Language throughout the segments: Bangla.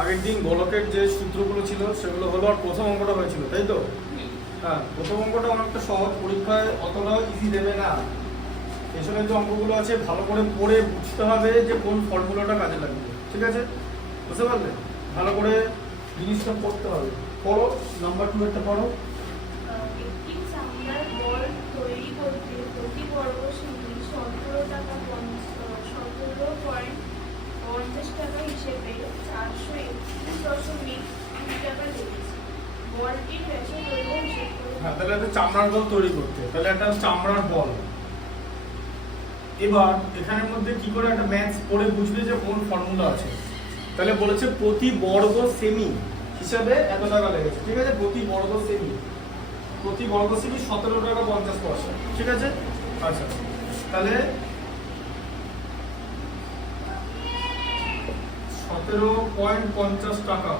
আগের দিন গোলকের যে সূত্রগুলো ছিল সেগুলো হলো, আর প্রথম অঙ্কটা হয়েছিল, তাই তো? হ্যাঁ, প্রথম অঙ্কটা অনেকটা সহজ, পরীক্ষায় অতটাও ইজি দেবে না। পেছনের যে অঙ্কগুলো আছে ভালো করে পড়ে বুঝতে হবে যে কোন ফর্মুলাটা কাজে লাগবে, ঠিক আছে? বুঝতে পারলে? ভালো করে জিনিসটা পড়তে হবে। পড়ো, নাম্বার 2 একটা পড়ো। একটি চামড়ার বল তৈরি করতে প্রতি বর্গ সেমি 17.50 টাকা হিসেবে 431.2 টাকা লেগেছে। বলটির ব্যাসের দৈর্ঘ্য হিসেব করে। হ্যাঁ, তাহলে একটা চামড়ার বল তৈরি করতে, তাহলে একটা চামড়ার বল। এবার এখানের মধ্যে কি করে একটা ম্যাথস পড়ে বুঝবে যে কোন ফর্মুলা আছে। তাহলে বলেছে প্রতি বর্গ সেমি হিসাবে এত টাকা লেগেছে, ঠিক আছে? প্রতি বর্গ সেমি 17 টাকা 50 পয়সা, ঠিক আছে? আচ্ছা, তাহলে 17.50 টাকা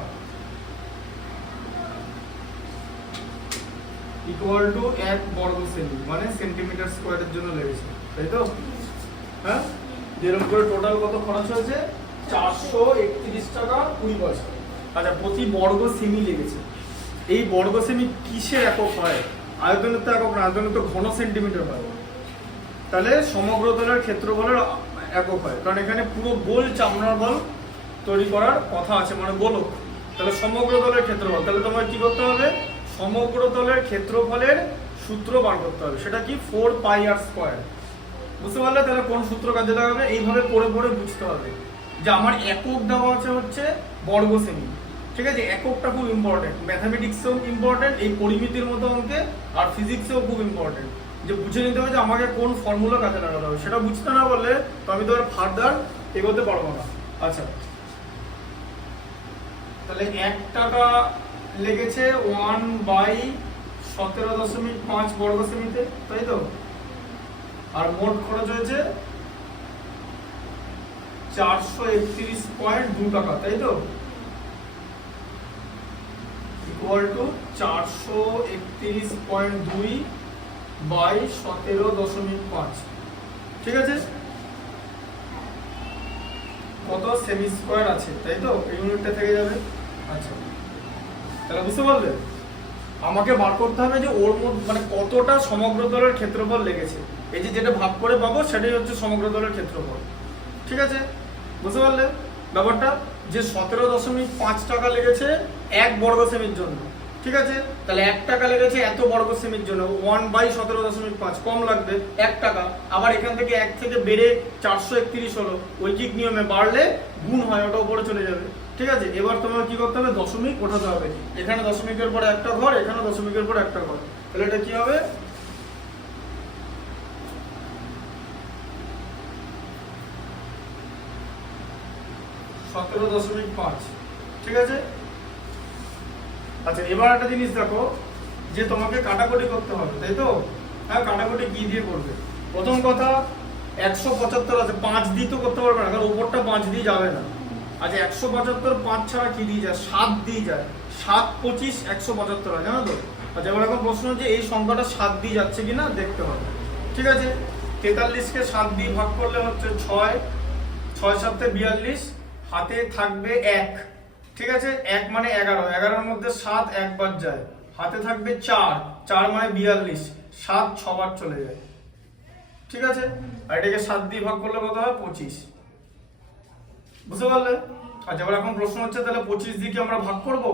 ইকুয়াল টু 1 বর্গ সেমি, মানে সেন্টিমিটার স্কোয়ারের জন্য লেগেছে, তাই তো? হ্যাঁ, যেরকম করে টোটাল কত খরচ হয়েছে? 431 টাকা 20 পয়সা। আচ্ছা, প্রতি বর্গ সেমি লেগেছে। এই বর্গ সেমি কিসের একক হয়? আয়তনের তো একক না, আয়তনের তো ঘন সেন্টিমিটার হয়। তাহলে সমগ্র তলের ক্ষেত্রফলের একক হয়, কারণ এখানে পুরো গোল চামড়ার বল তৈরি করার কথা আছে, মানে গোলক। তাহলে সমগ্র তলের ক্ষেত্রফল, তাহলে তোমার কি করতে হবে? সমগ্র তলের ক্ষেত্রফলের সূত্র বার করতে হবে। সেটা কি? 4 পাই আর স্কয়ার। বুঝতে পারলে? তাহলে কোন সূত্র কাজে লাগাবে এইভাবে পড়ে পড়ে বুঝতে হবে যে আমার একক দেওয়া আছে হচ্ছে বর্গ সেমি, ঠিক আছে? এককটা খুব ইম্পর্টেন্ট, ম্যাথামেটিক্সেও ইম্পর্টেন্ট, এই পরিমিতির মতো অঙ্কে আর ফিজিক্সেও খুব ইম্পর্টেন্ট, যে বুঝে নিতে হবে যে আমাকে কোন ফর্মুলা কাজে লাগাতে হবে। সেটা বুঝতে না পারলে তো আমি তো আর ফার্দার এগোতে পারবো না। আচ্ছা, তাহলে 1 টাকা লেগেছে 1/17.5 বর্গ সেমিতে, তাই তো? আর মোট খরচ হয়েছে 431.2 টাকা, তাই তো? ইকুয়াল টু 431.2 বাই 17.5, ঠিক আছে? কত সেমি স্কয়ার আছে, তাই তো? এই ইউনিটটা থেকে যাবে। আচ্ছা, তাহলে বুঝতে পারলে? আমাকে বার করতে হবে যে ওর মধ্যে মানে কতটা সমগ্র তলের ক্ষেত্রফল লেগেছে। এই যে যেটা ভাগ করে পাবো সেটাই হচ্ছে সমগ্র তলের ক্ষেত্রফল, ঠিক আছে? বুঝতে পারলে ব্যাপারটা? যে 17.5 টাকা লেগেছে 1 বর্গ সেমির জন্য, ঠিক আছে? তাহলে 1 টাকা লেগেছে এত বর্গ সেমির জন্য, 1/17.5 কম লাগবে 1 টাকা। আবার এখান থেকে 1 থেকে বেড়ে 431 হলো, ঐকিক নিয়মে বাড়লে গুণ হয়, ওটা উপরে চলে যাবে, ঠিক আছে? এবার তোমাকে কি করতে হবে? দশমিক ওঠাতে হবে। এখানে দশমিকের পরে একটা ঘর, এখানে দশমিকের পরে একটা ঘর, তাহলে এটা কি হবে? 17.5, ঠিক আছে? আচ্ছা, এবার একটা জিনিস দেখো, যে তোমাকে কাটাকুটি করতে হবে, তাই তো? হ্যাঁ, কাটাকুটি কি দিয়ে করবে? প্রথম কথা, 175 আছে, 5 দিয়ে তো করতে পারবে না, কারণ উপরটা 5 দিয়ে যাবে না। আচ্ছা, 175 5 ছাড়া কি দিয়ে যায়? 7 দিয়ে যায়। 7 25 175 হয়, জানো তো? আচ্ছা, এবার এখন প্রশ্ন হচ্ছে এই সংখ্যাটা 7 দিয়ে যাচ্ছে কিনা দেখতে হবে, ঠিক আছে? 43কে 7 দিয়ে ভাগ করলে হচ্ছে 6, 6 7 42, হাতে থাকবে 1, ঠিক আছে? 1 মানে 11, 11-এর মধ্যে 7 একবার যায়, হাতে থাকবে 4, 4 মানে 42, 7 6 বার চলে যায়, ঠিক আছে? আর এটাকে 7 দিয়ে ভাগ করলে কত হয়? 25, বুঝতে পারলে? আচ্ছা, এবার এখন প্রশ্ন হচ্ছে তাহলে 25 দিয়ে কি আমরা ভাগ করব?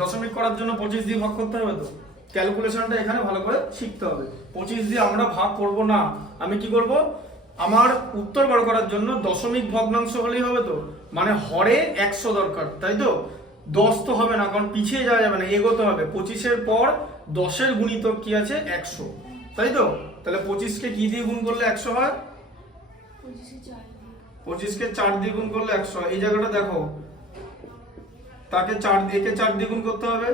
দশমিক করার জন্য 25 দিয়ে ভাগ করতে হবে, তো ক্যালকুলেশনটা এখানে ভালো করে শিখতে হবে। 25 দিয়ে আমরা ভাগ করব না, আমি কি করব? আমার উত্তর বার করার জন্য দশমিক ভগ্নাংশ হলেই হবে, তো মানে হরে 100 দরকার, তাই তো? 10 তো হবে না, কারণ পিছিয়ে যাওয়া যাবে না, এগোতে হবে। 25-এর পর 10-এর গুণিতক কি আছে? 100, তাই তো? তাহলে 25-কে কি দিয়ে গুণ করলে 100 হয়? 25-কে 4 দিয়ে গুণ করলে 100। এই জায়গাটা দেখো, তাকে 4 দিয়ে 4 দিয়ে গুণ করতে হবে,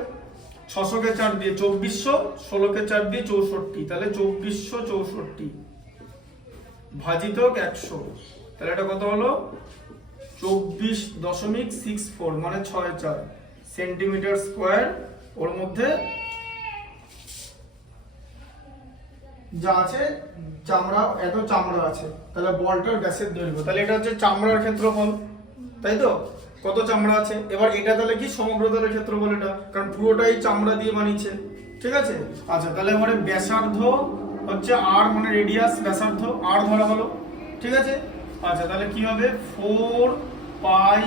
600-কে 4 দিয়ে 2400, 16-কে 4 দিয়ে 64, তাহলে 2464 ভাজিতক 100, তাহলে এটা কত হলো? 24.64, মানে 6 সেন্টিমিটার স্কয়ার। ওর মধ্যে যা আছে চামড়া, এত চামড়া আছে, তাহলে বলটার ব্যাসের দৈর্ঘ্য, তাহলে এটা হচ্ছে চামড়ার ক্ষেত্রফল, তাই তো? কত চামড়া আছে। এবার এটা তাহলে কি সমগ্র তলের ক্ষেত্রফল, এটা কারণ পুরোটাই চামড়া দিয়ে বানিয়েছে, ঠিক আছে। আচ্ছা তাহলে এবারে ব্যাসার্ধ হচ্ছে আর, মানে রেডিয়াস ব্যাসার্ধ আর ধরা হলো, ঠিক আছে। আচ্ছা তাহলে কি হবে 4 পাই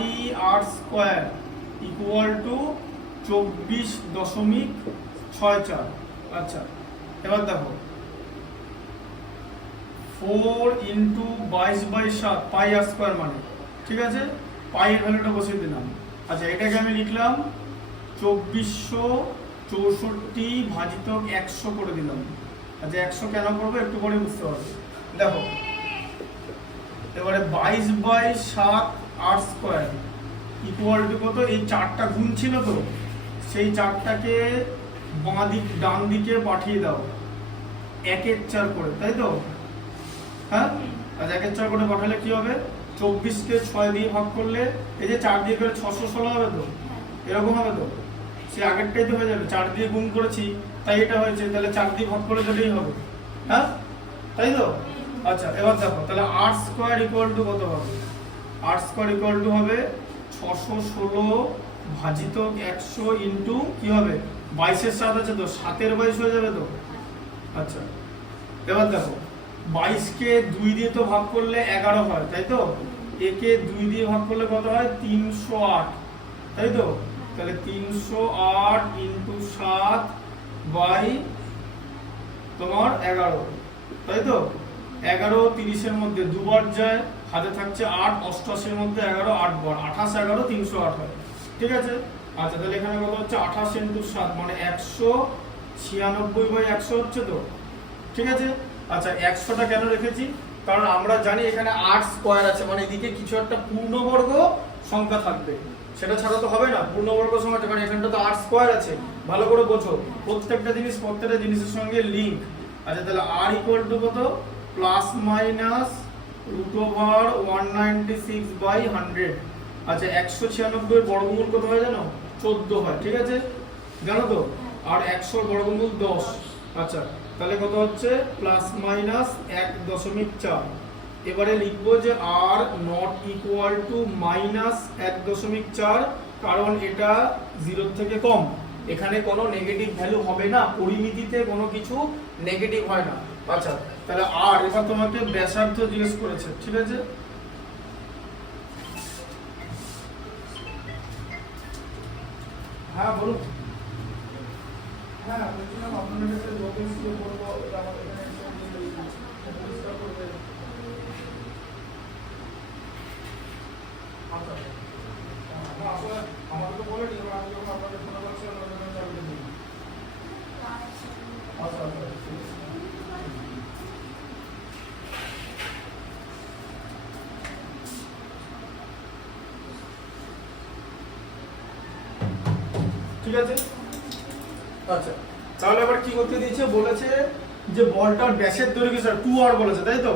আর স্কয়ার ইকুয়াল টু 24.64। আচ্ছা এবার দেখো 4 ইন্টু 22/7 পাই আর স্কয়ার মানে, ঠিক আছে, পাই এর ভ্যালুটা বসিয়ে দিলাম। আচ্ছা এটাকে আমি লিখলাম 2464 ভাজিত 100 করে দিলাম। আচ্ছা 100 কেন করবো একটু পরে বুঝতে পারবে। দেখো এবারে 22/7 আর স্কয়ার ইকুয়াল টু কত, এই 4টা গুণ ছিল তো, সেই 4টাকে বাঁ দিক ডান দিকে পাঠিয়ে দাও 1/4 করে, তাই তো, হ্যাঁ। আচ্ছা 1/4 করে পাঠালে কি হবে, 24কে 6 দিয়ে ভাগ করলে এই যে 4 দিয়ে করে 616 হবে তো, এরকম হবে তো, সে আগেরটাই তো হয়ে যাবে, 4 দিয়ে গুণ করেছি তাই এটা হয়েছে, তাহলে 4 দিয়ে ভাগ করে দিলেই হবে, হ্যাঁ, তাই তো। আচ্ছা এবার দেখো তাহলে আর স্কয়ার ইকুয়াল টু কত হবে, আর স্কয়ার ইকুয়াল টু হবে 616 ভাজিত 100 ইন্টু কি হবে 22 এর 7 আছে তো 7 এর 22 হয়ে যাবে তো। আচ্ছা এবার দেখো 22 কে 2 দিয়ে তো ভাগ করলে 11 হয়, তাই তো, একে 2 দিয়ে ভাগ করলে কত হয় 308, তাই তো, তাহলে 308 ইন্টু 7 বাই তোমার 11, তাই তো। 11 30-এর মধ্যে দুবার যায়, হাতে থাকছে 8, 88-এর মধ্যে 11 8 বার, 28 11 308 হয়, ঠিক আছে। আচ্ছা তাহলে এখানে কত হচ্ছে 28 ইন্টু 7 মানে 196/100 হচ্ছে তো, ঠিক আছে। আচ্ছা 100টা কেন রেখেছি, কারণ আমরা জানি এখানে 8 স্কয়ার আছে, মানে এদিকে কিছু একটা পূর্ণবর্গ সংখ্যা থাকবে, সেটা ছাড়া তো হবে না, পূর্ণবর্গ সংখ্যা, কারণ এখানটা তো 8 স্কয়ার আছে, ভালো করে বোঝো, প্রত্যেকটা জিনিসের সঙ্গে লিংক। আচ্ছা তাহলে আর ইকুয়াল টু কত, প্লাস মাইনাস √196/100। আচ্ছা 196 এর বর্গমূল কত হয় জানো, 14 হয়, ঠিক আছে, জানো তো, আর 100 এর বর্গমূল 10। আচ্ছা তাহলে কত হচ্ছে প্লাস মাইনাস 1.4। এবারে লিখবো যে are not equal to minus 1.4, কারণ এটা 0 থেকে কম, এখানে কোনো নেগেটিভ ভ্যালু হবে না, পরিমিতিতে কোনো কিছু নেগেটিভ হয় না। আচ্ছা তাহলে আর এবার তোমাকে ব্যাসার্ধ জিজ্ঞেস করেছে, ঠিক আছে। হ্যাঁ বলুন। হ্যাঁ বলছিলাম আপনাদের কাছে লোকেশ দিয়ে বলবো, এটা আমার এখানে পরিষ্কার করবে। আচ্ছা না আসলে আমাকে তো বলে নি, আমি যখন আপনাদের ফোন করছি আপনাদের চালিয়ে দিই। আচ্ছা আচ্ছা ঠিক আছে। আচ্ছা তাহলে আবার কি করতে দিয়েছে, বলেছে যে বলটার ব্যাসের দৈর্ঘ্য স্যার 2r বলেছে, তাই তো,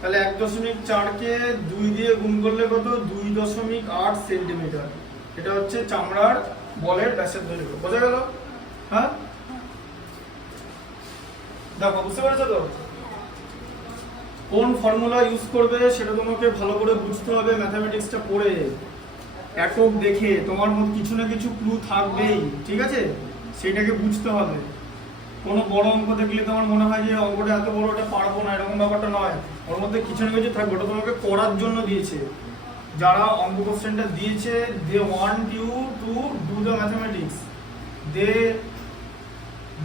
তাহলে 1.4 কে 2 দিয়ে গুণ করলে কত 2.8 সেন্টিমিটার, এটা হচ্ছে চামড়ার বলের ব্যাসের দৈর্ঘ্য, বোঝা গেল, হ্যাঁ। দেখো বুঝতে পেরেছো তো, কোন ফর্মুলা ইউজ করবে সেটা তোমাকে ভালো করে বুঝতে হবে, ম্যাথমেটিক্সটা পড়ে একক দেখে তোমার মধ্যে কিছু না কিছু ক্লু থাকবেই, ঠিক আছে, সেটাকে বুঝতে হবে। কোনো বড় অঙ্ক দেখলে তোমার মনে হয় যে অঙ্কটা এত বড়, ওটা পারবো না, এরকম ব্যাপারটা নয়, ওর মধ্যে কিছু না কিছু থাকবে, ওটা তোমাকে করার জন্য দিয়েছে। যারা অঙ্ক কোশ্চেনটা দিয়েছে, they want you to do the mathematics, they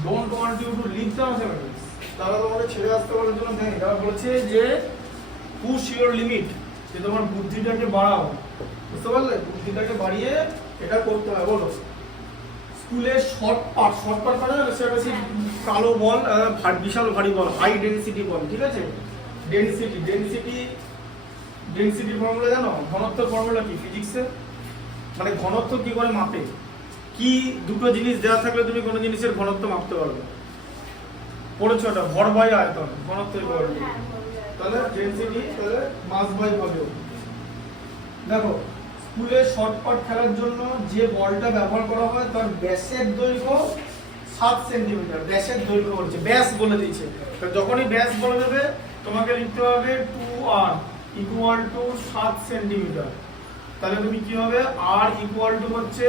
don't want you to leave the mathematics, তারা তোমাকে ছেড়ে আসতে বলার জন্য দেয়। তারা বলছে যে পুশ ইউর লিমিট, যে তোমার বুদ্ধিটাকে বাড়াও, বুঝতে পারলে, বুদ্ধিটাকে বাড়িয়ে এটা করতে হয়। বলো স্কুলে শর্টকাট মানে সেটা বেশি কালো বল, বিশাল ভারী বল, হাই ডেনসিটি বল, ঠিক আছে। ডেনসিটির ফর্মুলা জানো, ঘনত্বের ফর্মুলা কি ফিজিক্সে, মানে ঘনত্ব কি করে মাপে, কি দুটো জিনিস দেওয়া থাকলে তুমি কোনো জিনিসের ঘনত্ব মাপতে পারবে, পড়েছো ওটা, ভর বাই আয়তন, ঘনত্ব তাহলে ডেনসিটি, তাহলে মাস বাই ভলিউম। দেখো স্কুলে শর্টকাট খেলার জন্য যে বলটা ব্যবহার করা হয় তার ব্যাসের দৈর্ঘ্য 7 সেন্টিমিটার, ব্যাসের দৈর্ঘ্য বলছে, ব্যাস বলে দিয়েছে, তো যখনই ব্যাস বলে দেবে তোমাকে লিখতে হবে 2r ইকুয়াল টু 7 সেন্টিমিটার, তাহলে তুমি কি হবে r ইকুয়াল টু হচ্ছে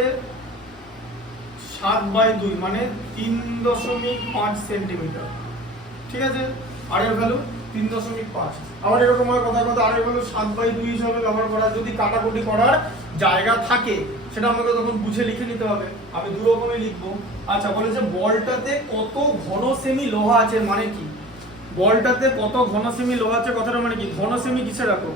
7/2 মানে 3.5 সেন্টিমিটার। ঠিক আছে, r এর ভ্যালু 3.5। আবার এরকম হয় কথা কথা r এর ভ্যালু 7/2 হিসাবে ব্যবহার করা, যদি কাটাকুটি করার জায়গা থাকে সেটা আমাকে তখন বুঝে লিখে নিতে হবে। আমি দু রকমই লিখবো। আচ্ছা, বলেছে বলটাতে কত ঘন সেমি লোহা আছে, মানে কি? বলটাতে কত ঘন সেমি লোহা আছে কথাটা মানে কি? ঘন সেমি কিসে রাখো?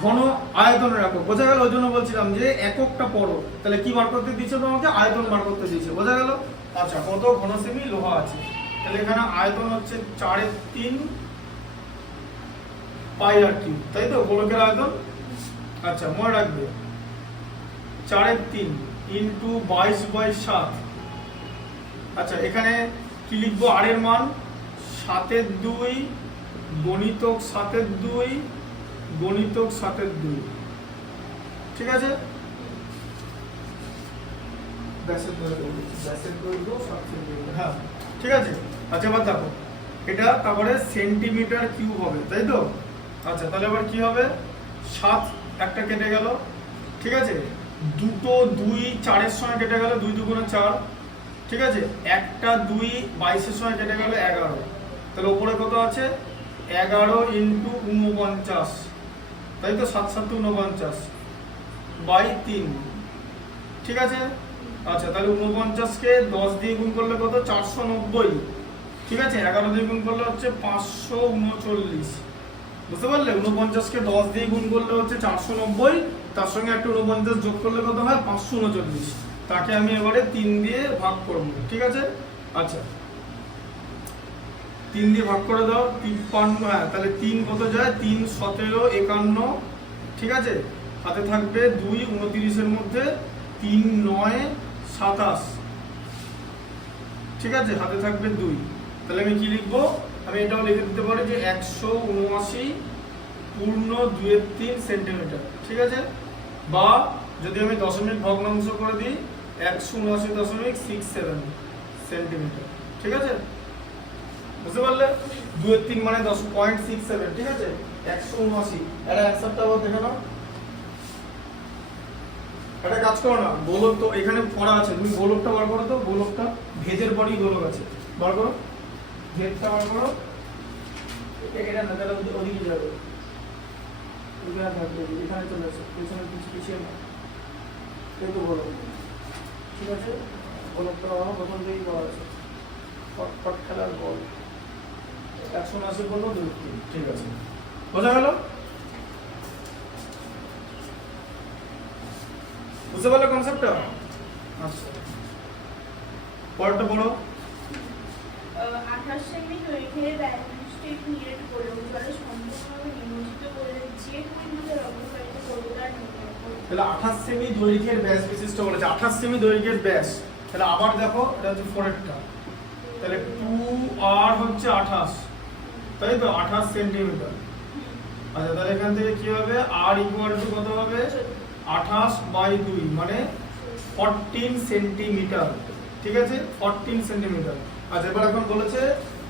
ঘন আয়তনে রাখো। বোঝা গেল? ওই জন্য বলছিলাম যে এককটা পড়ো। তাহলে কি বার করতে দিয়েছে তোমাকে? আয়তন বার করতে দিয়েছে। বোঝা গেল? আচ্ছা, কত ঘন সেমি লোহা আছে, তাহলে এখানে আয়তন হচ্ছে 4/3 পাই আর কিউব, তাই তো গোলকের আয়তন। আচ্ছা, মনে রাখবে 4/3 ইন্টু 22/7। আচ্ছা, এখানে কি লিখবো? আর এর মান 7/2 গণিতক 7/2 গণিতক 7/2। ঠিক আছে, ব্যাসের দৈর্ঘ্য 7 সেন্টিমিটার। হ্যাঁ, ঠিক আছে। আচ্ছা, এবার দেখো এটা তারপরে সেন্টিমিটার কিউব হবে, তাই তো? আচ্ছা, তাহলে এবার কি হবে? 7 একটা কেটে গেল। ঠিক আছে, দুটো 2 4-এর সময় কেটে গেল, 2 2 4। ঠিক আছে, একটা 2 22-এর সময় কেটে গেল 11। তাহলে উপরে কত আছে? 11 ইন্টু 49, তাই তো? 7 7 49 বাই 3। ঠিক আছে, আচ্ছা, তাহলে 49 কে 10 দিয়ে গুণ করলে কত? 490। ঠিক আছে, 11 দিয়ে গুণ করলে হচ্ছে 539। বুঝতে পারলে? 49 কে 10 দিয়ে গুণ করলে হচ্ছে 490, তার সঙ্গে একটা 49 যোগ করলে কত হয়? 539। তাকে আমি এবারে 3 দিয়ে ভাগ করব। ঠিক আছে, আচ্ছা 3 দিয়ে ভাগ করে দাও। 53। হ্যাঁ, তাহলে 3 কত যায়? 3 17 51। ঠিক আছে, হাতে থাকবে 2 29 এর মধ্যে 3 9 27। ঠিক আছে, হাতে থাকবে 2। তাহলে আমি কি লিখবো? আমি এটাও লিখে দিতে পারি যে 179 পূর্ণ 2/3 সেন্টিমিটার। ঠিক আছে, বা যদি আমি দশমিক ভগ্নাংশ করে দিই 179.67 সেন্টিমিটার। ঠিক আছে, বুঝতে পারলে? 2/3 মানে 10.67। ঠিক আছে, 179। এর অ্যানসারটা আবার দেখে নাও। একটা কাজ করো না, গোলক তো এখানে পড়া আছে, তুমি গোলকটা বার করো তো। গোলকটা ভেজের পরই গোলক আছে, বার করো। ভেজটা বার করো। এটা না, তাহলে ওদিকে যাবে, এখানে থাকবে, এখানে চলে আসে, পেছনে পিছিয়ে না, এই তো গোলক। ঠিক আছে, গোলকটা আমার প্রথম থেকেই করা আছে। ফটফট খেলার বল 180 বললো 2। ঠিক আছে, বোঝা গেল? বুঝতে পারলে কনসেপ্টটা? আচ্ছা, পরেরটা বলো। 28 সেমি দৈর্ঘ্যের ডায়াগনস্টিক নিরেট করে জলে সম্পূর্ণভাবে নিমজ্জিত করে যে কুইন্টালের অবস্থায় কতটা নির্ণয় করবে? তাহলে 28 সেমি দৈর্ঘ্যের ব্যাস বিশিষ্ট বলেছে। 28 সেমি দৈর্ঘ্যের ব্যাস। তাহলে আবার দেখো, এটা হচ্ছে ফোরেরটা। তাহলে 2r হচ্ছে 28, তাই তো? 28 সেন্টিমিটার। আচ্ছা, তাহলে এখান থেকে কি হবে? r ইকুয়াল টু কত হবে? 28/2 মানে 14 সেন্টিমিটার। ঠিক আছে, 14 সেন্টিমিটার। আচ্ছা, এবার এখন বলেছে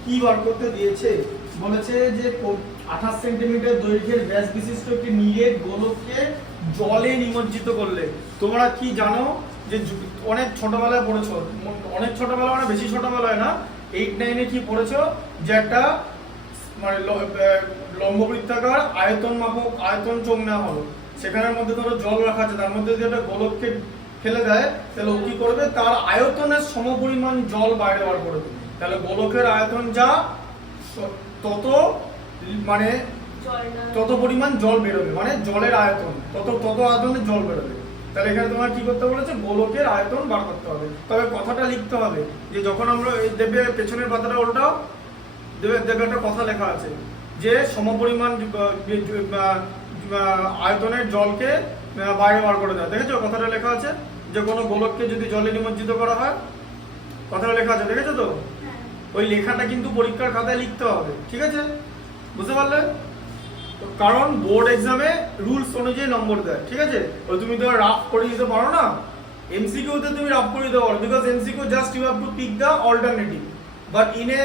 কি বার করতে দিয়েছে? বলেছে যে 28 সেন্টিমিটার দৈর্ঘ্যের ব্যাস বিশিষ্ট একটি নিরেট গোলককে জলে নিমজ্জিত করলে। তোমরা কি জানো যে অনেক ছোটবেলায় পড়েছো, অনেক ছোটবেলা মানে বেশি ছোটবেলায় না, 8 9-এ কি পড়েছো যে একটা মানে লম্ববৃত্তাকার আয়তন মাপক আয়তন চোঙ নেওয়া হলো, সেখানের মধ্যে ধরো জল রাখা আছে, তার মধ্যে যদি একটা গোলককে ফেলে দেয় তাহলে ও কি করবে? তার আয়তনের সমপরিমাণ জল বাইরে বার করবে। তাহলে গোলকের আয়তন যা, তত মানে তত পরিমাণ জল বেরোবে, মানে জলের আয়তন তত আয়তনের জল বেরোবে। তাহলে এখানে তোমার কি করতে বলেছে? গোলকের আয়তন বার করতে হবে। তবে কথাটা লিখতে হবে যে যখন আমরা দেবে পেছনের পাতাটা ওটাও দেবে একটা কথা লেখা আছে যে সমপরিমাণ আয়তনের জলকে বাইরে বার করে দেয়। দেখেছো কথাটা লেখা আছে যে কোনো গোলককে যদি জলে নিমজ্জিত করা হয়, কথাটা লেখা আছে, দেখেছো তো? ওই লেখাটা কিন্তু পরীক্ষার খাতায় লিখতে হবে। ঠিক আছে, বুঝতে পারলে? কারণ বোর্ড এক্সামে রুলস অনুযায়ী নম্বর দেয়। ঠিক আছে, ওই তুমি তো রাফ করে দিতে পারো না, এমসিকিউতে তুমি রাফ করে দিতে পারো, because MCQ just you have to pick the alternative, but in a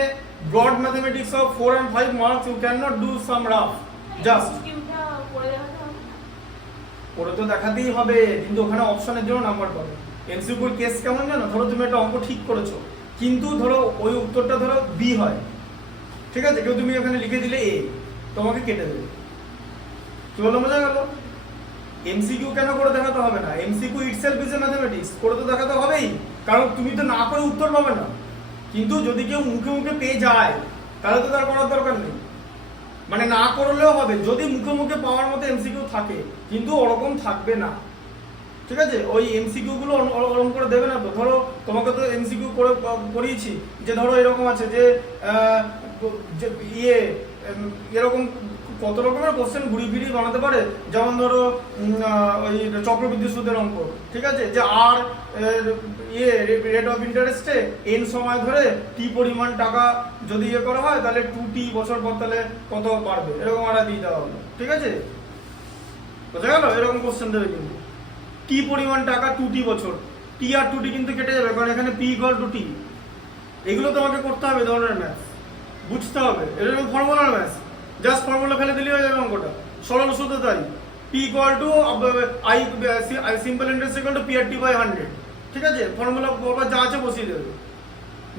broad mathematics of 4 and 5 marks you cannot do some rough just করে তো দেখাতেই হবে, কিন্তু ওখানে অপশনের জন্য নাম্বার পাবে। এমসিকিউর কেস কেমন জানো, ধরো তুমি একটা অঙ্ক ঠিক করেছো, কিন্তু ধরো ওই উত্তরটা ধরো বি হয়, ঠিক আছে, কেউ তুমি এখানে লিখে দিলে এ, তোমাকে কেটে দেবে। কি বলো, বোঝা গেল? এমসিকিউ কেন করে দেখাতে হবে না? MCQ itself is a mathematics, করে তো দেখাতে হবেই, কারণ তুমি তো না করে উত্তর পাবে না। কিন্তু যদি কেউ মুখে মুখে পেয়ে যায় তাহলে তো তার করার দরকার নেই, মানে না করলেও হবে যদি মুখে মুখে পাওয়ার মতো এমসিকিউ থাকে, কিন্তু ওরকম থাকবে না, ঠিক আছে? ওই এমসিকিউ গুলো ওরকম করে দেবে না। তো ধরো তোমাকে তো এমসিকিউ করে করিয়েছি যে ধরো এরকম আছে যে এরকম কত রকমের কোশ্চেন ঘুরি ফিরি বানাতে পারে, যেমন ধরো ওই চক্রবৃদ্ধি সুদের অঙ্ক, ঠিক আছে, যে আর রেট অফ ইন্টারেস্টে এন সময় ধরে টি পরিমাণ টাকা যদি করা হয় তাহলে 2t বছর পর তাহলে কত বাড়বে, এরকম আর দিয়ে দেওয়া হলো, ঠিক আছে, বোঝা গেল? এরকম কোশ্চেন দেবে, কিন্তু টি পরিমাণ টাকা 2t বছর, টি আর 2t কিন্তু কেটে যাবে, কারণ এখানে p = t। এগুলো তোমাকে করতে হবে, ধরনের ম্যাথ বুঝতে হবে, এরকম ফর্মুলার ম্যাথ, জাস্ট ফর্মুলা ফেলে দিলেই হয়ে যাবে অঙ্কটা, সরল সূত্র তাই, p = I simple interest = PRT/100, ঠিক আছে, ফর্মুলা যা আছে বসিয়ে দেবে,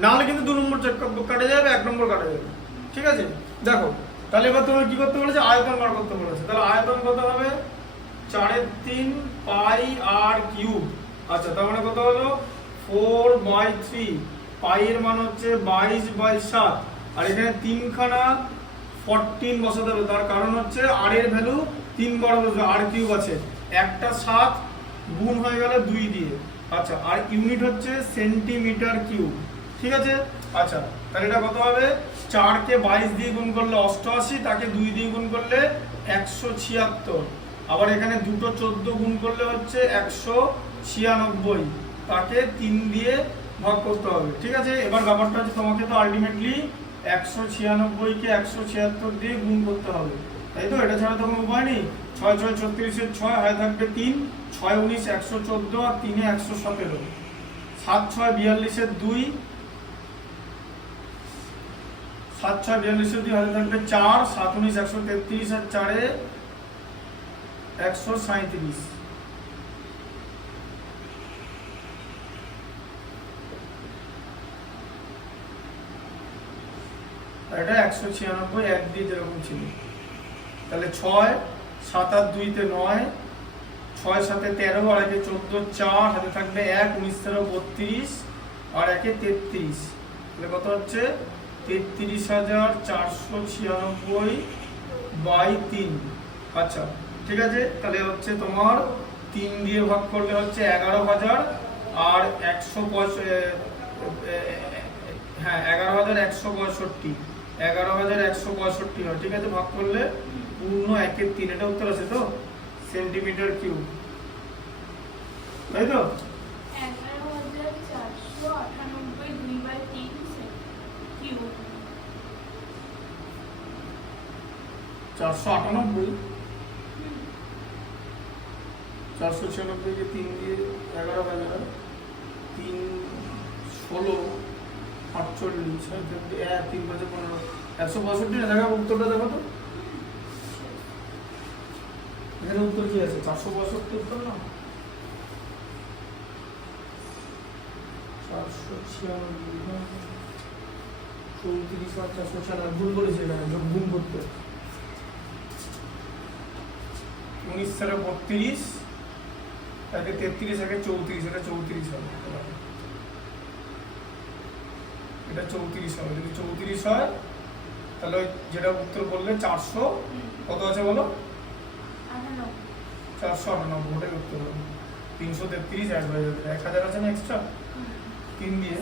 নাহলে কিন্তু 2 নম্বর চেক কাটে যাবে, 1 নম্বর কাটে যাবে, ঠিক আছে? দেখো তাহলে এবার তোমার কি করতে বলেছে, আয়তন বার করতে বলেছে, তাহলে আয়তন কত হবে, 4/3 পাই আর কিউব। আচ্ছা, তার মানে কত হলো, 4/3, পাই এর মান হচ্ছে 22/7, আর এখানে 3 খানা 14 বসাতে হবে, তার কারণ হচ্ছে আর এর ভ্যালু 3 বার বসবে, আর কিউব আছে, একটা 7 গুণ হয়ে গেল 2 দিয়ে। আচ্ছা, আর ইউনিট হচ্ছে সেন্টিমিটার কিউব, ঠিক আছে? আচ্ছা, তাহলে এটা কত হবে, 4 কে 22 দিয়ে গুণ করলে 88, তাকে 2 দিয়ে গুণ করলে 176, আবার এখানে দুটো 14 গুণ করলে হচ্ছে 196, তাকে 3 দিয়ে ভাগ করতে হবে, ঠিক আছে? এবার ব্যাপারটা হচ্ছে তোমাকে তো আলটিমেটলি 196 কে 176 দিয়ে গুণ করতে হবে, তাই তো? এটা ছাড়া তো কোনো উপায় নেই। 6 6 36 এর 6 হয় থাকবে 3, 6 19 114, আর 3 এ 117, 7 6 42 এর 2, 7 6 42 এর 2 হাতে থাকবে 4, 7 19 133, আর 4 এ 137। এটা 196 এক দিয়ে যেরকম ছিল, তাহলে 6 7 আর 2 তে 9, 6 7 এ 13, আর 1 এ 14, 4 হাতে থাকবে 1, 19 13 32, আর 1 এ 33, তাহলে কত হচ্ছে 33,496/3। আচ্ছা, ঠিক আছে, তাহলে হচ্ছে তোমার 3 দিয়ে ভাগ করলে হচ্ছে 11,000, আর 11,165, 11,165 হয়, ঠিক আছে, ভাগ করলে পূর্ণ 1/3, এটা উত্তর আছে তো, সেন্টিমিটার কিউব, তাই তো? 11,498 2/3 কিউব, 498, 496 কে 3 দিয়ে 11,000, 3 16 48, 1 3 5 15, 165 না, দেখো উত্তরটা দেখো তো, এখানে উত্তর কি আছে, 462 উত্তর না, 496, 34 আর 496, ভুল করেছি এখানে, গুণ করতে, 19 সালে 32, তাকে 33, আগে 34, এটা 34 হবে, এটা 34 হবে, যদি 34 হয় তাহলে যেটা উত্তর বললে 400 কত আছে বলো, 498, ওটাই উত্তর হবে। 333 অ্যাড হয়ে যাবে, 1000 আছে না এক্সট্রা 3 দিয়ে,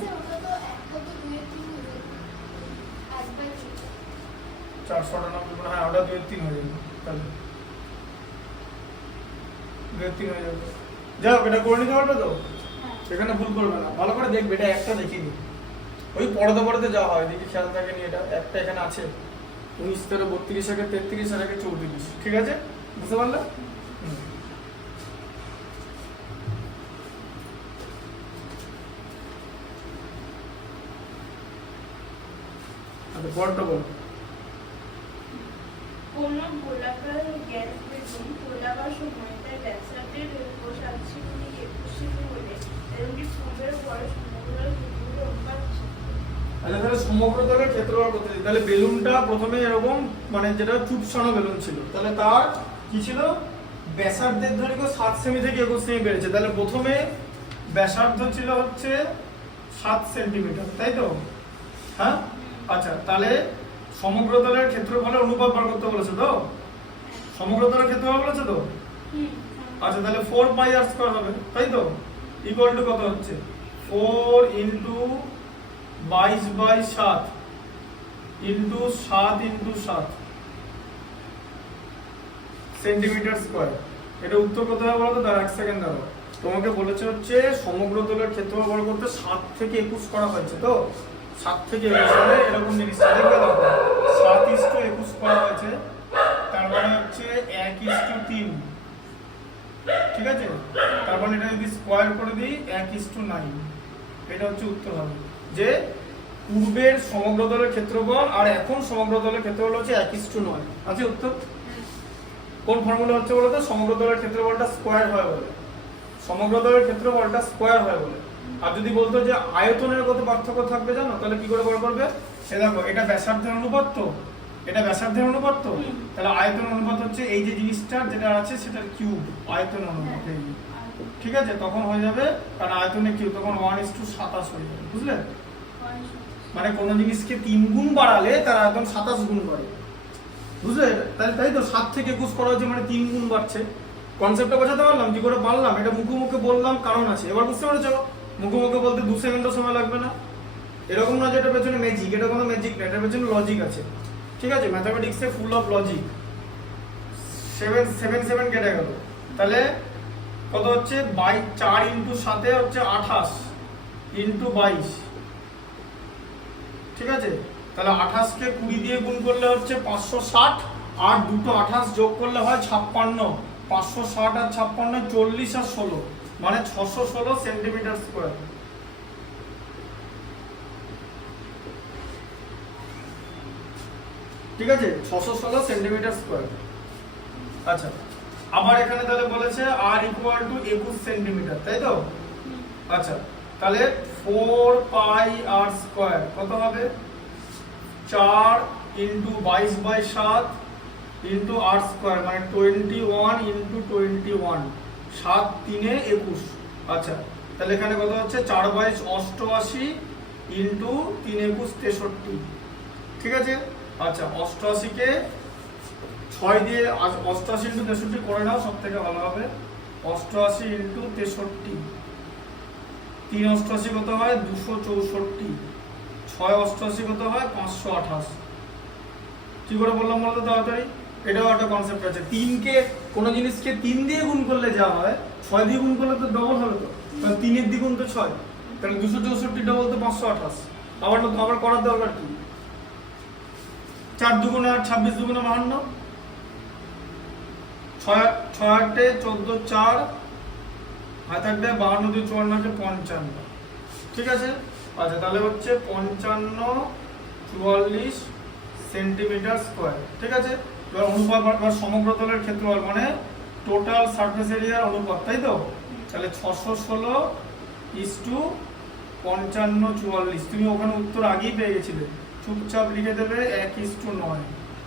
498, হ্যাঁ ওটা 2/3 হয়ে যাবে, তাহলে 2/3 হয়ে যাবে। যাই হোক, এটা করে নিতে পারবে তো, এখানে ভুল করবে না, ভালো করে দেখবে, এটা একটা দেখিনি, ওই পড়াতে পড়াতে যাওয়া হয়, দেখি খেয়াল থাকেনি, এটা একটা এখানে আছে, 19 13 32, আগে 33, আর আগে 34, ঠিক আছে, বুঝতে পারলে? আচ্ছা, পরটা বলো। কোনো গোলাকার গ্যাস বেলুন খোলাবার সময় তার ব্যাসার্ধের দৈর্ঘ্য 7 সেমি 21 সেমি হলে এরকম স্তম্ভের পরে সমগ্র ক্ষেত্রফলের অনুপাত হিসাব করো। আচ্ছা তাহলে সমগ্র তলের ক্ষেত্রফল কত দিই? তাহলে বেলুনটা প্রথমে এরকম মানে যেটা চুপসানো বেলুন ছিল, তাহলে তার কি ছিল? ব্যাসার্ধের দৈর্ঘ্য 7 সেমি থেকে 21 সেমি বেড়েছে। তাহলে প্রথমে ব্যাসার্ধ ছিল হচ্ছে 7 সেন্টিমিটার, তাই তো? হ্যাঁ, আচ্ছা তাহলে সমগ্র তলের ক্ষেত্রফলের অনুপাত বার করতে বলেছে তো? সমগ্র তলের ক্ষেত্রফল বলেছে তো? আচ্ছা তাহলে 4 পাই আর স্কয়ার হবে, তাই তো? ইকুয়াল টু কত হচ্ছে? 4 into 22/7 into 7 into 7 centimetre square. এটা উত্তর কত হবে বলো তো? তার 1 সেকেন্ড দাঁড়াও। তোমাকে বলেছে হচ্ছে সমগ্র তলের ক্ষেত্রফল বার করতে 7 থেকে 21 করা হয়েছে তো? 7 থেকে 21 মানে এরকম জিনিসটা দেখবে দেখো, 7:21 করা হয়েছে, তার মানে হচ্ছে 1:3, ঠিক আছে? তার মানে এটা যদি স্কয়ার করে দিই 1:9, এটা হচ্ছে উত্তর হবে। যে পূর্বের সমগ্র তলের ক্ষেত্রফল আর এখন সমগ্র তলের ক্ষেত্রফল হচ্ছে 1:9 আছে উত্তর। কোন ফর্মুলা হচ্ছে বলো তো? সমগ্র তলের ক্ষেত্রফলটা স্কয়ার হয় বলে, সমগ্র তলের ক্ষেত্রফলটা স্কয়ার হয় বলে। আর যদি বলতো যে আয়তনের কত পার্থক্য থাকবে জানো, তাহলে কি করে বার করবে? সে দেখো, এটা ব্যাসার্ধের অনুপাত তো, এটা ব্যাসার্ধের অনুপাত তো, তাহলে আয়তন অনুপাত হচ্ছে এই যে জিনিসটা যেটা আছে সেটার কিউব, আয়তন অনুপাত এই, ঠিক আছে? তখন হয়ে যাবে, কারণ আয়তনের কিউব তখন 1:27 হয়ে যাবে, বুঝলে? মানে কোনো জিনিসকে 3 গুণ বাড়ালে তার আয়তন 27 গুণ বাড়ে, বুঝলে? তাই তো 7 থেকে 21 করা হচ্ছে মানে 3 গুণ বাড়ছে। কনসেপ্টটা বোঝাতে পারলাম? কি করে পারলাম? এটা মুখে মুখে বললাম, কারণ আছে। এবার বুঝতে পেরেছো? মুখে মুখে বলতে 2 সেকেন্ডও সময় লাগবে না। এরকম না যে এটার পেছনে ম্যাজিক, এটা কোনো ম্যাজিক না, এটার পেছনে লজিক আছে, ঠিক আছে? ম্যাথমেটিক্সে ফুল অফ লজিক। 7 কেটে গেল, তাহলে কত হচ্ছে? 4 ইন্টু 7 হচ্ছে 28 ইন্টু 22, ঠিক আছে? তাহলে 28 কে 20 দিয়ে গুণ করলে হচ্ছে 560, আর দুটো 28 যোগ করলে হয় 56। 560 আর 56 40 আর 16 মানে 616 সেন্টিমিটার স্কয়ার। ঠিক আছে, 616 সেন্টিমিটার স্কয়ার। আচ্ছা, আবার এখানে তাহলে বলেছে r ইকুয়াল টু 21 সেন্টিমিটার, তাই তো? আচ্ছা, তাহলে 4 পাই r স্কয়ার কত হবে? 4 ইন্টু 22/7 ইন্টু r স্কয়ার মানে 21 ইন্টু 21, 7 3 21। আচ্ছা, তাহলে এখানে কত হচ্ছে? 4/22 88 ইন্টু 3 21 63, ঠিক আছে? আচ্ছা, 88 কে 6 দিয়ে 88 ইন্টু 63 করে নাও, সব থেকে ভালো হবে। 88 ইন্টু 63, 3 88 কত হয়? 264, 6 88 কত হয়? 528। কি করে বললাম বলতো তাড়াতাড়ি? এটাও একটা কনসেপ্ট আছে। 3 কে কোনো জিনিসকে 3 দিয়ে গুণ করলে যা হয়, 6 দিয়ে গুণ করলে তো ডবল হবে তো। তাহলে 3 এর দ্বিগুণ তো 6, তাহলে 264 ডবল তো 528। আবার করার দরকার কি? 4 দুগুণে 8, 26 দুগুণে 52, 6 8 14 4 হাতে থাকবে 52 2 54 55, ঠিক আছে? আচ্ছা, তাহলে হচ্ছে 55 44 সেন্টিমিটার স্কয়ার, ঠিক আছে? এবার অনুপাত বা সমগ্র তলের ক্ষেত্রফল মানে টোটাল সারফেস এরিয়ার অনুপাত, তাই তো? তাহলে 616 55 44, তুমি ওখানে উত্তর আগেই পেয়ে গেছিলে, চুপচাপ লিখে দেবে 1:9,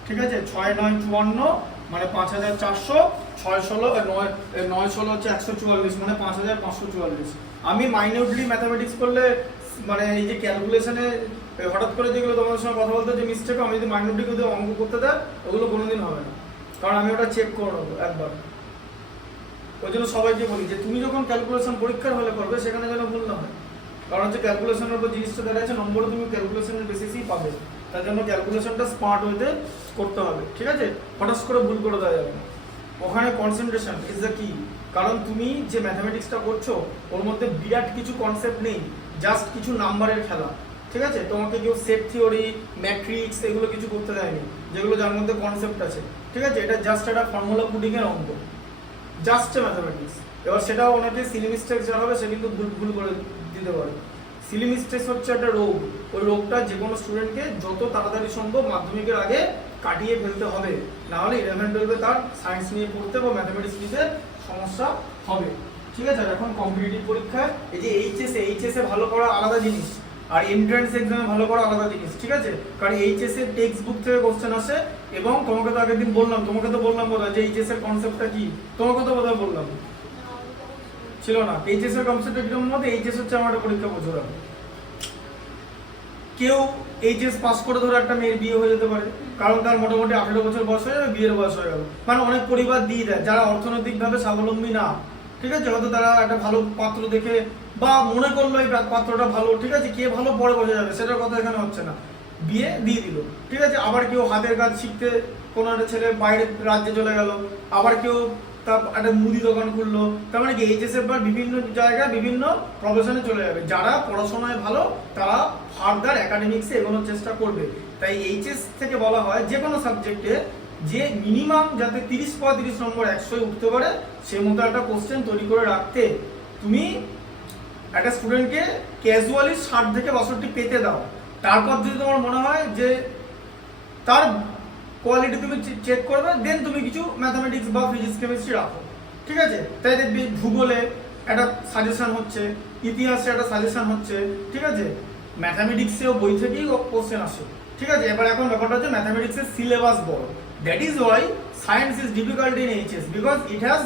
ঠিক আছে? 6 9 54 মানে 5400, 6 16 9 16 হচ্ছে 144 মানে 5544। আমি মাইনিউটলি ম্যাথামেটিক্স করলে মানে এই যে ক্যালকুলেশনে হঠাৎ করে যেগুলো তোমাদের সঙ্গে কথা বলতে যে মিস্টেক, আমি যদি মাইনিউটলি যদি অঙ্ক করতে দেয় ওগুলো কোনোদিন হবে না, কারণ আমি ওটা চেক করে নেবো একবার। ওই জন্য সবাইকে বলি যে তুমি যখন ক্যালকুলেশন পরীক্ষার হলে করবে সেখানে যেন ভুল না হয়, কারণ হচ্ছে ক্যালকুলেশনের উপর জিনিসটা দেখা যাচ্ছে নম্বরে তুমি ক্যালকুলেশনের বেসিসেই পাবে, তার জন্য ক্যালকুলেশনটা স্মার্ট ওয়েতে করতে হবে, ঠিক আছে? হঠাৎ করে ভুল করে দেওয়া যাবে না। ওখানে কনসেন্ট্রেশন ইজ দ্য কি, কারণ তুমি যে ম্যাথামেটিক্সটা করছো ওর মধ্যে বিরাট কিছু কনসেপ্ট নেই, জাস্ট কিছু নাম্বারের খেলা, ঠিক আছে? তোমাকে কেউ সেট থিওরি, ম্যাট্রিক্স এগুলো কিছু করতে দেয়নি, যেগুলো যার মধ্যে কনসেপ্ট আছে, ঠিক আছে? এটা জাস্ট একটা ফর্মুলা পুডিং এর অঙ্ক, জাস্ট ম্যাথামেটিক্স। এবার সেটাও অনেকে সিলি মিস্টেক যা হবে সে কিন্তু ভুল করে দিতে পারে। সিলি মিস্টেক হচ্ছে একটা রোগ, ওই রোগটা যে কোনো স্টুডেন্টকে যত তাড়াতাড়ি সম্ভব মাধ্যমিকের আগে কাটিয়ে ফেলতে হবে, না হলে 11 12 তার সায়েন্স নিয়ে পড়তে বা ম্যাথামেটিক্স নিতে সমস্যা হবে। ঠিক আছে, আর এখন কম্পিটিটিভ পরীক্ষায় এই যে এইচএস এ ভালো করা আলাদা জিনিস আর এন্ট্রান্স এক্সামে ভালো করা আলাদা জিনিস। ঠিক আছে, কারণ এইচএস এর টেক্সট বুক থেকে কোশ্চেন আসে এবং তোমাকে তো আগের দিন বললাম, বোধহয় যে এইচএস এর কনসেপ্টটা কি, তোমাকে তো বোধহয় বললাম ছিল না। এইচএস এর কনসেপ্টটা কিরকম মধ্যে, এইচএস হচ্ছে আমার একটা পরীক্ষা বছর আগে। কেউ এইচএস পাস করে ধরো একটা মেয়ের বিয়ে হয়ে যেতে পারে, কারণ তার মোটামুটি 18 বছর বয়স হয়ে যাবে, বিয়ের বয়স হয়ে গেল। মানে অনেক পরিবার দিয়ে দেয় যারা অর্থনৈতিকভাবে স্বাবলম্বী না। ঠিক আছে, হয়তো তারা একটা ভালো পাত্র দেখে বা মনে করলো এই পাত্রটা ভালো, ঠিক আছে, কে ভালো পরে বসে যাবে সেটার কথা এখানে হচ্ছে না, বিয়ে দিয়ে দিল। ঠিক আছে, আবার কেউ হাতের কাজ শিখতে কোনো একটা ছেলে বাইরের রাজ্যে চলে গেল, আবার কেউ তার একটা মুদি দোকান খুললো। তার মানে কি এইচএস এর পর বিভিন্ন জায়গায় বিভিন্ন প্রফেশনে চলে যাবে। যারা পড়াশোনায় ভালো তারা ফার্দার একাডেমিক্সে এগোনোর চেষ্টা করবে। তাই এইচএস থেকে বলা হয় যে কোনো সাবজেক্টে যে মিনিমাম যাতে 30-35 নম্বর 100 উঠতে পারে সে মতো একটা কোশ্চেন তৈরি করে রাখতে। তুমি একটা স্টুডেন্টকে ক্যাজুয়ালি 60 থেকে 62 পেতে দাও, তারপর যদি তোমার মনে হয় যে তার কোয়ালিটি তুমি চেক করবে, দেন তুমি কিছু ম্যাথামেটিক্স বা ফিজিক্স কেমিস্ট্রি রাখো। ঠিক আছে, তাই দেখবি ভূগোলে একটা সাজেশন হচ্ছে, ইতিহাসে একটা সাজেশন হচ্ছে। ঠিক আছে, ম্যাথামেটিক্সেও বই থেকেই কোশ্চেন আসে। ঠিক আছে, এবার এখন ব্যাপারটা হচ্ছে ম্যাথামেটিক্সের সিলেবাস বড়। That is Y science is difficult in HS, because it has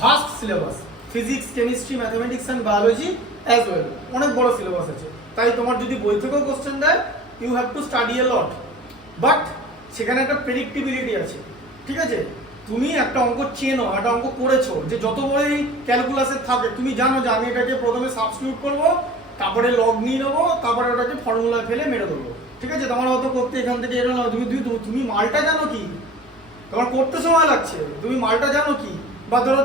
vast syllabus. Physics, chemistry, mathematics and biology as well, অনেক বড় সিলেবাস আছে। তাই তোমার যদি বই থেকেও কোশ্চেন দেয়, you have to study a lot, but সেখানে একটা প্রেডিক্টিবিলিটি আছে। ঠিক আছে, তুমি একটা অঙ্ক চেনো, একটা অঙ্ক করেছো, যে যত বড়ই ক্যালকুলাসে থাকে তুমি জানো যে আমি এটাকে প্রথমে সাবস্টিটিউট করবো, তারপরে লগ নিয়ে নেবো, তারপরে ওটাকে ফর্মুলায় ফেলে মেরে দেবো। ঠিক আছে, তোমার হয়তো করতে এখান থেকে এরো না, তুমি মালটা জানো কি, তোমার করতে সময় লাগছে, তুমি মালটা জানো কি। বা ধরো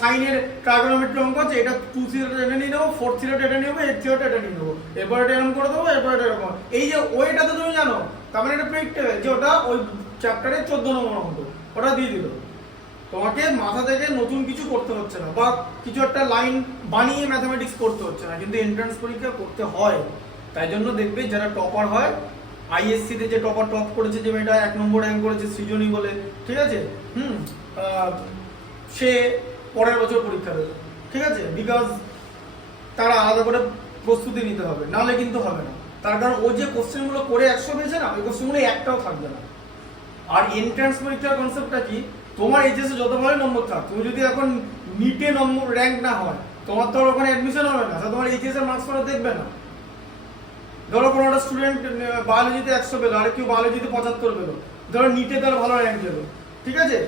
সাইনের ট্রাইগোনোমেট্রি অঙ্ক আছে, এটা 2 থিটা এটা নিয়ে নেবো, 4 থিটা এটা নিয়ে নেবো, 8 থিটা এটা নিয়ে নেবো, এরপর এটা এরকম করে দেবো, এরপর এটা এরকম। এই যে ওইটা তো তুমি জানো, তার মানে এটা প্রেডিক্টেবল যে ওটা ওই চ্যাপ্টারে 14 নম্বর অঙ্ক, ওটা দিয়ে দিল। তোমাকে মাথা থেকে নতুন কিছু করতে হচ্ছে না, বা কিছু একটা লাইন বানিয়ে ম্যাথামেটিক্স করতে হচ্ছে না, কিন্তু এন্ট্রান্স পরীক্ষা করতে হয়। তাই জন্য দেখবে যারা টপার হয়, আইএসসি তে যে টপ করেছে, যে মেয়েটা 1 নম্বর র্যাঙ্ক করেছে সৃজনী বলে, ঠিক আছে, সে পরের বছর পরীক্ষা দেবে। ঠিক আছে, বিকজ তারা আলাদা করে প্রস্তুতি নিতে হবে, নাহলে কিন্তু হবে না। তার কারণ ও যে কোশ্চেনগুলো করে 100 পেয়েছে না, ওই কোশ্চেনগুলো একটাও থাকবে না। আর এন্ট্রান্স পরীক্ষার কনসেপ্টটা কি, তোমার এইচএসে যত ভালো নম্বর থাক, তুমি যদি এখন নিটে নম্বর র্যাঙ্ক না হয়, তোমার তো ওখানে অ্যাডমিশন হবে না, তোমার এইচএস এর মার্কস করা দেখবে না। ধরো কোনো একটা স্টুডেন্ট বায়োলজিতে 100 পেলো, আর কেউ বায়োলজিতে 75 পেলো, ধরো নিটে তার ভালো র্যাঙ্ক পেলো, ঠিক আছে,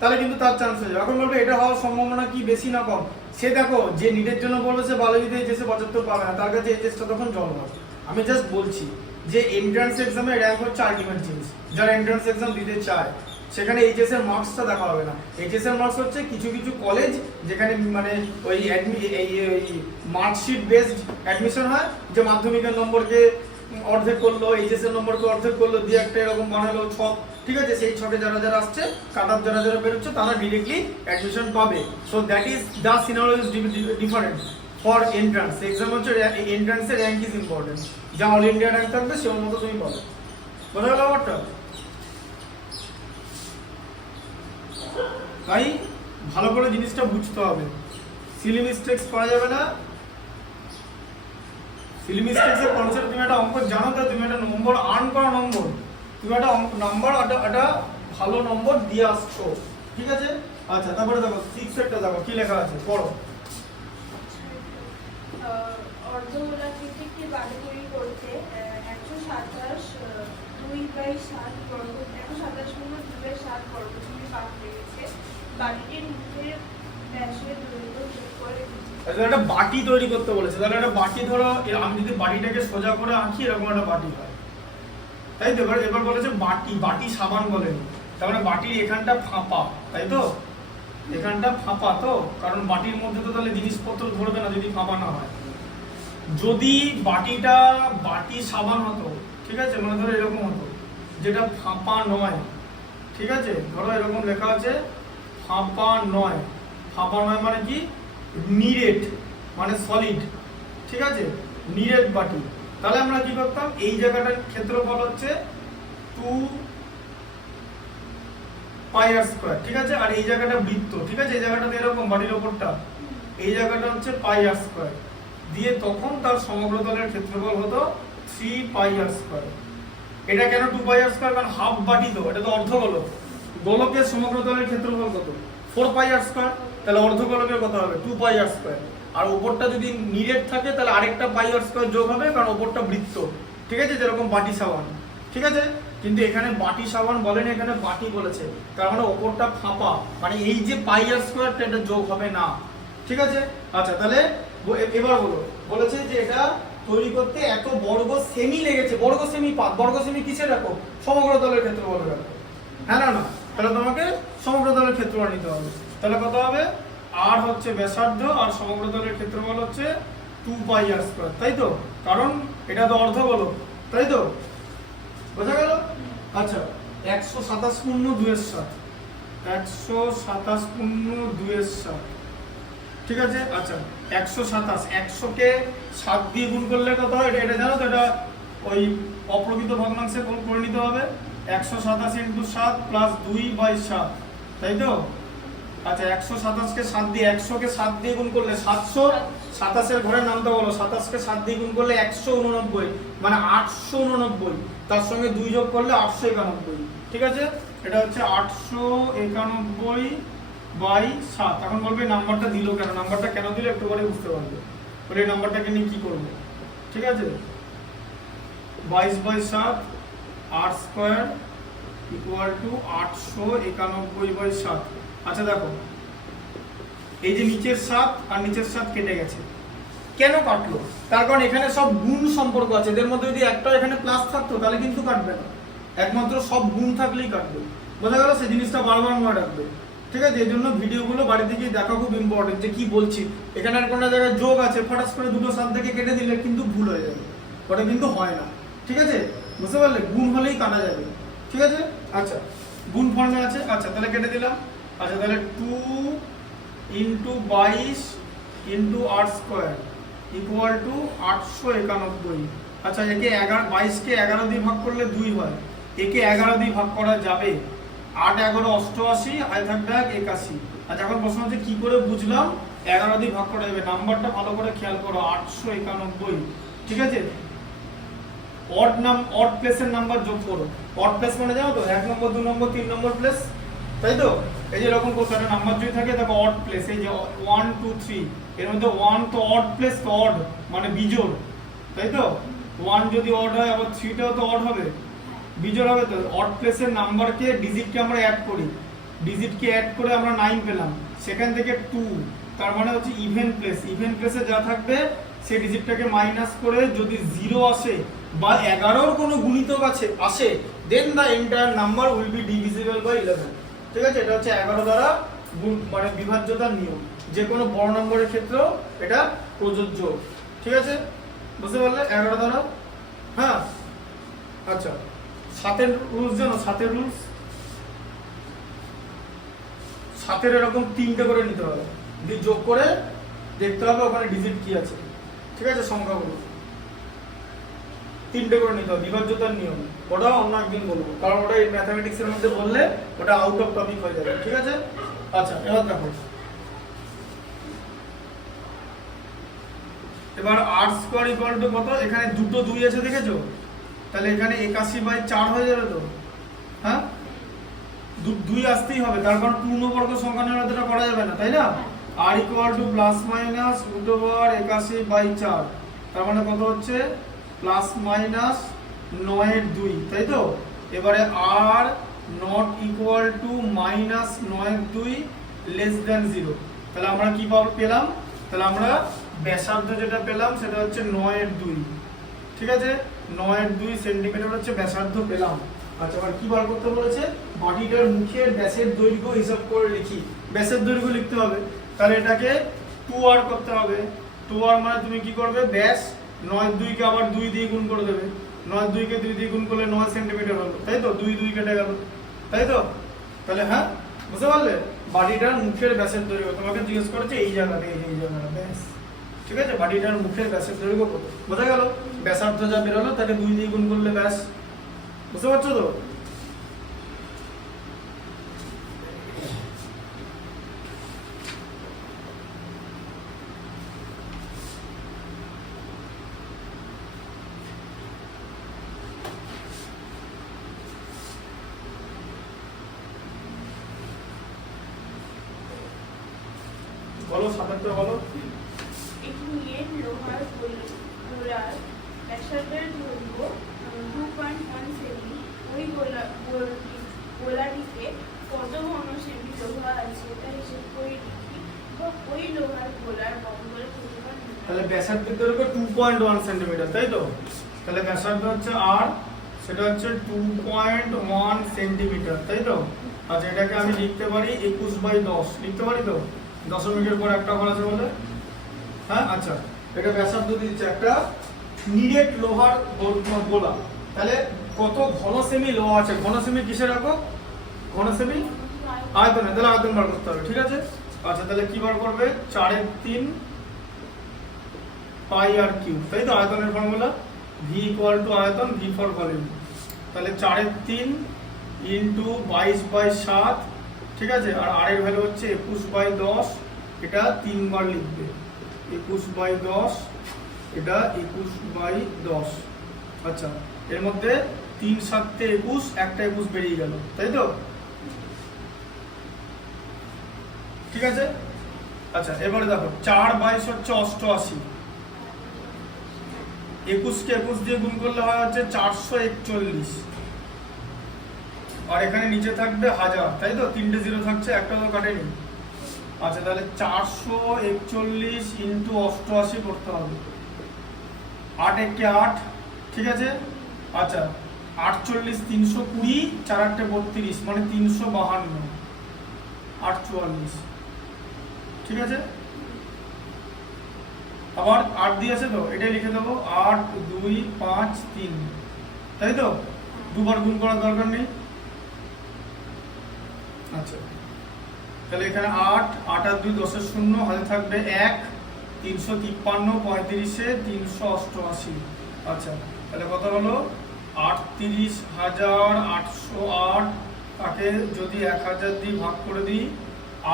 তাহলে কিন্তু তার চান্স হয়ে যাবে। এখন বলবে এটা হওয়ার সম্ভাবনা কি বেশি না কম, সে দেখো যে নিটের জন্য বলবে সে বায়োলজিতে এইচএসে 75 পাবে না, তার কাছে এইচএসটা তখন জলভাস। আমি জাস্ট বলছি যে এন্ট্রান্স এক্সামে র্যাঙ্ক হচ্ছে আলটিমেট জিনিস। যারা এন্ট্রান্স এক্সাম দিতে চায় সেখানে এইচএস এর মার্কসটা দেখা হবে না। এইচএস এর মার্কস হচ্ছে কিছু কিছু কলেজ যেখানে মানে ওই মার্কশিট বেসড অ্যাডমিশন হয়, যে মাধ্যমিকের নম্বরকে অর্ধেক করলো, এইচএস এর নম্বরকে অর্ধেক করলো, দিয়ে একটা এরকম বানালো ছক। ঠিক আছে, সেই ছকে যারা যারা আসছে, কাট অফ যারা যারা বেরোচ্ছে, তারা ডিরেক্টলি অ্যাডমিশন পাবে। So that is the scenario is different for entrance exam. হচ্ছে এন্ট্রান্সের র্যাঙ্ক ইজ ইম্পর্টেন্ট, যা অল ইন্ডিয়া র্যাঙ্ক থাকবে সে মতো তুমি পাবে। বোঝা গেল ব্যাপারটা? তাই ভালো করে জিনিসটা বুঝতে হবে, সিলি মিস্টেক্স করা যাবে না। সিলি মিস্টেক্সের কনসেপ্ট, তুমি একটা অঙ্ক জানো তো, তুমি একটা নম্বর আর্ন করা নম্বর, তুমি একটা নাম্বার একটা ভালো নম্বর দিয়ে আসছো। ঠিক আছে, আচ্ছা, তারপরে দেখো 6 এরটা দেখো কি লেখা আছে, পড়ো। অর্ধগোলাকৃতি একটি বাড়ি তৈরি করতে 127 2/7 বর্গ 127 গুণ 2/7 বর্গমিটার কাঠ লেগেছে। বাড়িটির মুখের ব্যাসের দৈর্ঘ্য যোগ করে একটা বাটি তৈরি করতে বলেছে। তাহলে একটা বাটি, ধরো আমি যদি বাটিটাকে সোজা করে আঁকি, এরকম একটা বাটি হয়, তাই তো। এবার বলেছে বাটি সাবান বলেনি, তার মানে বাটির এখানটা ফাঁপা, তাই তো, এখানটা ফাঁপা তো, কারণ বাটির মধ্যে তো তাহলে জিনিসপত্র ধরবে না যদি ফাঁপা না হয়। যদি বাটিটা বাটি সাবান হতো, ঠিক আছে, মানে ধরো এরকম হতো, যেটা ফাঁপা নয়। ঠিক আছে, ধরো এরকম লেখা আছে ফাঁপা নয়। ফাঁপা নয় মানে কি, নিরেট মানে সলিড। ঠিক আছে, নিরেট বাটি। তাহলে আমরা কি করতাম, এই জায়গাটার ক্ষেত্রফল হচ্ছে 2π পাই আর স্কয়ার, ঠিক আছে। আর এই জায়গাটা বৃত্ত, ঠিক আছে, এই জায়গাটা এরকম বাড়ির ওপরটা, এই জায়গাটা হচ্ছে পাই আর স্কয়ার দিয়ে তখন তার সমগ্র তলের ক্ষেত্রফল হতো 3 পাই আর স্কয়ার। এটা কেন 2 পাই আর স্কয়ার? কারণ হাফ বাটি তো, এটা তো অর্ধগোলক। গোলকের সমগ্র তলের ক্ষেত্রফল কত? 4 পাই আর স্কয়ার। তাহলে অর্ধগোলকের কত হবে? 2 পাই আর স্কয়ার। আর উপরটা যদি নিরেট থাকে তাহলে আরেকটা পাই আর স্কয়ার যোগ হবে, কারণ উপরটা বৃত্ত, ঠিক আছে, যেরকম বাটি সাবান, ঠিক আছে। কিন্তু এখানে বাটি সাবান বলেনি, এখানে বাটি বলেছে, তার মানে ওপরটা ফাঁপা, মানে এই যে পাই আর স্কয়ারটা এটা যোগ হবে না, ঠিক আছে। আচ্ছা, তাহলে এবার বলেছে যে এটা তৈরি করতে এত বর্গ সেমি লেগেছে। বর্গ সেমি পাত, বর্গ সেমি কিসে রাখো? সমগ্র তলের ক্ষেত্রফল রাখো, হ্যাঁ না? তাহলে তোমাকে সমগ্র তলের ক্ষেত্রফল নিতে হবে। তাহলে কত হবে? আর হচ্ছে ব্যাসার্ধ আর সমগ্র তলের ক্ষেত্রফল হচ্ছে 2 পাই আর স্কয়ার, তাই তো? কারণ এটা তো অর্ধগোলক, তাই তো? বোঝা গেল? আচ্ছা, 127 পূর্ণ 2 এর 7, 127 পূর্ণ 2 এর 7, ঠিক আছে। আচ্ছা, 127, 100 কে 7 দিয়ে গুণ করলে কত হয়? এটা জানো তো? এটা ওই অপ্রকৃত ভগ্নাংশে করে নিতে হবে। 127 × 7 প্লাস 2/7, তাই তো? আচ্ছা, 127 কে 7 দিয়ে, 100 কে 7 দিয়ে গুণ করলে 727 এর ঘরের নামটা বলো। 27 কে 7 দিয়ে গুণ করলে 189, মানে 889, তার সঙ্গে 2 যোগ করলে 891, ঠিক আছে। এটা হচ্ছে 891/7। এখন বলবে নাম্বারটা দিল কেন? নাম্বারটা কেন দিল একটু পরে বুঝতে পারবে। পরে এই নাম্বারটাকে নিয়ে কি করব, ঠিক আছে। 22/7 r স্কয়ার ইকুয়াল টু 891/7। আচ্ছা দেখো, এই যে নিচের 7 আর নিচের 7 কেটে গেছে। কেন কাটলো? তার কারণ এখানে সব গুণ সম্পর্ক আছে। এদের মধ্যে যদি একটা এখানে প্লাস থাকতো তাহলে কিন্তু কাটবে না, একমাত্র সব গুণ থাকলেই কাটবে। বোঝা গেল? সেই জিনিসটা বারবার মনে রাখবে, ঠিক আছে। এই জন্য ভিডিওগুলো বাড়িতে গিয়ে দেখা খুব ইম্পর্টেন্ট, যে কি বলছি। এখানে আর কোনো জায়গায় যোগ আছে, ফটাস করে দুটো 7 থেকে কেটে দিলে কিন্তু ভুল হয়ে যাবে, ওটা কিন্তু হয় না, ঠিক আছে। বুঝতে পারলে? গুণ হলেই কাটা যাবে, ঠিক আছে। আচ্ছা, গুণ ফর্মে আছে। আচ্ছা, তাহলে কেটে দিলাম। আচ্ছা, তাহলে 2 × 22 × r স্কয়ার ইকুয়াল টু 891। আচ্ছা, একে 22 কে 11 দিয়ে ভাগ করলে 2 হয়, একে 11 দিয়ে ভাগ করা যাবে। 8 11 88, আর থাকবে 81। আচ্ছা, এখন প্রশ্ন হচ্ছে কি করে বুঝলাম 11 দিয়ে ভাগ করা যাবে? নাম্বারটা ভালো করে খেয়াল করো, 891, ঠিক আছে। অড প্লেসের নাম্বার যোগ করো। অড প্লেস মানে জানো তো? 1 নম্বর, 2 নম্বর, 3 নম্বর প্লেস, তাই তো? এই যে এরকম কোন একটা নাম্বার যদি থাকে দেখো অড প্লেস, এই যে 1 2 3, এর মধ্যে 1 তো অড প্লেস, তো অড মানে বিজোড়, তাই তো? 1 যদি অড হয় আবার 3টাও তো অড হবে, বিজোড় হবে। তো অড প্লেসের নাম্বারকে, ডিজিটকে আমরা অ্যাড করি, ডিজিটকে অ্যাড করে আমরা 9 পেলাম, সেখান থেকে 2, তার মানে হচ্ছে ইভেন প্লেস। ইভেন প্লেসে যা থাকবে সেই ডিজিটটাকে মাইনাস করে যদি 0 আসে বা 11-র কোনো গুণিতক আসে, then the entire number will be divisible by 11, ঠিক আছে। এটা হচ্ছে 11 দ্বারা গুণ মানে বিভাজ্যতার নিয়ম, যে কোনো বড় নম্বরের ক্ষেত্রেও এটা প্রযোজ্য, ঠিক আছে। বুঝতে পারলে? 11 দ্বারা, হ্যাঁ। আচ্ছা, 7-এর রুলস জানো? 7-এর রুলস, 7-এর এরকম 3টে করে নিতে হবে, দিয়ে যোগ করে দেখতে হবে ওখানে ডিজিট কি আছে, ঠিক আছে। সংখ্যাগুলো 3টে করে নিতে হবে, বিভাজ্যতার নিয়ম। ওটা অন্য একদিন বলবো, কারণ ওটা এই ম্যাথমেটিক্স এর মধ্যে বললে ওটা আউট অফ টপিক হয়ে যাবে, ঠিক আছে। আচ্ছা, এবার দেখো, এবার r স্কয়ার ইকুয়াল টু কত? এখানে দুটো 2 আছে, দেখেছো? তাহলে এখানে 81/4 হয়ে যাবে তো, হ্যাঁ। 2 আসতেই হবে, তার কারণ পূর্ণবর্গ সংখ্যা নিয়ে এটা করা যাবে না, তাই না? r equal to plus minus √81/4, তার মানে কত হচ্ছে? প্লাস মাইনাস 9/2, তাই তো? এবারে r not equal to minus 9/2 less than 0। তাহলে আমরা কি পেলাম? তাহলে আমরা ব্যাসার্ধ যেটা পেলাম সেটা হচ্ছে 9/2, ঠিক আছে। 9/2 সেন্টিমিটার হচ্ছে ব্যাসার্ধ পেলাম। আচ্ছা, এবার কি বার করতে বলেছে? বাটিটার মুখের ব্যাসের দৈর্ঘ্য হিসাব করে লিখি। ব্যাসের দৈর্ঘ্য লিখতে হবে, তাহলে এটাকে 2r করতে হবে। 2r মানে তুমি কি করবে? ব্যাস 9/2 কে আবার 2 দিয়ে গুণ করে দেবে। 9/2 কে 2 দিয়ে গুণ করলে 9 সেন্টিমিটার হলো, তাই তো? 2 2 কেটে গেল, তাই তো? তাহলে হ্যাঁ, বুঝতে পারলে? বাটিটার মুখের ব্যাসের দৈর্ঘ্য তোমাকে জিজ্ঞেস করেছে এই জায়গাটা, এই জায়গাটা ব্যাস, ঠিক আছে। বাটিটার মুখের ব্যাসের দৈর্ঘ্য কত? বোঝা গেল? ব্যাসার্ধ যা বেরোলো তাকে 2 দিয়ে গুণ করলে ব্যাস। বুঝতে পারছো তো? বলো 7 বলো। একটি নিরেট লোহার গোলার ব্যাসার্ধের দৈর্ঘ্য 2.1 সেমি। ওই গোলাটিতে কত ঘন সেমি লোহা আছে তা হিসেব করে লিখি। ওই লোহার গোলার বহরের ক্ষেত্রফল নির্ণয়। তাহলে ব্যাসার্ধের দৈর্ঘ্য 2.1 সেন্টিমিটার, তাই তো? তাহলে ব্যাসার্ধ হচ্ছে আর, সেটা হচ্ছে 2.1 সেন্টিমিটার, তাই তো? আচ্ছা, এটাকে আমি লিখতে পারি 21/10, লিখতে পারি তো? দশমিকের পর একটা ঘর আছে বলে। হ্যাঁ, আচ্ছা, এটা ব্যাসার্ধ দিচ্ছে একটা নিরেট লোহার গোলা। তাহলে কত ঘন সেমি লোহা আছে? ঘন সেমি কিসে রাখো? ঘন সেমি আয়তনে। তাহলে আয়তন বার করতে হবে, ঠিক আছে? আচ্ছা, তাহলে কি বার করবে? 4/3 পাই আর কিউব, তাই তো? আয়তনের ফর্মুলা V = আয়তন, V ফর ভলিউম। তাহলে 4/3 ইন্টু 22/7, ঠিক আছে? আর আর এর ভ্যালু হচ্ছে 21/10, এটা 3 বার লিখবে। 21/10, এটা 21/10। আচ্ছা, এর মধ্যে 3 7 21, একটা 21 বেরিয়ে গেল, তাই তো? ঠিক আছে? আচ্ছা, এবারে দেখো 4/22 হচ্ছে 88। 21 কে 21 দিয়ে গুণ করলে হয় হচ্ছে 441। আর এখানে নিচে থাকবে 1000, তাই তো? 3টে 0 থাকছে, একটা তো কাটেনি। আচ্ছা, তাহলে 441 ইন্টু 88 করতে হবে। 8 একে 8, ঠিক আছে? আচ্ছা, 48 320, 4 8 32, মানে 352, 844, ঠিক আছে? আবার 8 দিয়েছে তো, এটাই লিখে দেবো 8 2 5 3, তাই তো? দুবার গুণ করার দরকার নেই। আচ্ছা, তাহলে এখানে 8 8 আর 2 10 এর 0, হাতে থাকবে 1, 353, 35 388। আচ্ছা, তাহলে কত হলো? 38,808। তাকে যদি 1000 দিয়ে ভাগ করে দিই,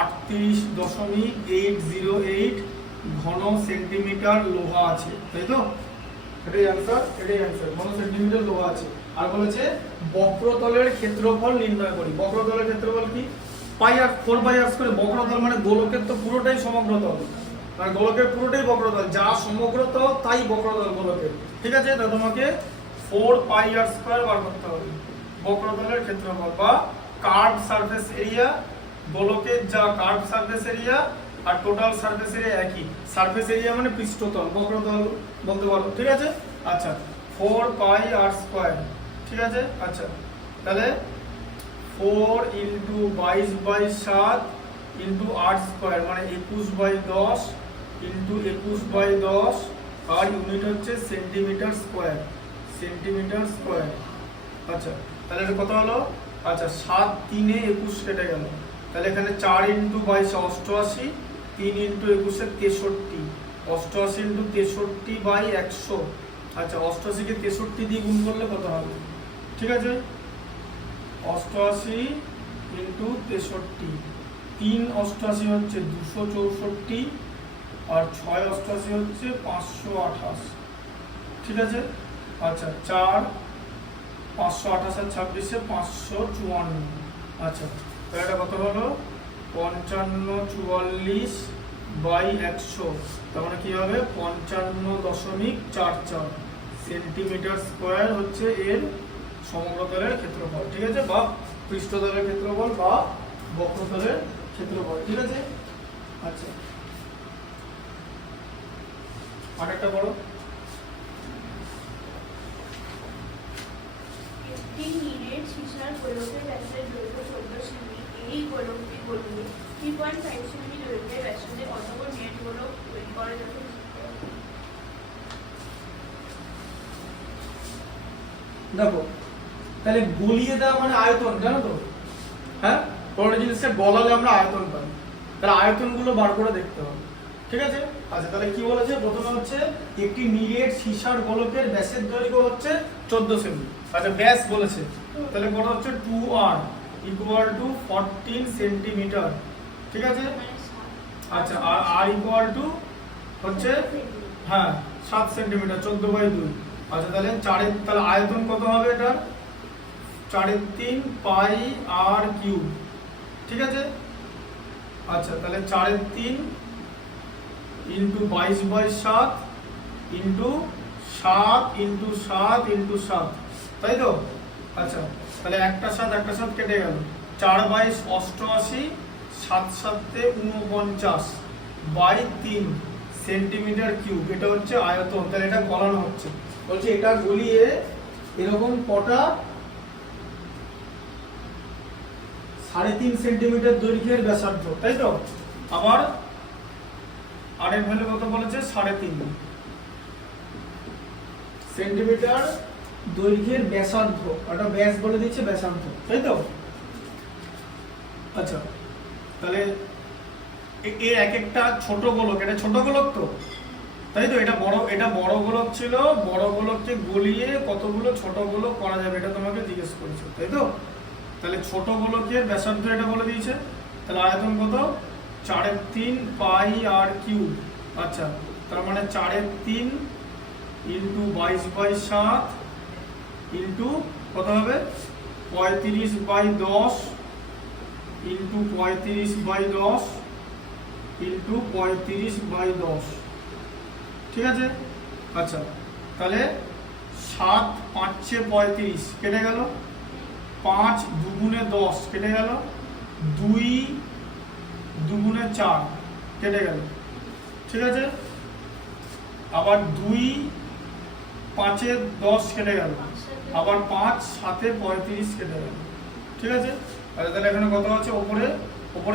38.808 ঘন সেন্টিমিটার লোহা আছে, তাই তো? এটাই অ্যান্সার, এটাই অ্যান্সার, ঘন সেন্টিমিটার লোহা আছে। আর বলেছে বক্রতলের ক্ষেত্রফল নির্ণয় করি। বক্রতলের ক্ষেত্রফল কি? পাই আর 4/r করে। বক্রতল মানে গোলকের তো পুরোটাই সমগ্রতল, আর গোলকের পুরোটাই বক্রতল, যা সমগ্রতল তাই বক্রতল গোলকের, ঠিক আছে? তো তোমাকে 4πr² বার করতে হবে বক্রতলের ক্ষেত্রফল, বা কার্ভ সারফেস এরিয়া। গোলকের যা কার্ভ সারফেস এরিয়া আর টোটাল সারফেস এরিয়া একই। সারফেস এরিয়া মানে পৃষ্ঠতল, বক্রতল বলতে পারো, ঠিক আছে? আচ্ছা, 4πr², ঠিক আছে? আচ্ছা, তাহলে 4 ইন্টু 22/7 ইন্টু 8² মানে 21/10 ইন্টু 21/10, আর ইউনিট হচ্ছে সেন্টিমিটার স্কোয়ার, সেন্টিমিটার স্কোয়ার। আচ্ছা, তাহলে এটা কত হলো? আচ্ছা, 7 3 21 কেটে গেল। তাহলে এখানে 4 ইন্টু 22 88, 3 ইন্টু 21 63, 88 ইন্টু 63/100। আচ্ছা, 88 কে 63 দিয়ে গুণ করলে কত হবে? ঠিক আছে, 88 ইন্টু 63, 3 88 হচ্ছে 264, আর 6 88 হচ্ছে 528, ঠিক আছে? আচ্ছা, 4 528 আর 26 554। আচ্ছা, তাহলে এটা কত হলো? 55/44, তার মানে কি হবে? 55.44 সেন্টিমিটার স্কোয়ার হচ্ছে এর সমগ্রতলের ক্ষেত্রফল, ঠিক আছে? বা পৃষ্ঠতলের ক্ষেত্রফল বা বক্রতলের ক্ষেত্রফল, ঠিক আছে? আচ্ছা, আরেকটা বড়। একটি নিরেট সীসার গোলকের ব্যাসের দৈর্ঘ্য 14 সেমি। এই গোলকটি গোলকে 3.5 সেমি দৈর্ঘ্যের ব্যাসার্ধে কতগুলো নিরেট গোলক তৈরি করা যাবে? দেখো, তাহলে গলিয়ে দেওয়া মানে আয়তন, জানো তো? হ্যাঁ, কোনো জিনিসকে গলালে আমরা আয়তন পাই, তাহলে আয়তনগুলো বার করে দেখতে হবে, ঠিক আছে? আচ্ছা, তাহলে কি বলেছে? প্রথমে হচ্ছে একটি নিরেট সীসার গোলকের ব্যাসের দৈর্ঘ্য হচ্ছে 14 সেমি। আচ্ছা, ব্যাস বলেছে, তাহলে কত হচ্ছে? 2r ইকুয়াল টু 14 সেন্টিমিটার, ঠিক আছে? আচ্ছা, আর r ইকুয়াল টু হচ্ছে, হ্যাঁ, 7 সেন্টিমিটার, 14/2। আচ্ছা, তাহলে তাহলে আয়তন কত হবে এটা? 4/3 পাই আর কিউব, ঠিক আছে? আচ্ছা, তাহলে 4/3 ইন্টু 22/7 ইন্টু 7 ইন্টু 7 ইন্টু 7, তাই তো? আচ্ছা, তাহলে একটা 7 কেটে গেল, 4/88, 7 7 49 বাই 3 সেন্টিমিটার কিউব। এটা হচ্ছে আয়তন, তাহলে এটা গলানো হচ্ছে। বলছে এটা গলিয়ে এরকম কটা 3.5 সেন্টিমিটার দৈর্ঘ্যের ব্যাসার্ধ, তাই তো? আবার আর এর ভ্যালু কত বলেছে? 3.5 সেন্টিমিটার দৈর্ঘ্যের ব্যাসার্ধ, ওটা ব্যাস বলে দিচ্ছে, ব্যাসার্ধ, তাই তো? আচ্ছা, তাহলে এর এক একটা ছোট গোলক, এটা ছোট গোলক তো, তাই তো? এটা বড় গোলক ছিল, বড় গোলককে গলিয়ে কতগুলো ছোট গোলক করা যাবে এটা তোমাকে জিজ্ঞেস করেছে, তাই তো? তাহলে ছোট গোলকের ব্যাসার্ধ এটা বলে দিয়েছে, তাহলে আয়তন কত? 4/3 পাই আর কিউব। আচ্ছা, তার মানে 4/3 ইন্টু 22/7 ইন্টু কত হবে? 35/10 ইন্টু 35/10 ইন্টু 35/10, ঠিক আছে? আচ্ছা, তাহলে 7 5 35 কেটে গেল, 5 2 10 কেটে গেল, 2 2 4 কেটে গেল, ঠিক আছে? আবার 2 5 10 কেটে গেল, আবার 5 7 35 কেটে গেল, ঠিক আছে? তাহলে এখানে কত আছে? ওপরে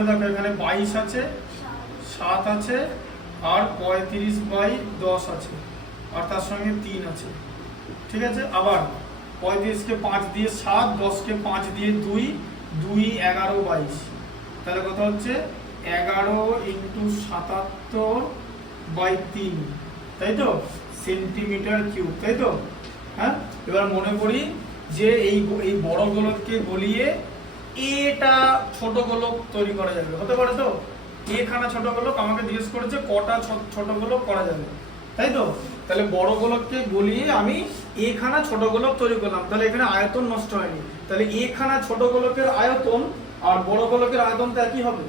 দেখো, এখানে 22 আছে, 7 আছে, আর 35/10 আছে, আর তার সঙ্গে 3 আছে, ঠিক আছে? আবার 35কে 5 দিয়ে 7, 10কে 5 দিয়ে 2, 2 11 22, তাহলে কত হচ্ছে? 11 ইন্টু 77/3, তাই তো? সেন্টিমিটার কিউব, তাই তো? হ্যাঁ, এবার মনে করি যে এই বড় গোলককে গলিয়ে এটা ছোট গোলক তৈরি করা যাবে, হতে পারে তো? এখানা ছোট গোলক আমাকে জিজ্ঞেস করেছে কটা ছোট গোলক করা যাবে, তাই তো? তাহলে বড় গোলককে গলিয়ে আমি এখানা ছোট গোলক তৈরি করলাম, তাহলে এখানে আয়তন নষ্ট হয়নি। তাহলে এখানা ছোট গোলকের আয়তন আর বড় গোলকের আয়তন তো একই হবে।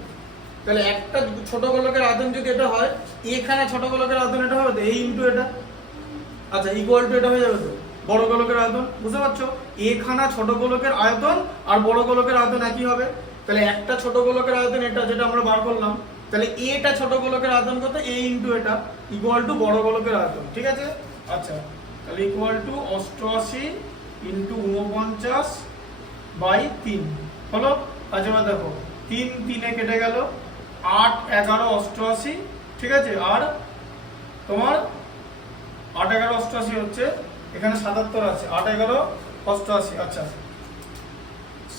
তাহলে একটা ছোট গোলকের আয়তন যদি এটা হয়, এখানে ছোট গোলকের আয়তন এটা হবে তো, এই ইনটু এটা, আচ্ছা, ইকুয়াল টু এটা হয়ে যাবে তো বড় গোলকের আয়তন, বুঝতে পারছো? এখানা ছোট গোলকের আয়তন আর বড় গোলকের আয়তন একই হবে। তাহলে একটা ছোট গোলকের আয়তন এটা, যেটা আমরা বার করলাম, তাহলে এটা ছোট গোলকের আয়তন কত? এ ইনটু এটা, ইকুয়াল টু বড় গোলকের আয়তন, ঠিক আছে? আচ্ছা, তাহলে ইকুয়াল টু 88 ইনটু 49/3 হলো। আচ্ছা, এবার দেখো, 3 3 কেটে গেল, 8 11 88, ঠিক আছে? আর তোমার 8 11 88 হচ্ছে, এখানে 77 আছে, 8 11 88, আচ্ছা,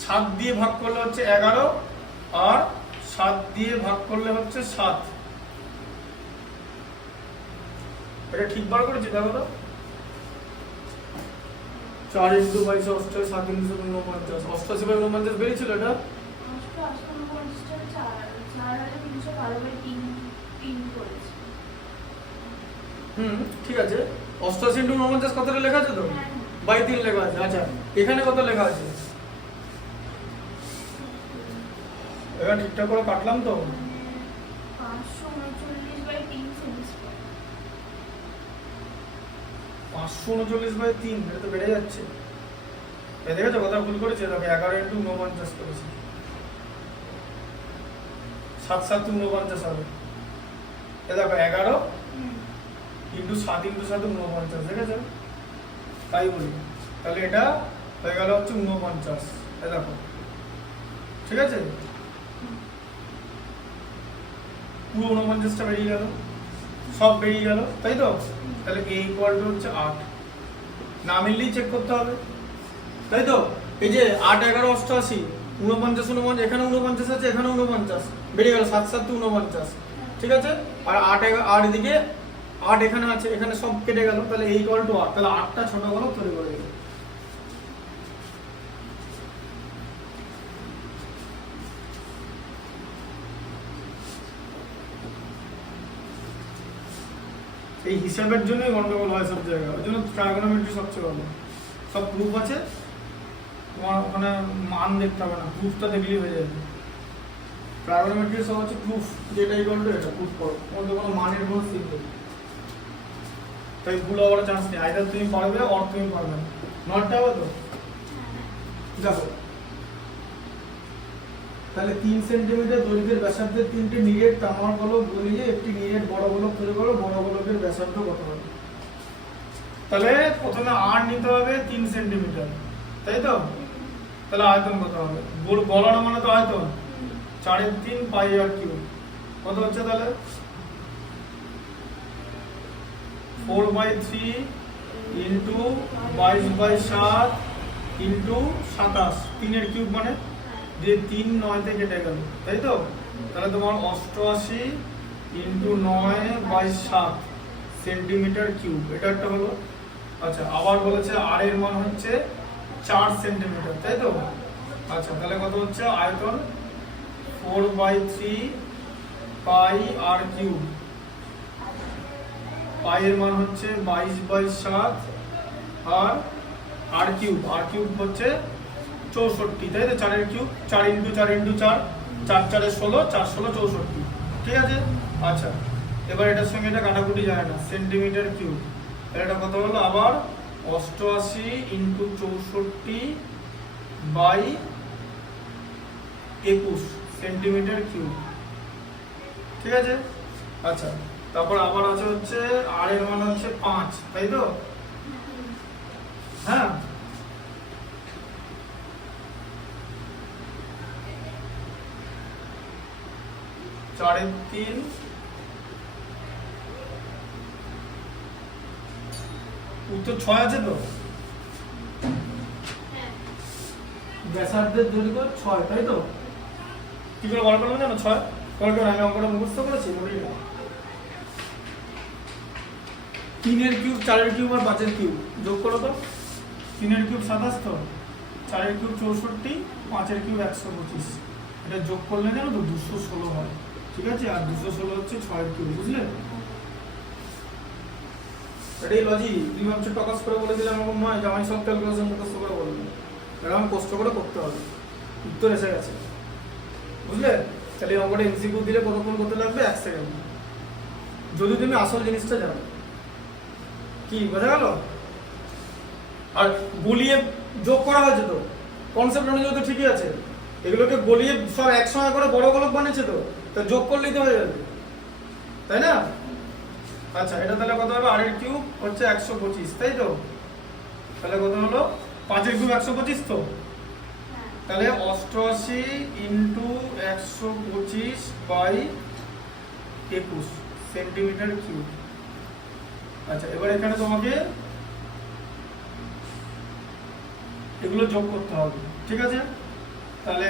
7 দিয়ে ভাগ করলে হচ্ছে 11, আর 7 দিয়ে ভাগ করলে হচ্ছে 7, এটা ঠিক বার করেছি, দেখো তো? 4 ইন্টু 22 88, 7 ইন্টু 7 49, 88/49 বেরিয়েছিল এটা। ঠিক আছে, 88 ইন্টু 49 কতটা লেখা আছে তো? বাই 3 লেখা আছে। আচ্ছা, এখানে কত লেখা আছে? এবার ঠিকঠাক করে কাটলাম তো? 539/3, এটা তো বেড়ে যাচ্ছে। এই দেখেছো কথা ভুল করেছে, দেখো 11 ইন্টু 49 করেছি, 7 7 49 হবে। এ দেখো 11 ইন্টু 7 ইন্টু 7 49, দেখেছো? তাই বলি, তাহলে এটা হয়ে গেল হচ্ছে 49, এ দেখো, ঠিক আছে? পুরো 49টা বেরিয়ে গেল, সব বেরিয়ে গেল, তাই তো? তাহলে a ইকুয়াল টু হচ্ছে 8, না মিললেই চেক করতে হবে, তাই তো? এই যে 8 11 88, 49 49, এখানে 49 আছে, এখানে 49 বেরিয়ে গেল, 7 7 49, ঠিক আছে? আর 8 8 এদিকে 8 এখানে আছে, এখানে সব কেটে গেল, তাহলে a ইকুয়াল টু 8, তাহলে 8টা ছোট গোলক তৈরি করে দিল। এই হিসাবের জন্যই গন্ডগোল হয় সব জায়গায়, ওই জন্য ট্রাইগোনোমেট্রি সবচেয়ে ভালো। সব প্রুফ আছে, তোমার ওখানে মান দেখতে হবে না, প্রুফটা দেখলেই হয়ে যাবে। ট্রাইগোনোমেট্রি সব হচ্ছে প্রুফ, যেটা ইকুয়াল টু এটা প্রুফ করো, মধ্যে কোনো মানের কোনো সিন নেই, তাই ভুল হওয়ার চান্স নেই, আইদার তুমি পারবে অর তুমি পারবে না। নটটা হবে তো দেখো, তাহলে 3 সেন্টিমিটার দৈর্ঘ্যের ব্যাসার্ধের 3টি নিরেট তামার গোলক গলিয়ে একটি নিরেট বড় গোলক তৈরি করো, বড় গোলকের ব্যাসার্ধ কত হবে? তাহলে প্রথমে আর নিতে হবে 3 সেন্টিমিটার, তাই তো? তাহলে আয়তন কত হবে? গোল গলানো মানে তো আয়তন 4/3 পাই আর কিউব, কত হচ্ছে তাহলে? 4/3 ইন্টু 22/7 ইন্টু 27, 3 এর কিউব মানে যে 3 9 কেটে গেল, তাই তো? তাহলে তোমার 88 ইন্টু 9/7 সেন্টিমিটার কিউব, এটা একটা হলো। আচ্ছা, আবার বলেছে আর এর মান হচ্ছে 4 সেন্টিমিটার, তাই তো? আচ্ছা, তাহলে কত হচ্ছে আয়তন? 4/3 পাই আর কিউব, পাই এর মান হচ্ছে 22/7 আর কিউব হচ্ছে 64, তাই তো? 4 এর কিউব, 4 ইন্টু 4 ইন্টু 4, 4 4 এ 16, 4 16 64, ঠিক আছে? আচ্ছা, এবার এটার সঙ্গে এটা কাটাকুটি যায় না, সেন্টিমিটার কিউব, এটা কত হলো আবার? 88 ইন্টু 64 বাই 21 সেন্টিমিটার কিউব, ঠিক আছে? আচ্ছা, তারপর আবার আছে হচ্ছে আর এর মান হচ্ছে 5, তাই তো? হ্যাঁ, চারের 3 উত্তর 6 আছে তো? ব্যাসার্ধের দৈর্ঘ্য 6, তাই তো? কি করে বার করলাম জানো? 6 করে করে আমি অঙ্কটা মুখস্থ করেছি, বলি না। 3 এর কিউব, 4 এর কিউব আর 5 এর কিউব যোগ করো তো। 3 এর কিউব 27 তো, 4 এর কিউব 64, 5 এর কিউব 125, এটা যোগ করলে জানো তো 216 হয়, ঠিক আছে? আর 216 হচ্ছে 6 এর কিউব, বুঝলে? এটাই লজিক। তুমি ভাবছো টকাস করে বলে দিলাম, এরকম নয় যে আমি সব ক্যালকুলেশন মুখস্থ করে বলবো, এটা আমি কষ্ট করে করতে হবে, উত্তর এসে গেছে, বুঝলে? তাহলে এই অঙ্কটা এমসিকিউ দিলে কতক্ষণ করতে লাগবে? 1 সেকেন্ড, যদি তুমি আসল জিনিসটা জানো। কি বোঝা গেল? আর গলিয়ে যোগ করা হয়েছে তো, কনসেপ্ট অনুযায়ী তো ঠিকই আছে, এগুলোকে গলিয়ে সব একসঙ্গে করে বড় গোলক বানিয়েছে তো, তা যোগ করলেই তো হয়ে যাবে, তাই না? আচ্ছা, এটা তাহলে কত হবে? আর এর কিউব হচ্ছে 125, তাই তো? তাহলে কত হলো? 5 এর কিউব 125 তো, তাহলে 88 ইন্টু 125 বাই 21 সেন্টিমিটার কিউব। আচ্ছা, এবার এখানে তোমাকে এগুলো যোগ করতে হবে, ঠিক আছে? তাহলে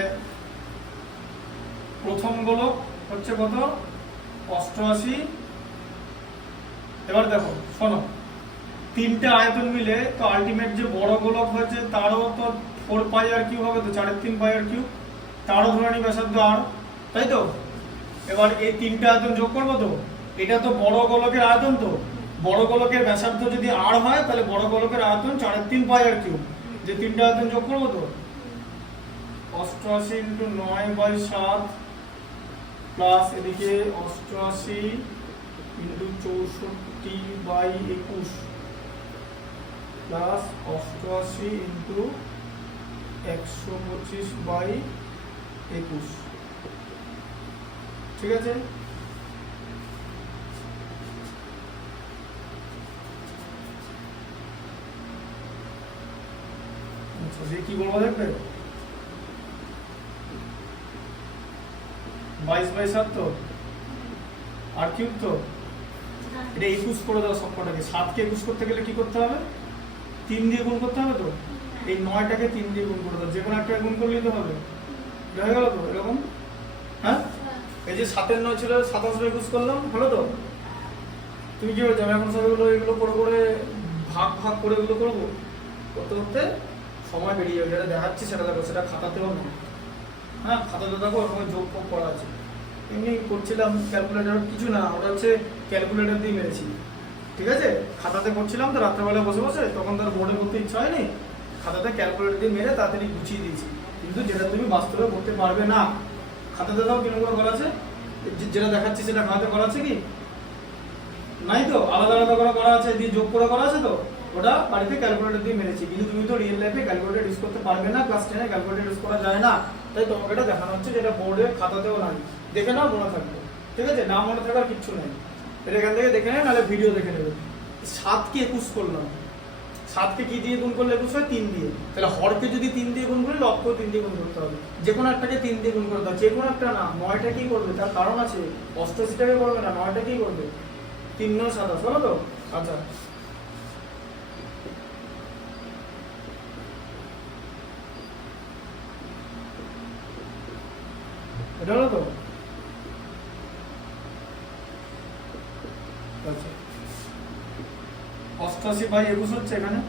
প্রথম গোলক হচ্ছে কত? 88। এবার দেখো, শোনো, 3টে আয়তন মিলে তো আলটিমেট যে বড় গোলক হয়েছে তারও তো 4 পাই আর কিউব হবে তো, 4/3 পাই আর কিউব, তারও ধরে নি ব্যাসার্ধ আর, তাই তো? এবার এই 3টে আয়তন যোগ করবো তো, এটা তো বড় গোলকের আয়তন, তো বড় গোলকের ব্যাসার্ধ যদি আর হয় তাহলে বড় গোলকের আয়তন 4/3 পাই আর কিউব, যে 3টে আয়তন যোগ করবো তো 88 ইন্টু 9/7 প্লাস এদিকে 88 ইন্টু 64/21 প্লাস 88 ইন্টু 125/21, ঠিক আছে? আচ্ছা, কি বলবো দেখবে? 22/7 তো, আর কিউব তো, এটা 21 করে দাও সবকটাকে। 7কে 21 করতে গেলে কি করতে হবে? 3 দিয়ে গুণ করতে হবে তো, এই 9টাকে 3 দিয়ে গুণ করে দাও, যে কোনো একটা গুণ করলেই তো হবে, হয়ে গেল তো এরকম। হ্যাঁ, এই যে 7 এর 9 ছিল, 27/21 করলাম, হলো তো? তুমি কি বলছো? আমি এখন সব এগুলো করে করে ভাগ ভাগ করে এগুলো করবো, করতে করতে সময় বেরিয়ে যাবে। যেটা দেখাচ্ছি সেটা দেখো, সেটা খাতাতেও না, হ্যাঁ খাতাতে দেখো ওরকম যোগ ফোগ করা আছে। এমনি করছিলাম ক্যালকুলেটর, কিছু না, ওটা হচ্ছে ক্যালকুলেটর দিয়ে মেরেছি, ঠিক আছে? খাতাতে করছিলাম তো রাত্রেবেলা বসে বসে, তখন তার বোর্ডে করতে ইচ্ছা হয়নি, খাতাতে ক্যালকুলেটর দিয়ে মেরে তাড়াতাড়ি গুছিয়ে দিয়েছি। কিন্তু যেটা তুমি বাস্তবে করতে পারবে না, খাতাতে দাও কিরকম করে করা আছে, যেটা দেখাচ্ছি সেটা খাতাতে করা আছে কি নাই? তো আলাদা আলাদা করে করা আছে, দিয়ে যোগ করে করা আছে। তো ওটা বাড়িতে ক্যালকুলেটর দিয়ে মেরেছি, কিন্তু তুমি তো রিয়েল লাইফে ক্যালকুলেটর ইউজ করতে পারবে না, ক্লাস 10 এ ক্যালকুলেটর ইউজ করা যায় না, তাই তোমাকে এটা দেখানো হচ্ছে, যেটা বোর্ডে খাতাতেও নাই, দেখে নাও মনে থাকবে, ঠিক আছে? না মনে থাকার কিচ্ছু নেই, এটা এখান থেকে দেখে নেয়, নাহলে ভিডিও দেখে নেবে। 7 কে 21 করলাম, 7 কে কি দিয়ে গুণ করলে 21 হয়? 3 দিয়ে। তাহলে হরকে যদি 3 দিয়ে গুণ করি, লবকেও 3 দিয়ে গুণ করতে হবে, যে কোনো একটাকে 3 দিয়ে গুণ করতে হবে, যে কোনো একটা না। 9টা কি করবে, তার কারণ আছে, 88টাকে করবে না, 9টা কি করবে? 3 9 27 হলো তো? আচ্ছা, এটা হলো তো? আচ্ছা, 88/21 হচ্ছে এখানে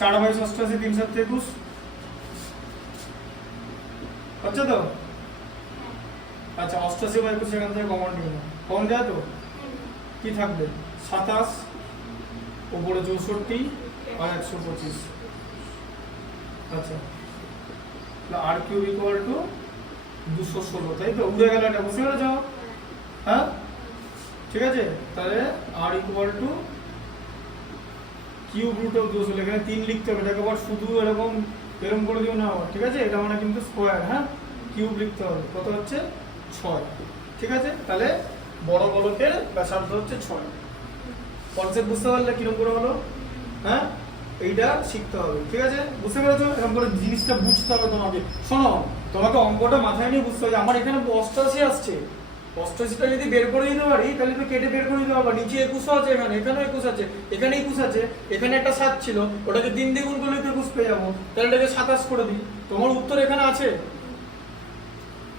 4/88 3 7 21 হচ্ছে তো? আচ্ছা, 88/21 এখান থেকে কমন নিয়ে নাও, কমন দেওয়া তো কি থাকবে? 27 উপরে 64 আর 125। আচ্ছা, আর কিউব ইকুয়াল টু 216, তাই তো? উড়ে গেল, এটা বুঝতে পেরেছ? হ্যাঁ, ঠিক আছে। তাহলে আর equal to cube root of 216, এখানে 3 লিখতে হবে, এটাকে আবার শুধু এরকম করে দিও না আবার, ঠিক আছে? এটা মানে কিন্তু স্কোয়ার, হ্যাঁ, কিউব লিখতে হবে। কত হচ্ছে? 6, ঠিক আছে? তাহলে বড় গোলকের ব্যাসার্ধ হচ্ছে 6। কনসেপ্ট বুঝতে পারলে কিরকম করে হলো? হ্যাঁ, এইটা শিখতে হবে, ঠিক আছে? বুঝতে পেরেছো? এরকম করে জিনিসটা বুঝতে হবে তোমাকে। শোনো, তোমাকে অঙ্কটা মাথায় নিয়ে বুঝতে হবে। আমার এখানে 88 আসছে, 88টা যদি বের করে দিতে পারি, তাহলে তো কেটে বের করে দিতে পারবা। নিচে 21 আছে, এখানেও 21 আছে, এখানে 21 আছে, এখানে একটা 7 ছিল, ওটাকে 3 দিয়ে গুণ করলে তো 21 পেয়ে যাবো, তাহলে এটাকে 27 করে দিই। তোমার উত্তর এখানে আছে,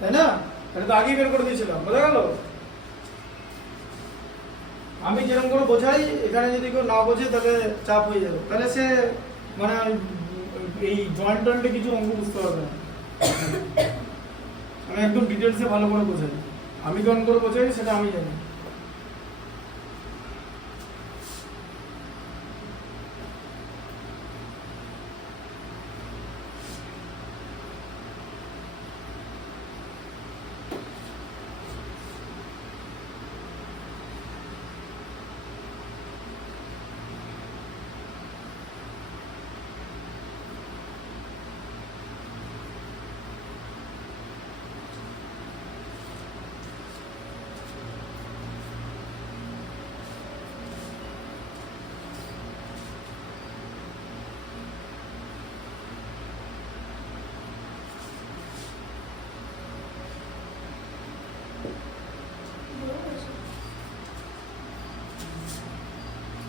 তাই না? এটা তো আগেই বের করে দিয়েছিলাম, বোঝা গেল? আমি যেরকম করে বোঝাই, এখানে যদি কেউ না বোঝে তাহলে চাপ হয়ে যাবে, তাহলে সে মানে এই জয়েন্ট টয়েন্টে কিছু অঙ্ক বুঝতে পারবে না। আমি একদম ডিটেলসে ভালো করে বোঝাই, আমি কেমন করে বোঝাই সেটা আমি জানি।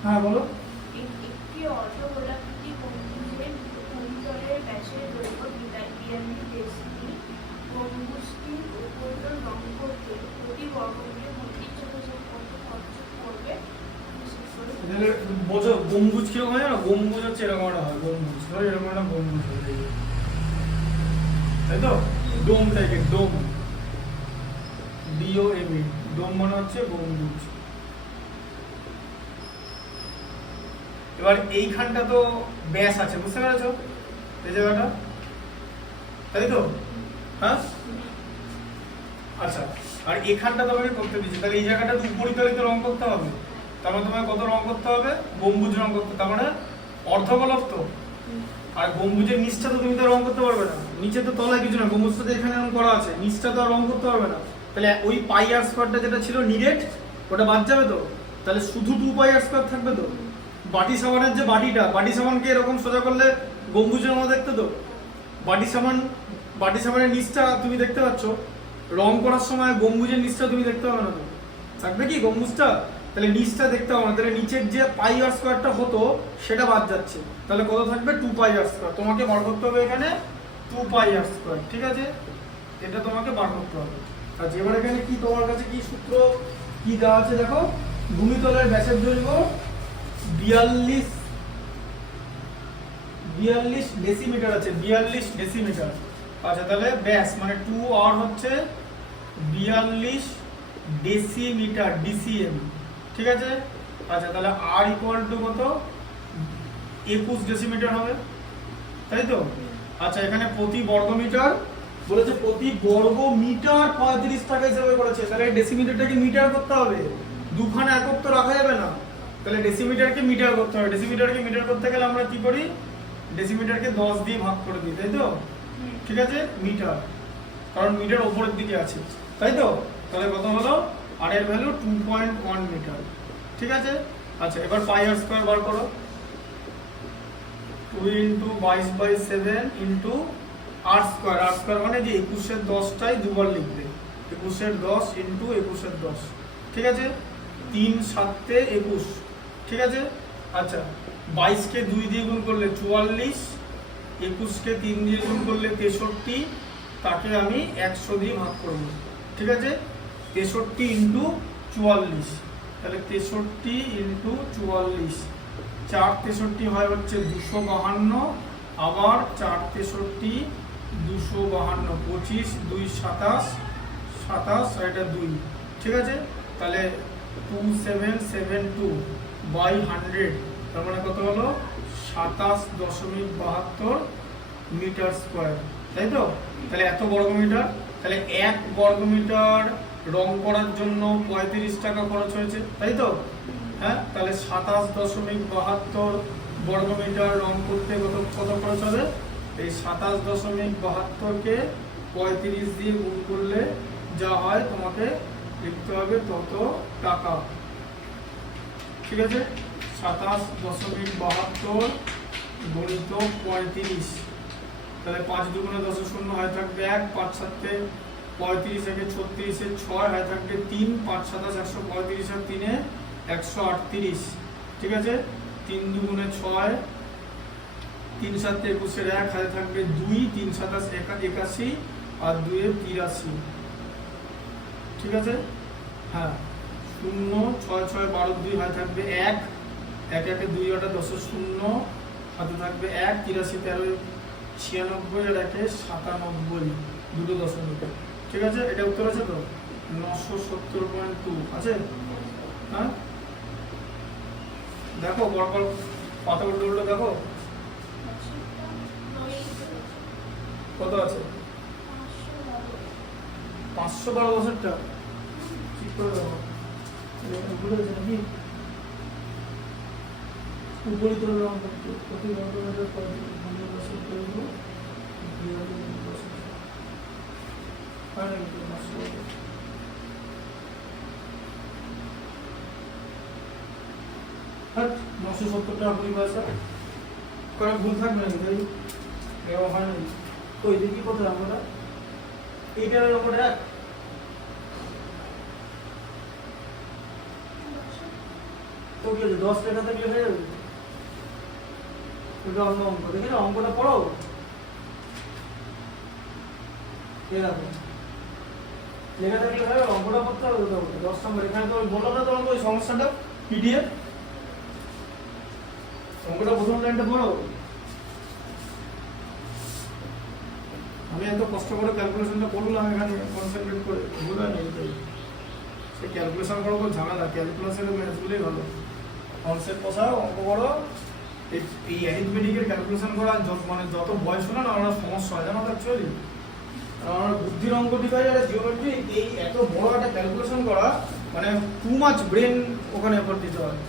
হ্যাঁ বলো। একটি অর্ধগোলাকৃতি গম্বুজের ভূমিতলের ব্যাসের দৈর্ঘ্য 42 ডেসিমি। গম্বুজটির উপর রং করতে প্রতি বর্গমিটার 35,000 কত খরচ করবে? বোঝো গম্বুজ কিরকম হয় না? গম্বুজ হচ্ছে এরকম একটা হয়, গম্বুজ ধরো এরকম একটা গম্বুজ হয়, তাই তো? ডোম টাইপের, ডোম, DOM, ডোম মানে হচ্ছে গম্বুজ। এবার এইখানটা তো ব্যাস আছে, বুঝতে পেরেছো? এই জায়গাটা, তাই তো? হ্যাঁ, আচ্ছা, আর এখানটা তোমাকে করতে দিচ্ছি, তাহলে এই জায়গাটা উপরিতলিত রং করতে হবে। তার মানে তোমাকে কত রং করতে হবে? গম্বুজ রং করতে, তার মানে অর্ধগোলক তো। আর গম্বুজের নিচটা তো তুমি তো রং করতে পারবে না, নিচে তো তলায় কিছু না, গম্বুজটা তো এখানে রং করা আছে, নিচটা তো আর রং করতে পারবে না। তাহলে ওই পাই আর স্কোয়ারটা যেটা ছিল নিরেট, ওটা বাদ যাবে তো, তাহলে শুধু 2 পাই আর স্কোয়ার থাকবে তো। বাটি সাবানের যে বাটিটা, বাটি সাবানকে এরকম সোজা করলে গম্বুজের মতো দেখতে তো। বাটি সাবানের নিচটা তুমি দেখতে পাচ্ছ, রং করার সময় গম্বুজের নিচটা তুমি দেখতে পাবে না তো, থাকবে কি গম্বুজটা? তাহলে নিচটা দেখতে হবে না, তাহলে নিচের যে পাই আর স্কোয়ারটা হতো সেটা বাদ যাচ্ছে, তাহলে কত থাকবে? 2 পাই আর স্কোয়ার। তোমাকে বার করতে হবে এখানে 2 পাই আর স্কোয়ার, ঠিক আছে? এটা তোমাকে বার করতে হবে। আচ্ছা, এবার এখানে কি তোমার কাছে কি সূত্র কি দেওয়া আছে দেখো? ভূমিতলের ব্যাসের দৈর্ঘ্য 42 ডেসিমিটার আছে, 42 ডেসিমিটার। আচ্ছা, তাহলে ব্যাস মানে 2r হচ্ছে 42 ডেসিমিটার, DCM, ঠিক আছে? আচ্ছা, তাহলে r ইকুয়াল টু কত? 21 ডেসিমিটার হবে, তাই তো? আচ্ছা এখানে প্রতি বর্গ মিটার বলেছে, প্রতি বর্গ মিটার 35 টাকা হিসেবে করেছে, তাহলে ডেসিমিটারটাকে মিটার করতে হবে, দুখানা একক তো রাখা যাবে না, তাহলে ডেসিমিটারকে মিটার করতে হবে। ডেসিমিটারকে মিটার করতে গেলে আমরা কি করি, ডেসিমিটারকে 10 দিয়ে ভাগ করে দিই, তাই তো? ঠিক আছে, মিটার, কারণ মিটার উপরের দিকে আছে, তাই তো? তাহলে কত হলো, আর এর ভ্যালু 2.1 মিটার। ঠিক আছে, আচ্ছা এবার পাই আর স্কয়ার বার করো। 2 ইন্টু 22/7 ইন্টু আর স্কয়ার, আর স্কয়ার মানে যে 21 এর 10টাই দুবার লিখবে, 21 এর 10 ইন্টু 21 এর 10। ঠিক আছে, 3 7 21। ঠিক আছে, আচ্ছা 22 কে 2 দিয়ে গুণ করলে 44, 21 কে 3 দিয়ে গুণ করলে 63, তাকে আমি 100 দিয়ে ভাগ করব। ঠিক আছে, 63 ইন্টু 44, তাহলে 63 ইন্টু 44, 4 63 হয় হচ্ছে 252, আবার 4 63 252, 25 2 27, 27 আর এটা 2। ঠিক আছে, তাহলে 2772 বাই 100, তার মানে কত হলো 27.72 মিটার স্কয়ার, তাই তো? তাহলে এত বর্গ মিটার, তাহলে 1 বর্গ মিটার রং করার জন্য 35 টাকা খরচ হয়েছে, তাই তো? হ্যাঁ, তাহলে 27.72 বর্গ মিটার রং করতে কত খরচ হবে? এই 27.72 কে 35 দিয়ে গুণ করলে যা হয় তোমাকে লিখতে হবে তত টাকা। ঠিক আছে, 27.72 গুণিত 35, তাহলে 5 দুগুণে 10 শূন্য হয় থাকবে 1, 5 7 35 একে 36 এর 6 হয় থাকবে 3, 5 27 135 আর 3 138। ঠিক আছে, 3 দুগুণে 6, 3 7 21 এর 1 হয় থাকবে 2, 3 27 81 আর 2 83। ঠিক আছে, হ্যাঁ 0 6 6 12 2 হয় থাকবে 1, 1 1 2 8 10 0 হাতে থাকবে 1, 83 13 96 আর 1 97, দুটো দশমিক। ঠিক আছে, এটা উত্তর আছে তো? 970.2 আছে। হ্যাঁ, দেখো বড় বড় পাতা উল্টো দেখো কত আছে, 512 বছরটা ঠিক করে দেখো, ভুলে গেছে নাকি? উপরিত রং করতে প্রতি বর্গমিটার পর বছর করবো হ্যাঁ 970 টাকা পরিভাষা করে ভুল থাকবে নাকি? তাই এরকম হয় নাকি? ওই দেখি কোথায় আমরা এইটার ওপরে এক তো কি আছে, 10 টাকা থাকলে হয়ে যাবে। ওটা অন্য অঙ্ক, দেখি না অঙ্কটা পড়ো, লেখা থাকলে হবে, অঙ্কটা করতে হবে। 10 নম্বর এখানে তো বললাম না তোমাকে ওই সমস্যাটা পিডিএফ, অঙ্কটা প্রথম লাইনটা পড়ো। আমি এত কষ্ট করে ক্যালকুলেশনটা করলাম এখানে কনসেন্ট্রেট করে, বুঝলেন? সে ক্যালকুলেশন করা খুব ঝামেলা, ক্যালকুলেশনের ম্যাথসগুলোই ভালো। কনসেপ্ট বসাও, অঙ্ক করো, এই অ্যারিথমেটিকের ক্যালকুলেশন করা মানে যত বয়স হলো না ওরা সমস্যা হয়, জানো? অ্যাকচুয়ালি আমার বুদ্ধির অঙ্ক ডিভাইড আর জিওমেট্রি, এই এত বড় একটা ক্যালকুলেশন করা মানে টু মাচ ব্রেন ওখানে এফোর্ট দিতে হয়।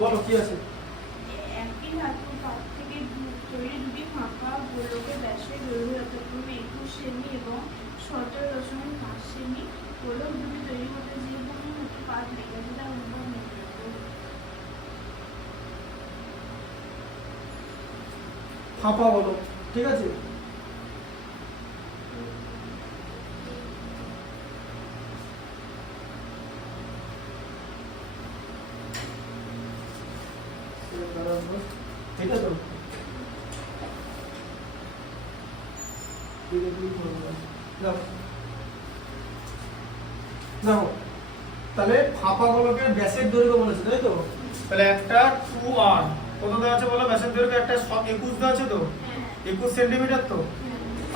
বলো কি আছে? একই ধাতুর পাত থেকে তৈরি দুটি ফাঁকা গোলকের ব্যাসের দৈর্ঘ্য যথাক্রমে 21 সেমি এবং 17.5 সেমি। গোলক দুটি তৈরি করতে যে পরিমাণ পাত লেগেছে তা অনুভব নির্ণয় করো। ফাঁপা বলো, ঠিক আছে? এটা তো দেখো, তাহলে ফাঁপা গোলকের ব্যাসের দৈর্ঘ্য বলেছে, তাই তো? তাহলে একটা 2r কত দেওয়া আছে বলো? ব্যাসের দৈর্ঘ্য একটা 21 দেওয়া আছে তো, 21 সেন্টিমিটার তো।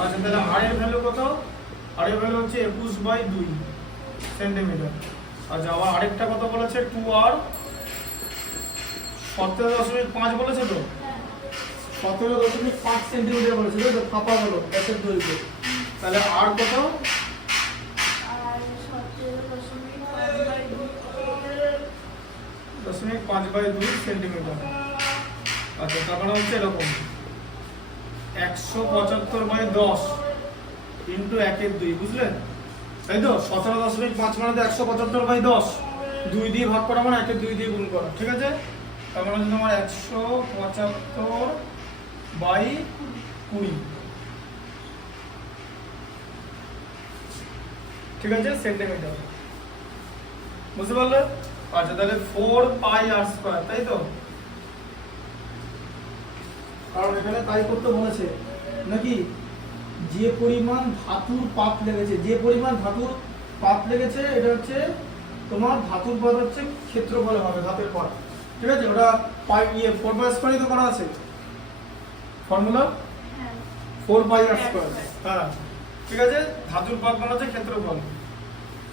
আচ্ছা তাহলে r এর ভ্যালু কত? r এর ভ্যালু হচ্ছে 21/2 সেন্টিমিটার। আচ্ছা আবার আরেকটা কত বলেছে? 2r 17.5 বলেছে তো, হ্যাঁ 17.5 সেন্টিমিটার বলেছে তাই তো, ফাঁপা হলো গ্যাসের দৈর্ঘ্য। তাহলে আর কত? আর 17.5/2 সেন্টিমিটার। আচ্ছা তার মানে হচ্ছে এরকম 175/10 ইন্টু 1/2, বুঝলেন? তাই তো 17.5 মানে তো 175/10, 2 দিয়ে ভাগ করা মানে 1/2 দিয়ে গুণ করা, ঠিক আছে? তার মানে হচ্ছে তোমার 175/20, ঠিক আছে, সেন্টিমিটার, বুঝতে পারলে? আচ্ছা তাহলে 4πr², তাই তো? কারণ এখানে তাই করতে বলেছে নাকি, যে পরিমাণ ধাতুর পাত লেগেছে, যে পরিমাণ ধাতুর পাত লেগেছে এটা হচ্ছে তোমার ধাতুর পাত হচ্ছে ক্ষেত্রফলে হবে, ধাতের পাত, ঠিক আছে? ওটা পাই 4πr² তো করা আছে ফর্মুলা, হ্যাঁ 4πr², হ্যাঁ ঠিক আছে। ধাতুর পাত মানে হচ্ছে ক্ষেত্রফল,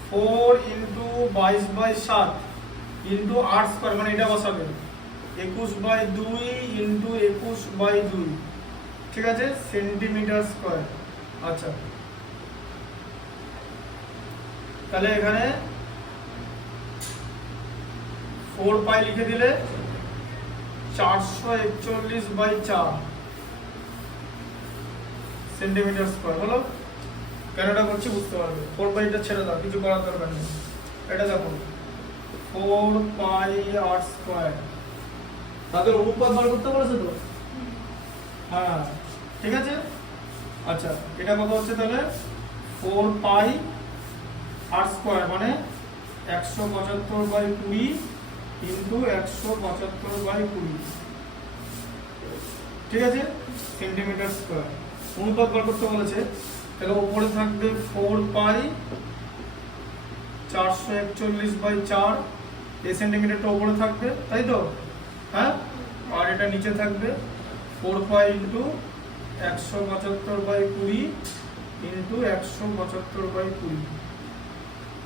4 ইন্টু 22/7 ইন্টু r² মানে এটা বসাবে 21/2 ইন্টু 21/2, ঠিক আছে, সেন্টিমিটার স্কয়ার। আচ্ছা তাহলে এখানে 4π লিখে দিলে 441/4 সেন্টিমিটার স্কয়ার হলো। কেন এটা করছি বুঝতে পারবে। 4πটা ছেড়ে দাও, কিছু করার দরকার নেই। এটা দেখো 4πr², তাদের অনুপাত বার করতে বলেছে তো, হ্যাঁ ঠিক আছে। আচ্ছা এটা কত হচ্ছে তাহলে 4πr² মানে 175/20 ইন্টু 175/20, ঠিক আছে, সেন্টিমিটার স্কয়ার। অনুপাত বার করতে বলেছে, তাহলে উপরে থাকবে 4π 441/4, এই সেন্টিমিটারটা উপরে থাকবে তাই তো, হ্যাঁ, আর এটা নিচে থাকবে 4π ইন্টু 175/20 ইন্টু 175/20,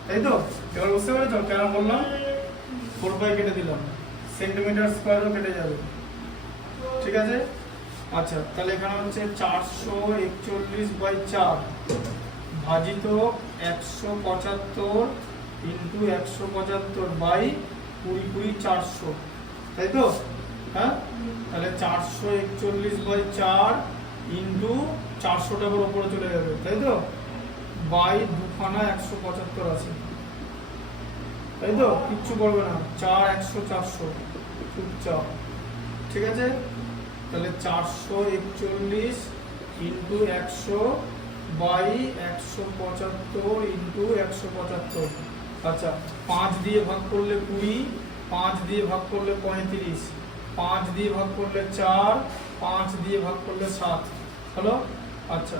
তাই তো? এবার বুঝতে পেরেছ কেন বললাম? 4π কেটে দিলাম, সেন্টিমিটার স্কয়ারও কেটে যাবে, ঠিক আছে। আচ্ছা তাহলে এখানে হচ্ছে 441/4 ভাজিত 175 ইন্টু 175/20 তাই তো, হ্যাঁ। তাহলে 441/4 ইন্টু 400টা করে উপরে চলে যাবে তাই তো, বাই 2খানা 175 আছে তাই তো, কিচ্ছু করবে না, 4 100 400 চুপচাপ, ঠিক আছে। তাহলে 441 ইন্টু 100 বাই 175 ইন্টু 175। আচ্ছা 5 দিয়ে ভাগ করলে 20, 5 দিয়ে ভাগ করলে 35, 5 দিয়ে ভাগ করলে 4, 5 দিয়ে ভাগ করলে 7 হলো। আচ্ছা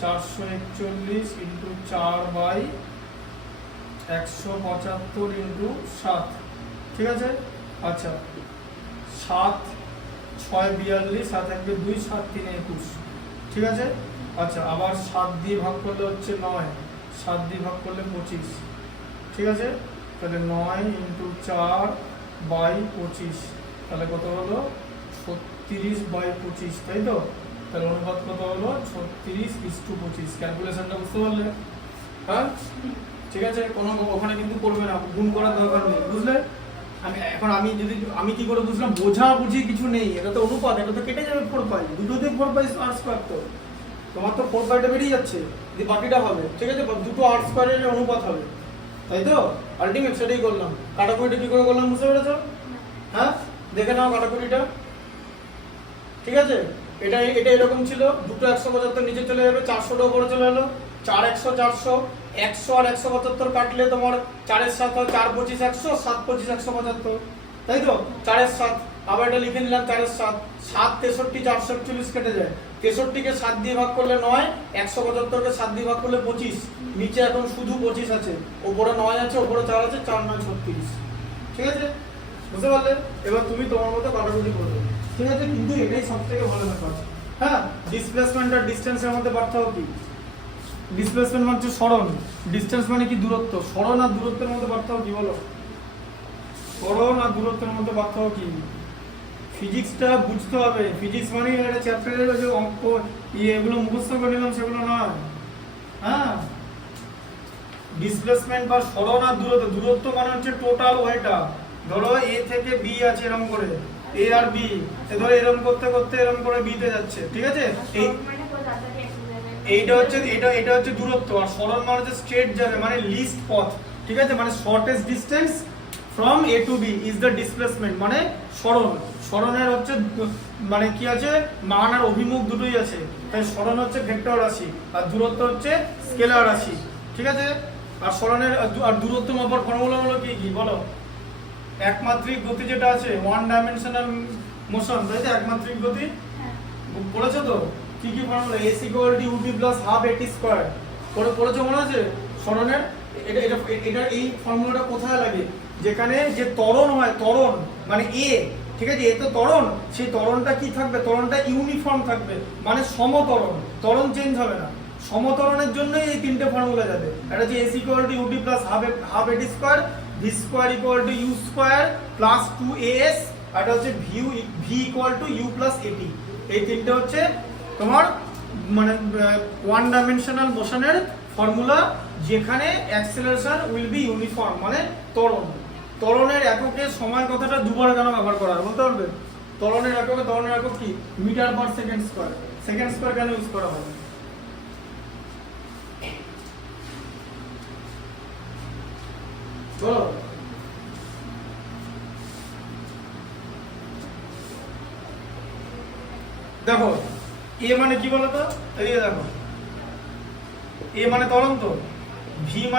441 ইন্টু 4 বাই 175 ইন্টু 7, ঠিক আছে। আচ্ছা 7 6 42, 7 1 2, 7 3 21, ঠিক আছে। আচ্ছা আবার 7 দিয়ে ভাগ করলে হচ্ছে 9, 7 দিয়ে ভাগ করলে 25, ঠিক আছে। তাহলে 9 ইন্টু 4 বাই 25, তাহলে কত হলো 36/25, তাই তো। তাহলে অনুপাত কত হলো 36:25। ক্যালকুলেশনটা বুঝতে পারলে? হ্যাঁ ঠিক আছে, কোনো ওখানে কিন্তু করবে না, গুণ করার দরকার নেই, বুঝলে? আমি কি করে বুঝলাম, বোঝা বুঝি কিছু নেই, এটা তো অনুপাত, এটা তো কেটে যাবে 4π, দুটোতে 4πr², তো তোমার তো 4πটা বেরিয়ে যাচ্ছে, যে বাকিটা হবে, ঠিক আছে, দুটো r² এর অনুপাত হবে, তাই তো। আলটিমেট সেটাই করলাম। কাটাকুটিটা কি করে করলাম বুঝতে পেরেছো? হ্যাঁ দেখে নাও কাটাকুটিটা, ঠিক আছে। এটা এরকম ছিল, দুটো 175 নিচে চলে যাবে, 400টা উপরে চলে এলো, 4 100 400, 100 আর 175 কাটলে তোমার 4 এর 7 হয়, 4 25 100, 7 25 175, তাই তো। 4 এর 7 আবার এটা লিখে নিলাম, 4 এর 7, 7 63 441 কেটে যায়, 63 কে 7 দিয়ে ভাগ করলে 9, 175 কে 7 দিয়ে ভাগ করলে 25, নিচে এখন শুধু 25 আছে, উপরে 9 আছে, উপরে 4 আছে, 4 9 36, ঠিক আছে, বুঝতে পারলে? এবার তুমি তোমার মতো কাটাকুটি করবে, ঠিক আছে। কিন্তু এটাই সবথেকে ভালো ব্যাপার, হ্যাঁ। ডিসপ্লেসমেন্ট আর ডিসটেন্সের মধ্যে পার্থক্য কি? ডিসপ্লেসমেন্ট মানে হচ্ছে সরণ, ডিসটেন্স মানে কি দূরত্ব। সরণ আর দূরত্বের মধ্যে পার্থক্য কি বলো? সরণ আর দূরত্বের মধ্যে পার্থক্য কি? ফিজিক্সটা বুঝতে হবে। ফিজিক্স মানে একটা চ্যাপ্টারের যে অঙ্ক এগুলো মুখস্থ করে নিলাম সেগুলো নয়। হ্যাঁ, ডিসপ্লেসমেন্ট বা সরণ আর দূরত্ব, দূরত্ব মানে হচ্ছে টোটাল ওয়েটা। ধরো এ থেকে বি আছে এরকম করে, এ আর বি, ধরো এরকম করতে করতে এরকম করে বি তে যাচ্ছে, ঠিক আছে? এইটা হচ্ছে এটা হচ্ছে দূরত্ব, আর সরণ মানে হচ্ছে স্ট্রেট যাবে, মানে লিস্ট পথ, ঠিক আছে? মানে shortest distance from A to B is the displacement, মানে সরণ। সরণের হচ্ছে মানে কি আছে, মান আর অভিমুখ দুটোই আছে, তাই সরণ হচ্ছে ভেক্টর রাশি আর দূরত্ব হচ্ছে স্কেলার রাশি, ঠিক আছে? আর সরণের আর দূরত্ব মাপার ফর্মুলা হলো কি কি বলো? একমাত্রিক গতি যেটা আছে, ওয়ান ডাইমেনশনাল মোশন, তাই তো? একমাত্রিক গতি পড়েছো তো? কি কি formula? s = ut + ½ at square পড়েছো মনে আছে? সরণের এটা এই ফর্মুলাটা কোথায় লাগে? যেখানে যে ত্বরণ হয়, ত্বরণ মানে a, ঠিক আছে? এ তো ত্বরণ, সেই ত্বরণটা কি থাকবে? ত্বরণটা ইউনিফর্ম থাকবে, মানে সমত্বরণ, ত্বরণ চেঞ্জ হবে না। সমত্বরণের জন্যই এই তিনটে ফর্মুলা যাবে। একটা হচ্ছে s = ut + ½ at square, v = u² + 2as, আর এটা হচ্ছে v = u + at। এই তিনটে হচ্ছে তোমার মানে ওয়ান ডাইমেনশনাল মোশনের ফর্মুলা, যেখানে অ্যাক্সেলারেশন উইল বি ইউনিফর্ম, মানে ত্বরণ। ত্বরণের এককে সময় কথাটা দুবার কেন ব্যবহার করা হয় বলতে পারবে? ত্বরণের একক কি? Metre per second square. Second square কেন ইউজ করা হয়? বলো। দেখো এ মানে কি বলতো? এই দেখো, এ মানে ত্বরণ তো, v -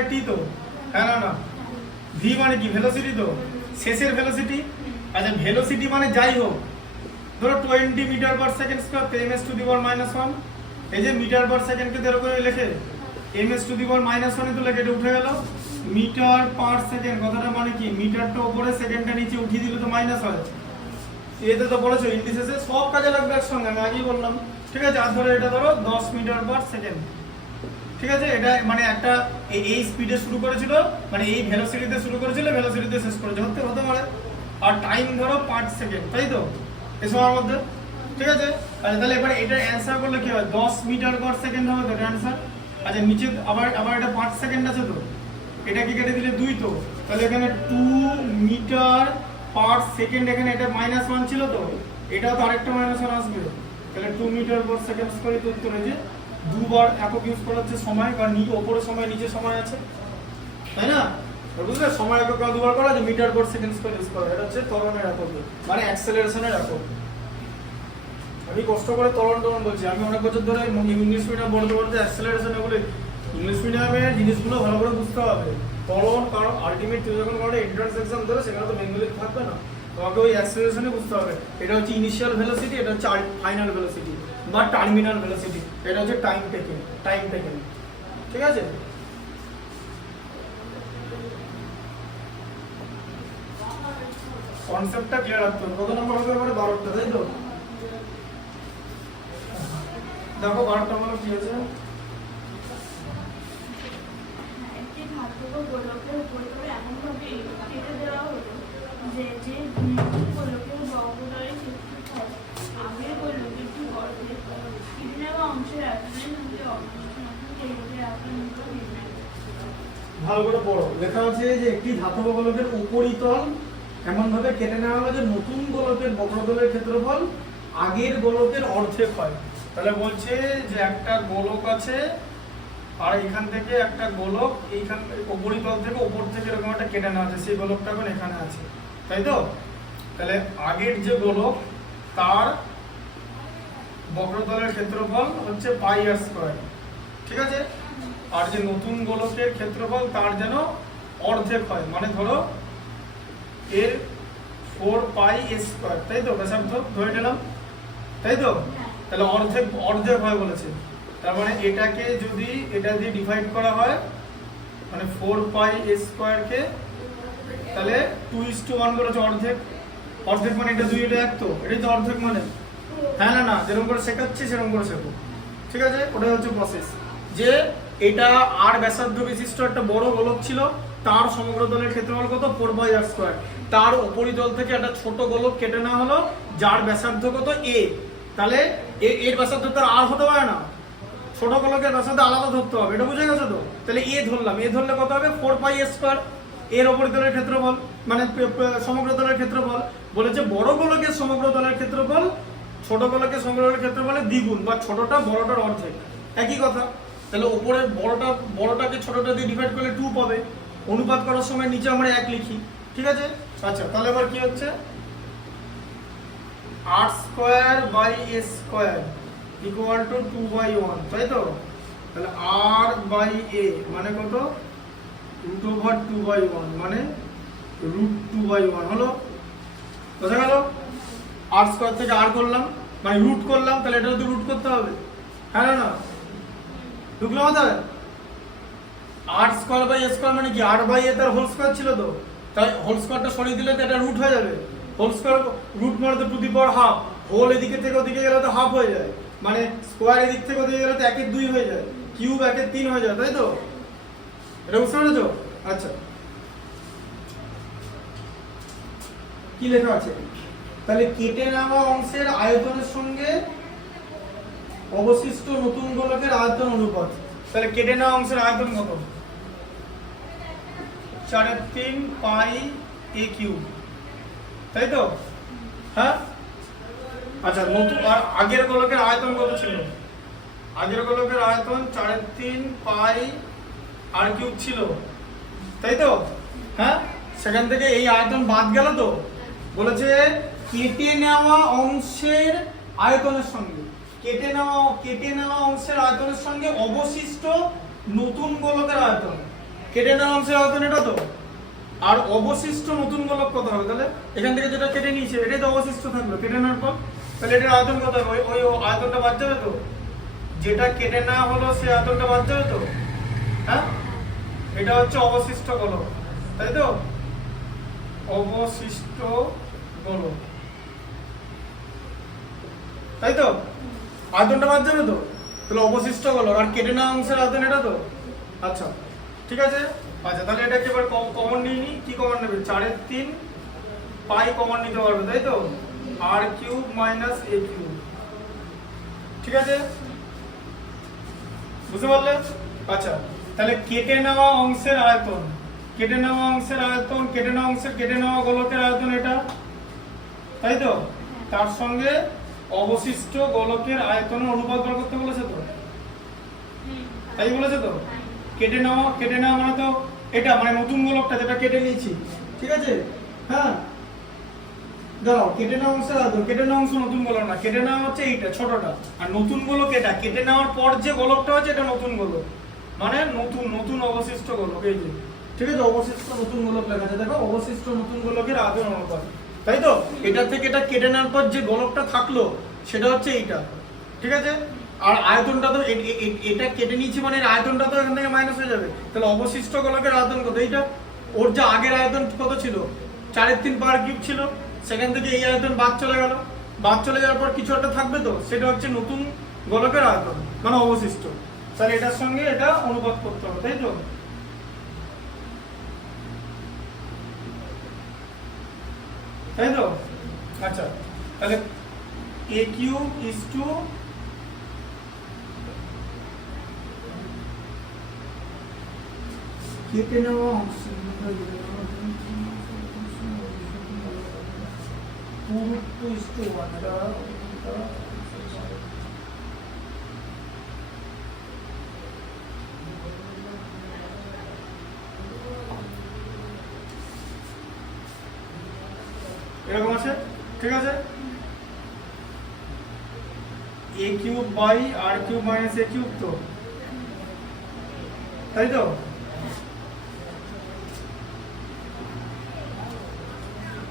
u/t তো, হ্যাঁ না না? v মানে কি? ভেলোসিটি তো, শেষের ভেলোসিটি। আচ্ছা, ভেলোসিটি মানে যাই হোক, ধরো 20 metre per second square, ms⁻⁻1। এই যে মিটার পার সেকেন্ডকে এরকম লেখে ms⁻⁻1 তো লেখে, এটা উঠে গেল মিটার পার সেকেন্ড। কথাটা মানে কি? মিটারটা উপরে, সেকেন্ডটা নিচে উঠিয়ে দিলে তো মাইনাস হয়। এতে তো বলেছো ইন্ডিসেসে সব কাজে লাগবে একসঙ্গে, আমি আগেই বললাম, ঠিক আছে? আর ধরো এটা ধরো 10 মিটার পার সেকেন্ড, ঠিক আছে? এটা মানে একটা এই স্পিডে শুরু করেছিল, মানে এই ভেলোসিটিতে শুরু করেছিল, ভেলোসিটিতে শেষ করেছে, হতে পারে। আর টাইম ধরো 5 সেকেন্ড, তাই তো? এই সময়ের মধ্যে, ঠিক আছে? আচ্ছা, তাহলে এবার এটা অ্যান্সার করলে কি হয়? 10 মিটার পার সেকেন্ড হবে তো এটা অ্যান্সার। আচ্ছা, নিচে আবার এটা 5 সেকেন্ড আছে তো, এটা কি কেটে দিলে 2 তো, তাহলে এখানে 2 মিটার পার সেকেন্ড, এখানে এটা -1 ছিল তো, এটাও তো আরেকটা -1 আসবে, তাহলে 2 মিটার পার সেকেন্ড স্কয়ার। তো উত্তর হয়েছে দুবার একক ইউজ করা হচ্ছে সময়, কারণ ওপরে সময় নিচে সময় আছে, তাই না? বুঝলে? সময় একক দুবার করা যে metre per second square use করা, এটা হচ্ছে ত্বরণের একক, মানে অ্যাক্সেলারেশনের একক। আমি কষ্ট করে ত্বরণ বলছি, আমি অনেক বছর ধরে ইংলিশ মিডিয়াম পড়তে অ্যাক্সেলারেশন, এগুলো ইংলিশ মিডিয়ামের জিনিসগুলো ভালো করে বুঝতে হবে। ত্বরণ, কারণ আলটিমেট তুমি যখন কোনো এন্ট্রান্স এক্সাম দেবে সেখানে তো বেঙ্গলি থাকবে না, তোমাকে ওই অ্যাক্সেলারেশনে বুঝতে হবে। এটা হচ্ছে ইনিশিয়াল ভেলোসিটি, এটা হচ্ছে ফাইনাল ভেলোসিটি বা টার্মিনাল ভেলোসিটি, এটা হচ্ছে টাইম টেকেন, ঠিক আছে? কনসেপ্টটা ক্লিয়ার রাখতে হবে। কত নম্বর হবে? এবারে 12টা, তাই তো? দেখো 12টা নম্বর কি আছে? একটি ধাতব গোলকের উপর করে এমনভাবে কেটে দেওয়া হলো যে গোলকের বর্গদলের ক্ষেত্রফল আগের গোলকের অর্ধেক, কেটে নেওয়া অংশের আয়তনের সঙ্গে গোলকের আয়তন নির্ণয়। ভালো করে পড়ো। লেখা আছে যে একটি ধাতব গোলকের উপরিতল এমন ভাবে কেটে নেওয়া হলো যে নতুন গোলকের বক্রতলের ক্ষেত্রফল আগের গোলকের অর্ধেক হয়। তাহলে বলছে যে একটা গোলক আছে, আর এখান থেকে একটা গোলক এইখান উপরিতল থেকে উপর থেকে এরকম একটা কেটে নেওয়া আছে, সেই গোলকটা এখন এখানে আছে, তাই তো? তাহলে আগের যে গোলক তার বক্রতলের ক্ষেত্রফল হচ্ছে πr², ঠিক আছে? আর যে নতুন গোলকের ক্ষেত্রফল তার যেন অর্ধেক হয়, মানে ধরো এর 4πa², তাই তো? ব্যাসার্ধ ধরে নিলাম, তাই তো? তাহলে অর্ধেক হয় বলেছে, তার মানে এটাকে যদি এটা দিয়ে ডিভাইড করা হয়, মানে 4πa² কে, তাহলে 2:1 বলেছে, অর্ধেক মানে এটা 2, এটা 1 তো, এটাই তো অর্ধেক মানে, হ্যাঁ না? যেরকম করে শেখাচ্ছি সেরকম করে শেখো, ঠিক আছে? ওটাই হচ্ছে প্রসেস। যে এটা আর ব্যাসার্ধ বিশিষ্ট একটা বড় গোলক ছিল, তার সমগ্র তলের ক্ষেত্রফল কত 4πr²। তার উপরিতল থেকে একটা ছোট গোলক কেটে নেওয়া হলো যার ব্যাসার্ধ কত a। তাহলে এর ব্যাসার্ধ তার আর হতে পারে না, ছোট গোলকের ব্যাসার্ধ আলাদা ধরতে হবে, এটা বুঝে গেছো তো? তাহলে a ধরলাম, a ধরলে কত হবে 4πa²। এর উপরিতলের ক্ষেত্রফল মানে সমগ্র তলের ক্ষেত্রফল। বলেছে বড় গোলকের সমগ্র তলের ক্ষেত্রফল ছোট গোলকের সমগ্র তলের ক্ষেত্রফলের দ্বিগুণ বা ছোটটা বড়টার অর্ধেক, একই কথা। তাহলে উপরের বড়টাকে ছোটটা দিয়ে ডিভাইড করলে 2 পাবে। অনুপাত করার সময় নিচে আমরা 1 লিখি, ঠিক আছে? আচ্ছা, তাহলে এবার কি হচ্ছে r²/a² = 2/1, তাই তো? তাহলে r/a মানে কত √2/1 মানে √2/1 হলো, বোঝা গেল? r² থেকে r করলাম মানে রুট করলাম, তাহলে এটা তো রুট করতে হবে, হ্যাঁ না? ঢুকলো মাথায়? r²/a² মানে কি r/a তার হোল স্কয়ার ছিল তো, তাই হোল স্কয়ারটা সরিয়ে দিলে তো এটা রুট হয়ে যাবে। হোল স্কয়ার রুট মানে তো to the power half, whole এদিকে থেকে ওদিকে গেলে তো হাফ হয়ে যায়, মানে স্কয়ার এদিক থেকে ওদিকে গেলে তো 1/2 হয়ে যায়, কিউব 1/3 হয়ে যায়, তাই তো? এটা বুঝতে পেরেছো? আচ্ছা, কি লেখা আছে? তাহলে কেটে নেওয়া অংশের আয়তনের সঙ্গে অবশিষ্ট নতুন গোলকের আয়তন অনুপাত। তাহলে কেটে নেওয়া অংশের আয়তন কত? 4/3πa³, তাই তো? হ্যাঁ, আচ্ছা, নতুন আর আগের গোলকের আয়তন কত ছিল? আগের গোলকের আয়তন 4/3πr³ ছিল, তাই তো? হ্যাঁ, সেখান থেকে এই আয়তন বাদ গেল তো। বলেছে কেটে নেওয়া অংশের আয়তনের সঙ্গে কেটে নেওয়া অংশের আয়তনের সঙ্গে অবশিষ্ট নতুন গোলকের আয়তন। কেটে নেওয়া অংশের আয়তন এটা তো, আর অবশিষ্ট নতুন গোলক কত হবে? তাহলে এখান থেকে যেটা কেটে নিয়েছে এটাই তো অবশিষ্ট থাকলো কেটে নেওয়ার পর, তাহলে এটার আয়তন কত হবে? ওই আয়তনটা বাদ যাবে তো, যেটা কেটে নেওয়া হলো সেই আয়তনটা বাদ যাবে তো। হ্যাঁ, এটা হচ্ছে অবশিষ্ট গোলক, তাই তো? অবশিষ্ট গোলক, তাই তো? আয়তনটা বাদ যাবে তো, তাহলে অবশিষ্ট গোলক আর কেটে নেওয়া অংশের আয়তন এটা তো। আচ্ছা, ঠিক আছে। আচ্ছা, তাহলে এটাকে এবার কমন নিয়ে নি। কি কমন নেবে? 4/3 পাই কমন নিতে পারবে, তাই তো? r³ - a³, ঠিক আছে? বুঝতে পারলে? আচ্ছা, তাহলে কেটে নেওয়া অংশের আয়তন কেটে নেওয়া গোলকের আয়তন এটা, তাই তো? তার সঙ্গে অবশিষ্ট গোলকের আয়তনের অনুপাত বার করতে বলেছে তো, তাই বলেছে তো? কেটে নেওয়া মানে তো এটা মানে নতুন গোলকটা যেটা কেটে নিয়েছি, ঠিক আছে? হ্যাঁ, দাঁড়াও, কেটে নেওয়া অংশের আয়তন, কেটে নেওয়া অংশ নতুন গোলক না, কেটে নেওয়া হচ্ছে এইটা ছোটটা, আর নতুন গোলক এটা। কেটে নেওয়ার পর যে গোলকটা হচ্ছে এটা নতুন গোলক, মানে নতুন অবশিষ্ট গোলক, এই যে, ঠিক আছে? অবশিষ্ট নতুন গোলক লেখা আছে, দেখো, অবশিষ্ট নতুন গোলকের আয়তন অনুপাত, তাই তো? এটা থেকে এটা কেটে নেওয়ার পর যে গোলকটা থাকলো সেটা হচ্ছে এইটা, ঠিক আছে? আর আয়তনটা তো এটা কেটে নিয়েছি মানে এর আয়তনটা তো এখান থেকে মাইনাস হয়ে যাবে, তাহলে অবশিষ্ট গোলকের আয়তন কত? এইটা। ওর যে আগের আয়তন কত ছিল? 4/3πr³ ছিল, সেখান থেকে এই আয়তন বাদ চলে গেল, বাদ চলে যাওয়ার পর কিছু একটা থাকবে তো, সেটা হচ্ছে নতুন গোলকের আয়তন মানে অবশিষ্ট। তাহলে এটার সঙ্গে এটা অনুপাত করতে হবে, তাই তো? তাই তো? আচ্ছা, তাহলে a³ = কেটে নেওয়া অংশ 2:1 এরকম আছে, ঠিক আছে? a³/r³ - a³ তো, তাই তো?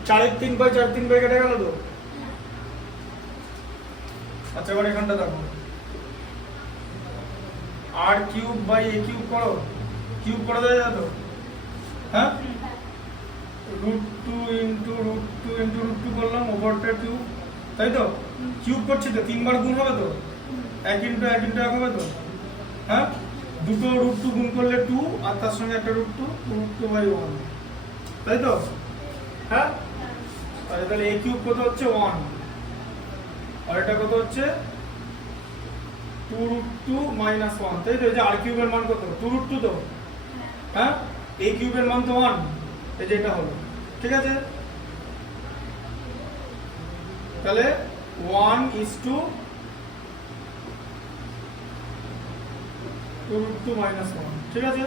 4/3/4/3 কেটে গেল তো। আচ্ছা, এবার এখানটা দেখো, r³/a³ করো, কিউব করে দেওয়া যায় তো, হ্যাঁ? √2 × √2 করলাম, ওভারটা কিউব, তাই তো? কিউব করছি তো 3 বার গুণ হবে তো, 1 × 1 × 1 হবে তো, হ্যাঁ? দুটো রুট টু গুণ করলে 2 আর তার সঙ্গে একটা রুট টু বাই 1, তাই তো? হ্যাঁ, তাহলে a কিউব কত হচ্ছে 1, আর এটা কত হচ্ছে 2 রুট 2 মাইনাস 1, তাই তো? এই যে আর কিউবের মান কত 2 রুট 2 তো, হ্যাঁ, a কিউবের মান তো 1, এই যে এটা হলো, ঠিক আছে? তাহলে 1:2 রুট 2 মাইনাস 1, ঠিক আছে?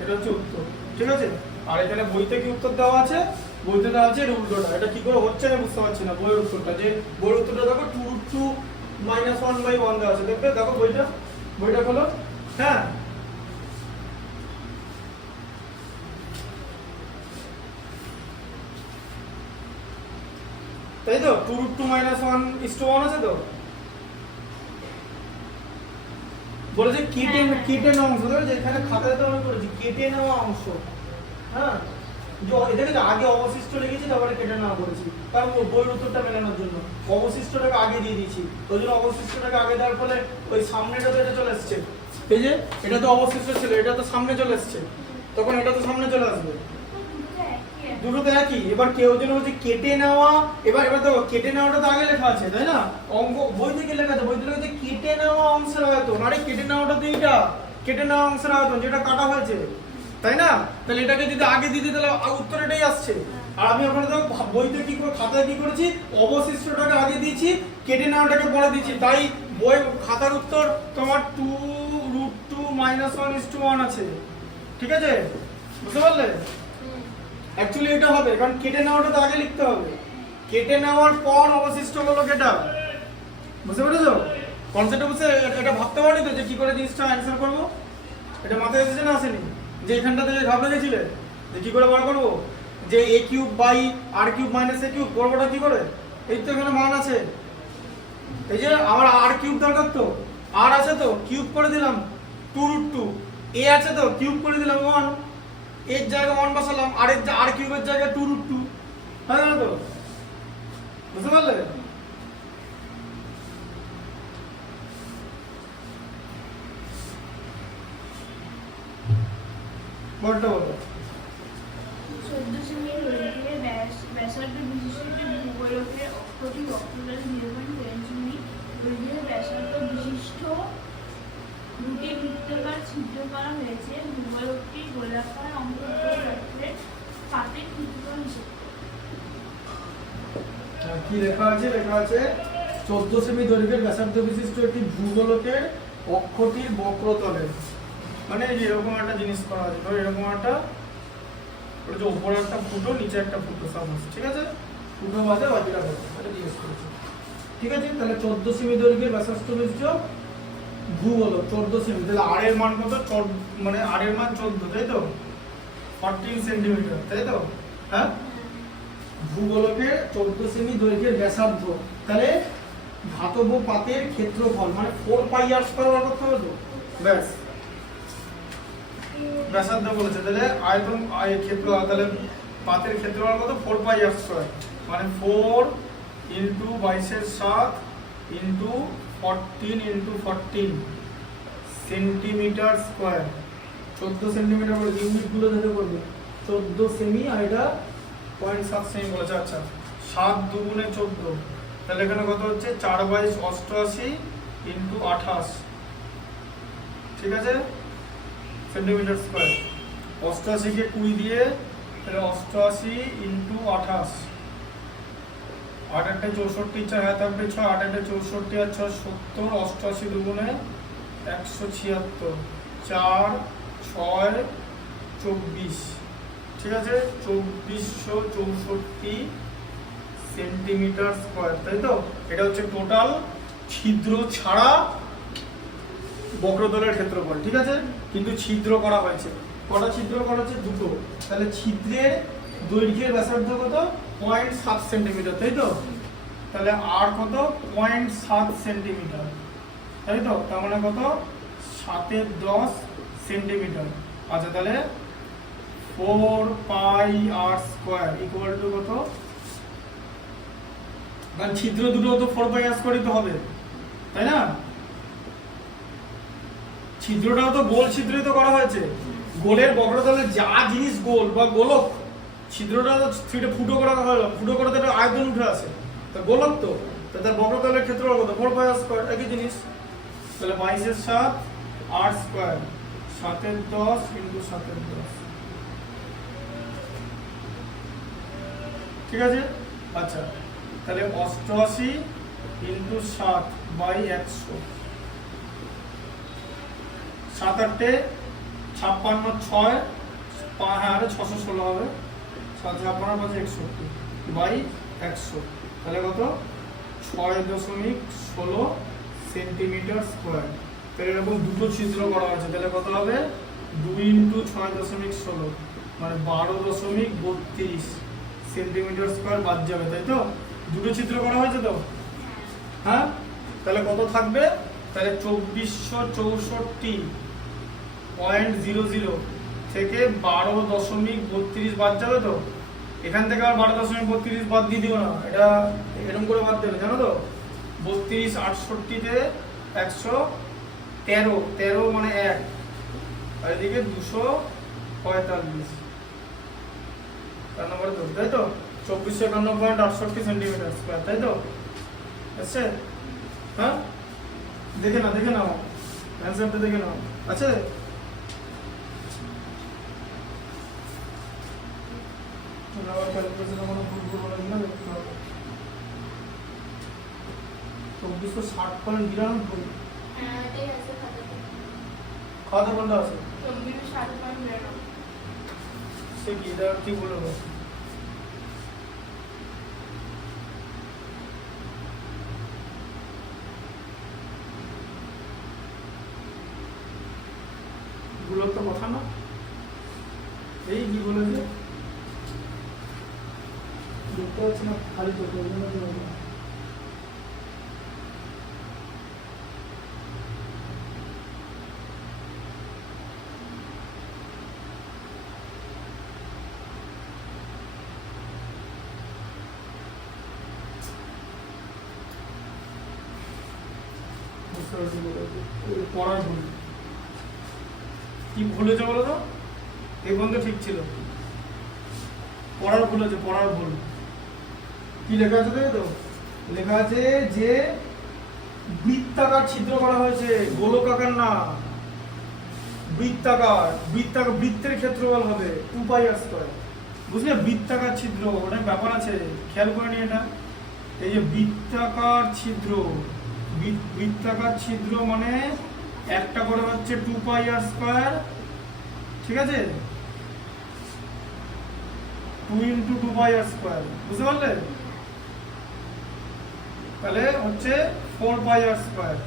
এটা হচ্ছে উত্তর, ঠিক আছে? আর এখানে বইতে কি উত্তর দেওয়া আছে? বইতে দেওয়া আছে এর উল্টোটা। এটা কি করে হচ্ছে আমি বুঝতে পারছি না। বইয়ের উত্তরটা, যে বইয়ের উত্তরটা দেখো 2 রুট 2 মাইনাস 1/1 দেওয়া আছে, দেখবে? দেখো বইটা খোলো। হ্যাঁ, তাই তো? 2 রুট 2 মাইনাস 1:1 আছে তো? বলেছে কেটে নেওয়া অংশ, দেখো যে এখানে খাতায় তো আমি করেছি কেটে নেওয়া অংশ। হ্যাঁ, এটাকে আগে অবশিষ্ট লিখেছি, তারপরে কেটে নেওয়া করেছি, কারণ বইয়ের উত্তরটা মেলানোর জন্য। অবশিষ্টটাকে আগে দিয়ে দিয়েছি, ওই জন্য অবশিষ্টটাকে আগে দেওয়ার ফলে ওই সামনেটা তো এটা চলে আসছে। এই যে এটা তো অবশিষ্ট ছিল, এটা তো সামনে চলে আসছে, তখন এটা তো সামনে চলে আসবে। দুটো তো একই। এবার কেউ যেন বলছে কেটে নেওয়া, এবার দেখো কেটে নেওয়াটা তো আগে লেখা আছে, তাই না? অঙ্ক বই থেকে লেখা আছে, বইতে লেখা আছে কেটে নেওয়া অংশের আয়তন। আরে কেটে নেওয়াটা তো এইটা, কেটে নেওয়া অংশের আয়তন যেটা কাটা হয়েছে, তাই না? তাহলে এটাকে যদি আগে দিতে তাহলে উত্তর এটাই আসছে। আর আমি ওখানে তো বইতে কি করে, খাতায় কি করেছি, অবশিষ্টটাকে আগে দিয়েছি, কেটে নেওয়াটাকে পরে দিয়েছি, তাই বই খাতার উত্তর তোমার 2 রুট 2 মাইনাস 1:1 আছে, ঠিক আছে? বুঝতে পারলে? অ্যাকচুয়ালি এটা হবে, কারণ কেটে নেওয়াটা তো আগে লিখতে হবে, কেটে নেওয়ার পর অবশিষ্ট হলো কেটা। বুঝতে পেরেছো কনসেপ্টটা? বুঝতে এটা ভাবতে পারি তো যে কি করে জিনিসটা অ্যানসার করব? এটা মাথায় এসেছে না আসেনি? যে এখানটা থেকে ভাবতে গেছিলে যে কি করে বার করবো, যে a cube by r cube minus a cube করবোটা কি করে? এই তো এখানে মান আছে, এই যে আমার r কিউব দরকার, তো r আছে তো কিউব করে দিলাম 2 রুট 2, a আছে তো কিউব করে দিলাম 1, এর জায়গায় 1 বসালাম, আর কিউবের জায়গায় 2 রুট 2, হয়ে গেল তো? বুঝতে পারলে? বলতে বলো। 14 সেমি দৈর্ঘ্যের ব্যাসার্ধ বিশিষ্ট একটি ভূগোলকের অক্ষটি বক্রতলে 0.7 সেমি দৈর্ঘ্যের ব্যাসার্ধ বিশিষ্ট দুটি বৃত্তাকার ছিদ্র করা হয়েছে। ভূগোলকটি গোলাকার অঙ্কক্ষেত্রের পাতের ক্ষেত্রফল হিসেবে কি লেখা আছে? লেখা আছে 14 সেমি দৈর্ঘ্যের ব্যাসার্ধ বিশিষ্ট একটি ভূগোলকের অক্ষটির বক্রতলে, মানে এই যে এরকম একটা জিনিস করা আছে, ধর এরকম একটা, ওই যে উপরে একটা ফুটো নিচে একটা ফুটো, সাপোজ, ঠিক আছে? ফুটো বাদে বাকিটা কত, এটা জিজ্ঞেস করেছে, ঠিক আছে? তাহলে 14 সেমি দৈর্ঘ্যের ব্যাসার্ধ বিশিষ্ট ভূগোলক 14 সেমি, তাহলে আর এর মান কত? মানে আর এর মান 14, তাই তো? 14 সেন্টিমিটার, তাই তো? হ্যাঁ, ভূগোলকের 14 সেমি দৈর্ঘ্যের ব্যাসার্ধ, তাহলে ধাতব পাতের ক্ষেত্রফল মানে 4πr² বার করতে হবে তো, ব্যাস। ব্যাসার্ধ বলেছে, তাহলে আয়তন ক্ষেত্র, তাহলে পাতের ক্ষেত্রফল কত? 4πr², মানে 4 into 22/7 into 14 into 14 centimetre square. 14 centimetre বলে ইউনিটগুলো ধরে করবে, 14 সেমি, আর এটা 0.7 সেমি বলেছে। আচ্ছা, 7 দুগুণে 14, তাহলে এখানে কত হচ্ছে? 4/88 ইন্টু 28, ঠিক আছে? Centimetre square. 88-কে 20 দিয়ে, তাহলে 88 ইন্টু 28, 8 8 64, 4 থাকবে 6, 8 8 64 আর 6 70, 88 দুগুণে 176, 4 6 24, ঠিক আছে? 2464 সেন্টিমিটার স্কোয়ার, তাই তো? এটা হচ্ছে টোটাল ছিদ্র ছাড়া বক্রতলের ক্ষেত্রফল, ঠিক আছে? কিন্তু ছিদ্র করা হয়েছে, কটা ছিদ্র করা হচ্ছে? দুটো। তাহলে ছিদ্রের দৈর্ঘ্যের ব্যাসার্ধ কত? 0.7 সেন্টিমিটার, তাই তো? তাহলে আর কত? 0.7 সেন্টিমিটার, তাই তো? তার মানে কত? 7/10 সেন্টিমিটার। আচ্ছা, তাহলে 4πr² কত? কারণ ছিদ্র দুটো তো 4πr² তো হবে, তাই না? ছিদ্রটাও তো গোল ছিদ্রই তো করা হয়েছে। গোলের বক্রতলে যা জিনিস গোল বা গোলক, ছিদ্রটা তো থ্রিটা ফুটো করা হলো, ফুটো করে তো একটা আয়তন উঠে আসে, তা গোলক তো, তার বক্রতলের ক্ষেত্রফল কত? 4 স্কয়ার, একই জিনিস। তাহলে 22 × 7 8 স্কয়ার, 7 × 10 × 7 × 10, ঠিক আছে। আচ্ছা, তাহলে 88 × 7 বাই 100, 7 × 8 56, 6 হ্যাঁ 616 হবে, 7 × 56 = 61 বাই 100, তাহলে কত? 6.16 সেন্টিমিটার স্কয়ার। তাহলে এরকম দুটো ছিদ্র করা আছে, তাহলে কত হবে? 2 × 6.16 মানে 12.32 সেন্টিমিটার স্কয়ার বাদ যাবে, তাই তো? দুটো ছিদ্র করা হয়েছে তো, হ্যাঁ। তাহলে কত থাকবে? তাহলে 2464.00 থেকে 12.32 বাদ যাবে তো। এখান থেকে আর 12.32 বাদ দিয়ে দিও না, এটা এরকম করে বাদ দেবে, জানো তো। 32 68 তে 113, 13 মানে 1, আর এদিকে 245, তার নম্বরে তো, তাই তো? 2451.68 সেন্টিমিটার স্কয়ার, তাই তো? আচ্ছা, হ্যাঁ দেখে নাও অ্যান্সারটা দেখে নাও, আছে? আবার ক্যালকুলেশনে কোনো ভুল বলে দিলে দেখতে হবে। 2460.92, হ্যাঁ এটাই আছে খাতাতে। খাতা কোনটা আছে? 2460.92 সে কি, এটা কি বলবো? গুলো তো কথা না, এই কি বলেছে দেখতে পাচ্ছি না, খালি তো পড়ার ভুল। কি ভুল হয়েছে বলো তো? এই বন্ধু ঠিক ছিল, পড়ার ভুল হয়েছে, পড়ার ভুল। কি লেখা আছে তাই তো? লেখা আছে যে বৃত্তাকার ছিদ্র করা হয়েছে, গোলকাকার না, বৃত্তাকার। বৃত্তের ক্ষেত্রফল হবে 2πr², বুঝলে? বৃত্তাকার ছিদ্র, ওটা ব্যাপার আছে, খেয়াল করে নি এটা। এই যে বৃত্তাকার ছিদ্র, বৃত্তাকার ছিদ্র মানে একটা করে হচ্ছে 2πr², ঠিক আছে? 2 × 2πr², বুঝতে পারলে? তাহলে হচ্ছে 4πr²।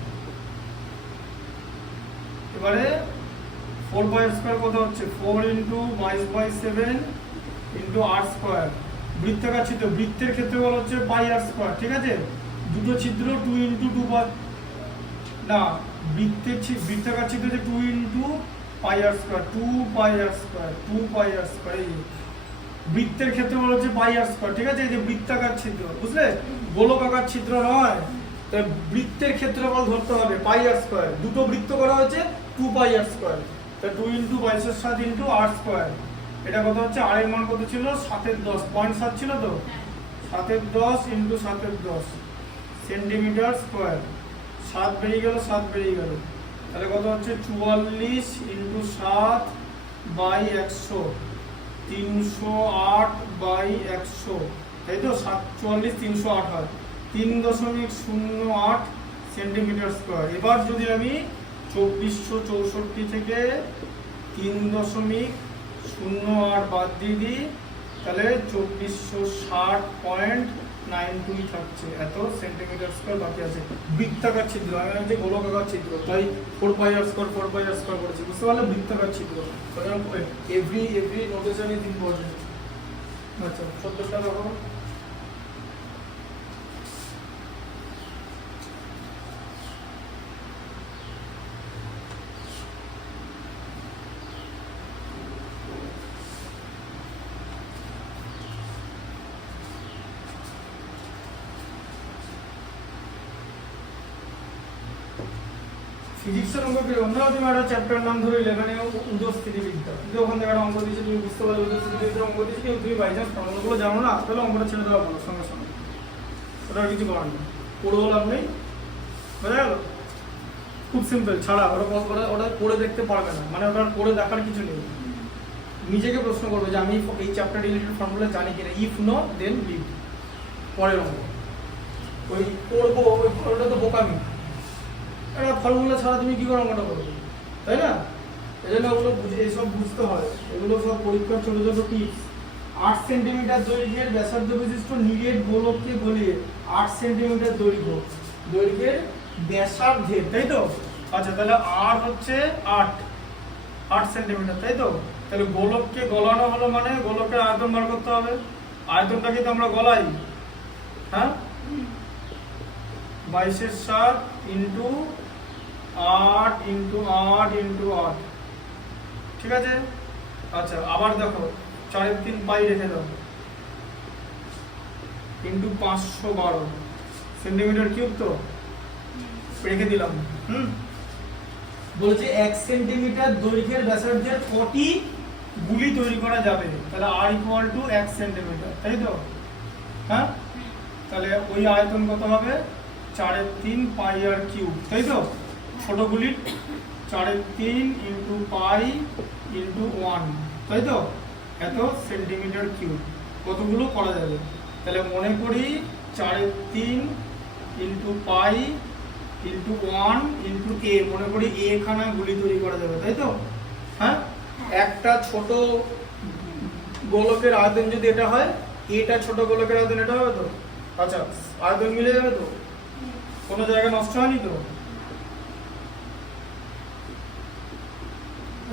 এবারে 4πr² কত হচ্ছে? 4 × 22/7 × r²। বৃত্তাকার ছিদ্র, বৃত্তের ক্ষেত্রফল হচ্ছে πr², ঠিক আছে? দুটো ছিদ্র 2 × 2 না, বৃত্তাকার ছিদ্র হচ্ছে 2 × πr², 2πr², এই বৃত্তের ক্ষেত্রফল হচ্ছে πr², ঠিক আছে? এই যে বৃত্তাকার ছিদ্র, বুঝলে? গোলকাকার ছিদ্র নয়, তাই বৃত্তের ক্ষেত্রফল ধরতে হবে πr²। দুটো বৃত্ত করা হয়েছে 2πr², তাই 2 × 22/7 × r²। এটা কত হচ্ছে? আর এর মান কত ছিল? 7/10, 0.7 ছিল তো, 7/10 × 7/10 সেন্টিমিটার স্কয়ার। 7 বেরিয়ে গেল, 7 বেরিয়ে গেল, তাহলে কত হচ্ছে? 44 × 7 বাই 100, 308/100, তাই তো? 44 308 হয়, 3.08 সেন্টিমিটার স্কয়ার। এবার যদি আমি 2464 থেকে 3.08 বাদ দিয়ে দিই, তাহলে 2460.92 থাকছে, এত সেন্টিমিটার স্কয়ার বাকি আছে। বৃত্তাকার ছিদ্র, আমি হচ্ছে গোলকাকার ছিদ্র, তাই 4πr² করেছি, বুঝতে পারলে? বৃত্তাকার ছিদ্র, এভরি নোটেশন ইজ ইম্পর্টেন্ট। আচ্ছা, 70টা রাখো। ফিজিক্সের অঙ্ক কি অন্য তুমি একটা চ্যাপ্টার নাম ধরে 11 এ উদস্থিতিবিদ্যা, কিন্তু ওখান থেকে একটা অঙ্ক দিয়েছে, তুমি বুঝতে পারলে উদস্থিতিবিদ্যার অঙ্ক দিয়েছে, কিন্তু তুমি বাই চান্স ফর্মুলাগুলো জানো না, তাহলে অঙ্কটা ছেড়ে দেওয়া ভালো সঙ্গে সঙ্গে, ওটা আর কিছু করার নেই, পড়েও লাভ নেই, বোঝা গেল? খুব সিম্পল, ছাড়া ওটা পড়ে দেখতে পারবে না, মানে ওটা পড়ে দেখার কিছু নেই। নিজেকে প্রশ্ন করবে যে আমি এই চ্যাপ্টার রিলেটেড ফর্মুলা জানি কিনা, ইফ নো দেন লিভ। পরের অঙ্ক ওই পড়বো, ওটা তো বোকামি, একটা ফর্মুলা ছাড়া তুমি কি করে অঙ্কটা করবে, তাই না? এই জন্য ওগুলো এইসব বুঝতে হয়, এগুলো সব পরীক্ষার ছোটো ছোটো টিপস। 8 সেন্টিমিটার দৈর্ঘ্যের ব্যাসার্ধ বিশিষ্ট নিরেট গোলককে গলিয়ে 8 সেন্টিমিটার দৈর্ঘ্যের ব্যাসার্ধের, তাই তো? আচ্ছা, তাহলে আর হচ্ছে 8 সেন্টিমিটার, তাই তো? তাহলে গোলককে গলানো হলো মানে গোলকের আয়তন বার করতে হবে, আয়তনটাকে তো আমরা গলাই, হ্যাঁ, 22/7 ইন্টু 8 ইন্টু 8 ইন্টু 8, ঠিক আছে? আচ্ছা, আবার দেখো 4/3 পাই রেখে দাও, ইন্টু 512 সেন্টিমিটার কিউব, তো রেখে দিলাম। বলছে 1 সেন্টিমিটার দৈর্ঘ্যের ব্যাসার্ধের কটি গুলি তৈরি করা যাবে, তাহলে আর ইকুয়াল টু 1 সেন্টিমিটার, তাই তো? হ্যাঁ, তাহলে ওই আয়তন কত হবে? 4/3 পাই আর কিউব, তাই তো? ছোট গুলির 4/3 ইন্টু পাই ইন্টু 1, তাই তো? এত সেন্টিমিটার কিউব কতগুলো করা যাবে? তাহলে মনে করি 4/3 ইন্টু পাই ইন্টু 1 ইন্টু এ, মনে করি এ খানা গুলি তৈরি করা যাবে, তাই তো? হ্যাঁ, একটা ছোট গোলকের আয়তন যদি এটা হয়, এটা ছোট গোলকের আয়তন এটা হবে তো? আচ্ছা, আয়তন মিলে যাবে তো? কোনো জায়গা নষ্ট হয়নি তো?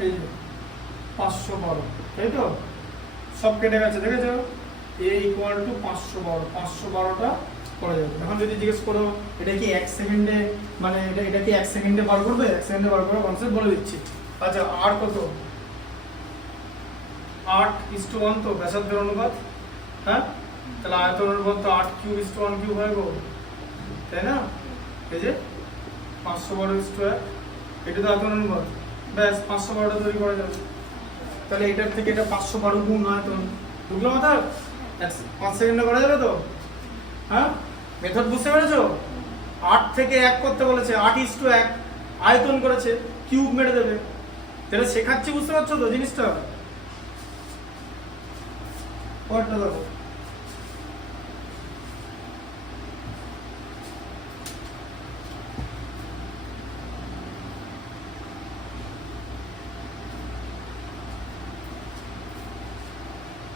এই যে 512, তাই তো? সব কেটে গেছে, দেখেছো? এ ইকুয়াল টু 512টা করা যাবে। এখন যদি জিজ্ঞেস করো এটা কি 1 সেকেন্ডে, মানে এটা কি 1 সেকেন্ডে বার করবে? 1 সেকেন্ডে বার করার কনসেপ্ট বলে দিচ্ছি। আচ্ছা, আর কত? 8:1 তো ব্যাসার্ধের অনুপাত, হ্যাঁ, তাহলে আয়তন অনুপাত তো 8³1³ হয়ে গো, তাই না? এই যে 512 এটা তো আয়তন অনুপাত, ব্যাস 512টা তৈরি করা যাবে। তাহলে এটার থেকে এটা 512 গুণ আয়তন, বুঝলো মাথা? 5 সেকেন্ডে করা যাবে তো? হ্যাঁ, মেথড বুঝতে পেরেছো? 8 থেকে 1 করতে বলেছে, 8:1 আয়তন করেছে, কিউব মেরে দেবে। তাহলে শেখাচ্ছি, বুঝতে পারছো তো জিনিসটা? পরেরটা দেখো,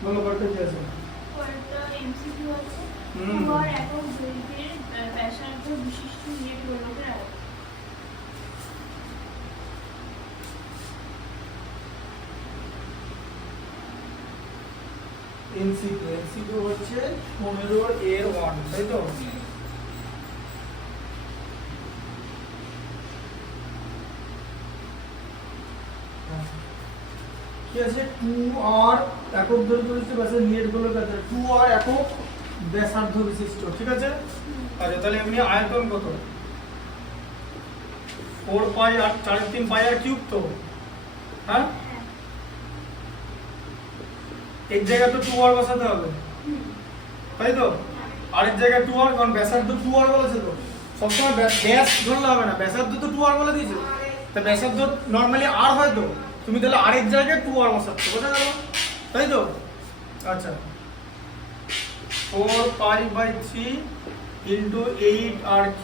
বলো পরেরটা কি আছে? পরেরটা এমসিকিউ আছে। হুম। গড় একক দৈর্ঘ্যের ব্যাসার্ধ বিশিষ্ট নিরেট গোলকের আয়তন। এমসিকিউ হচ্ছে 15 এর 1, তাই তো? কি আছে? 2r একক দৈর্ঘ্য বিশিষ্ট ব্যাসের নিরেট গোলকের আয়তন, 2r একক ব্যাসার্ধ বিশিষ্ট, ঠিক আছে? আচ্ছা, তাহলে এমনি আয়তন কত? 4 পাই আর 4/3 পাই আর কিউব তো, হ্যাঁ? এক জায়গায় তো 2r বসাতে হবে, তাই তো? আরেক জায়গায় 2r, কারণ ব্যাসার্ধ 2r বলেছে তো, সবসময় ব্যাস ধরলে হবে না, ব্যাসার্ধ তো 2r বলে দিয়েছে, তা ব্যাসার্ধ নর্মালি r হয় তো, তুমি তাহলে আরেক জায়গায় 2r বসাচ্ছ, বোঝা গেল? তাই তো? আচ্ছা, 4 পাই/3 ইন্টু 8r³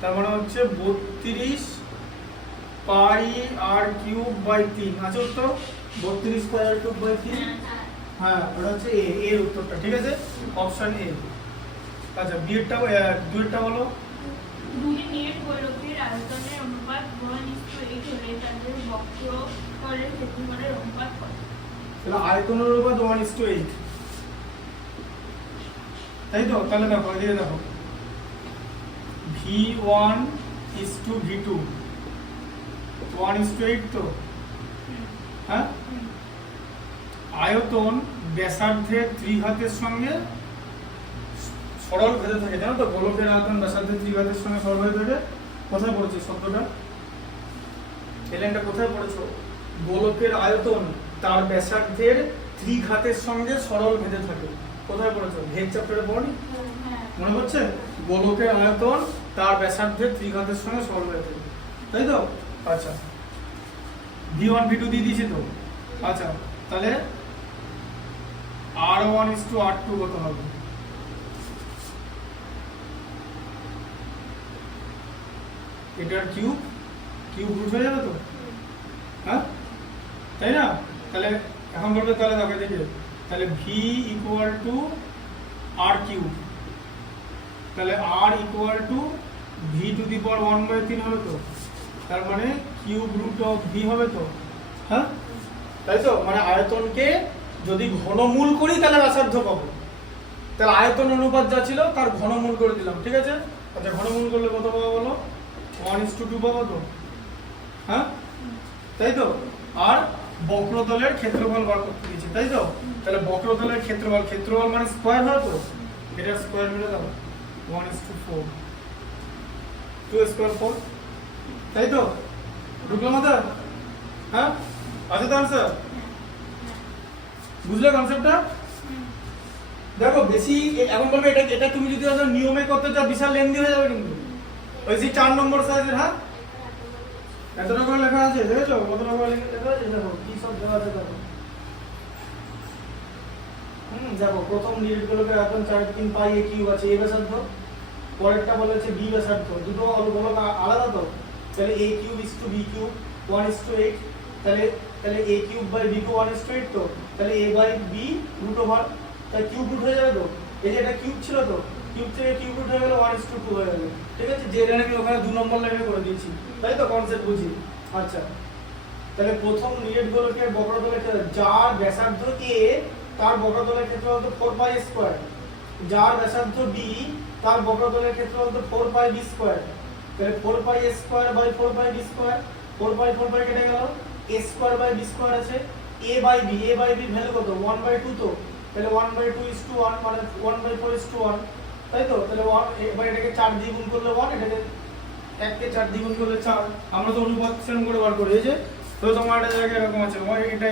তার মানে হচ্ছে 32 পাই r³/3, আছে উত্তর? 32 পাই r³/3, হ্যাঁ, ওটা হচ্ছে এর উত্তরটা, ঠিক আছে? Option A. আচ্ছা, দুইটা বলো। দুটি নিরেট গোলকের আয়তনের অনুপাত 1:8 হলে তাদের বক্রতলের ক্ষেত্রফলের অনুপাত কত? তাহলে আয়তনের অনুপাত 1:8, তাই তো? তাহলে দেখো, এদিকে দেখো, v1:v2 1:8 তো, হ্যাঁ? আয়তন ব্যাসার্ধের ত্রিঘাতের সঙ্গে সরল ভেদে থাকে, জানো তো? গোলকের আয়তন ব্যাসার্ধের ত্রিঘাতের সঙ্গে সরল ভেদে থাকে। কোথায় পড়েছি শব্দটা? এই লাইনটা কোথায় পড়েছো? গোলকের আয়তন তার ব্যাসার্ধের ত্রিঘাতের সঙ্গে সরল ভেদে থাকে। কোথায় পড়েছো? ভেদ চ্যাপ্টারে পড়নি? হ্যাঁ। মনে হচ্ছে? গোলকের আয়তন তার ব্যাসার্ধের ত্রিঘাতের সঙ্গে সরল ভেদে থাকে, তাই তো? আচ্ছা, V1 V2 দিয়ে দিয়েছি তো। আচ্ছা, তাহলে R1:R2 কত হবে? এটার কিউব রুট হয়ে যাবে তো, হ্যাঁ তাই না? তাহলে এখন বলবে, তাহলে দেখো দেখে, তাহলে V = R3, তাহলে R = V⁴ হবে তো, তার মানে কিউব রুট অফ V হবে তো, হ্যাঁ তাই তো? মানে আয়তনকে যদি ঘনমূল করি তাহলে ব্যাসার্ধ পাবো, তাহলে আয়তন অনুপাত যা ছিল তার ঘনমূল করে দিলাম, ঠিক আছে? আচ্ছা, ঘনমূল করলে কত পাবো বলো? 1:2 পাবো তো, হ্যাঁ তাই তো? আর বক্রতলের ক্ষেত্রফল বার করতে দিয়েছি, তাই তো? তাহলে বক্রতলের ক্ষেত্রফল মানে স্কয়ার হয় তো, এটা স্কয়ার মিলে দাও 1:4, 2² 4, তাই তো? ঢুকলো মাথা? হ্যাঁ, আছে তো আনসার? বুঝলে কনসেপ্টটা? দেখো বেশি এখন বলবে এটা তুমি যদি নিয়মে করতে চাও বিশাল লেন্দি হয়ে যাবে, কিন্তু ওই যে 4 নম্বর সাইজের, হ্যাঁ এতটা করে লেখা আছে, দেখেছো কতটা করে লেখা আছে? দেখো কি সব দেওয়া আছে, দেখো দেখো প্রথম নিরেট গুলোকে এখন 4-3 পাই a কিউব আছে, a ব্যাসার্ধ, পরেরটা বলেছে b ব্যাসার্ধ, দুটো গোলক আলাদা তো, তাহলে a কিউব = b কিউব 1:8, তাহলে a কিউব বাই b = 1:8 তো, তাহলে a by b root over, তাই কিউব রুট হয়ে যাবে তো, এই যে এটা কিউব ছিল তো, কিউব থেকে কিউব রুট হয়ে গেল 1:2 হয়ে গেল, ঠিক আছে? যে লাইনে আমি ওখানে 2 নম্বর লাইনে করে দিয়েছি, তাই তো? কনসেপ্ট বুঝি? আচ্ছা, তাহলে প্রথম নিরেট গোলকের বক্রতলের যার ব্যাসার্ধ a তার বক্রতলের ক্ষেত্রফল হলো 4π², যার ব্যাসার্ধ b তার বক্রতলের ক্ষেত্রফল হলো 4πb², তাহলে 4πa² বাই 4πb², 4π কেটে গেল, a²/b² আছে, a বাই b ভ্যালু কত? 1/2 তো, তাহলে 1/2:1 মানে 1/4:1, তাই তো? তাহলে 1 এবার এটাকে 4 দিয়ে গুণ করলে 1, এটাকে 1 কে 4 দিয়ে গুণ করলে 4, আমরা তো অনুপাত সেরকম করে বার করি, এই যে তো তোমার একটা জায়গায় এরকম আছে, এটা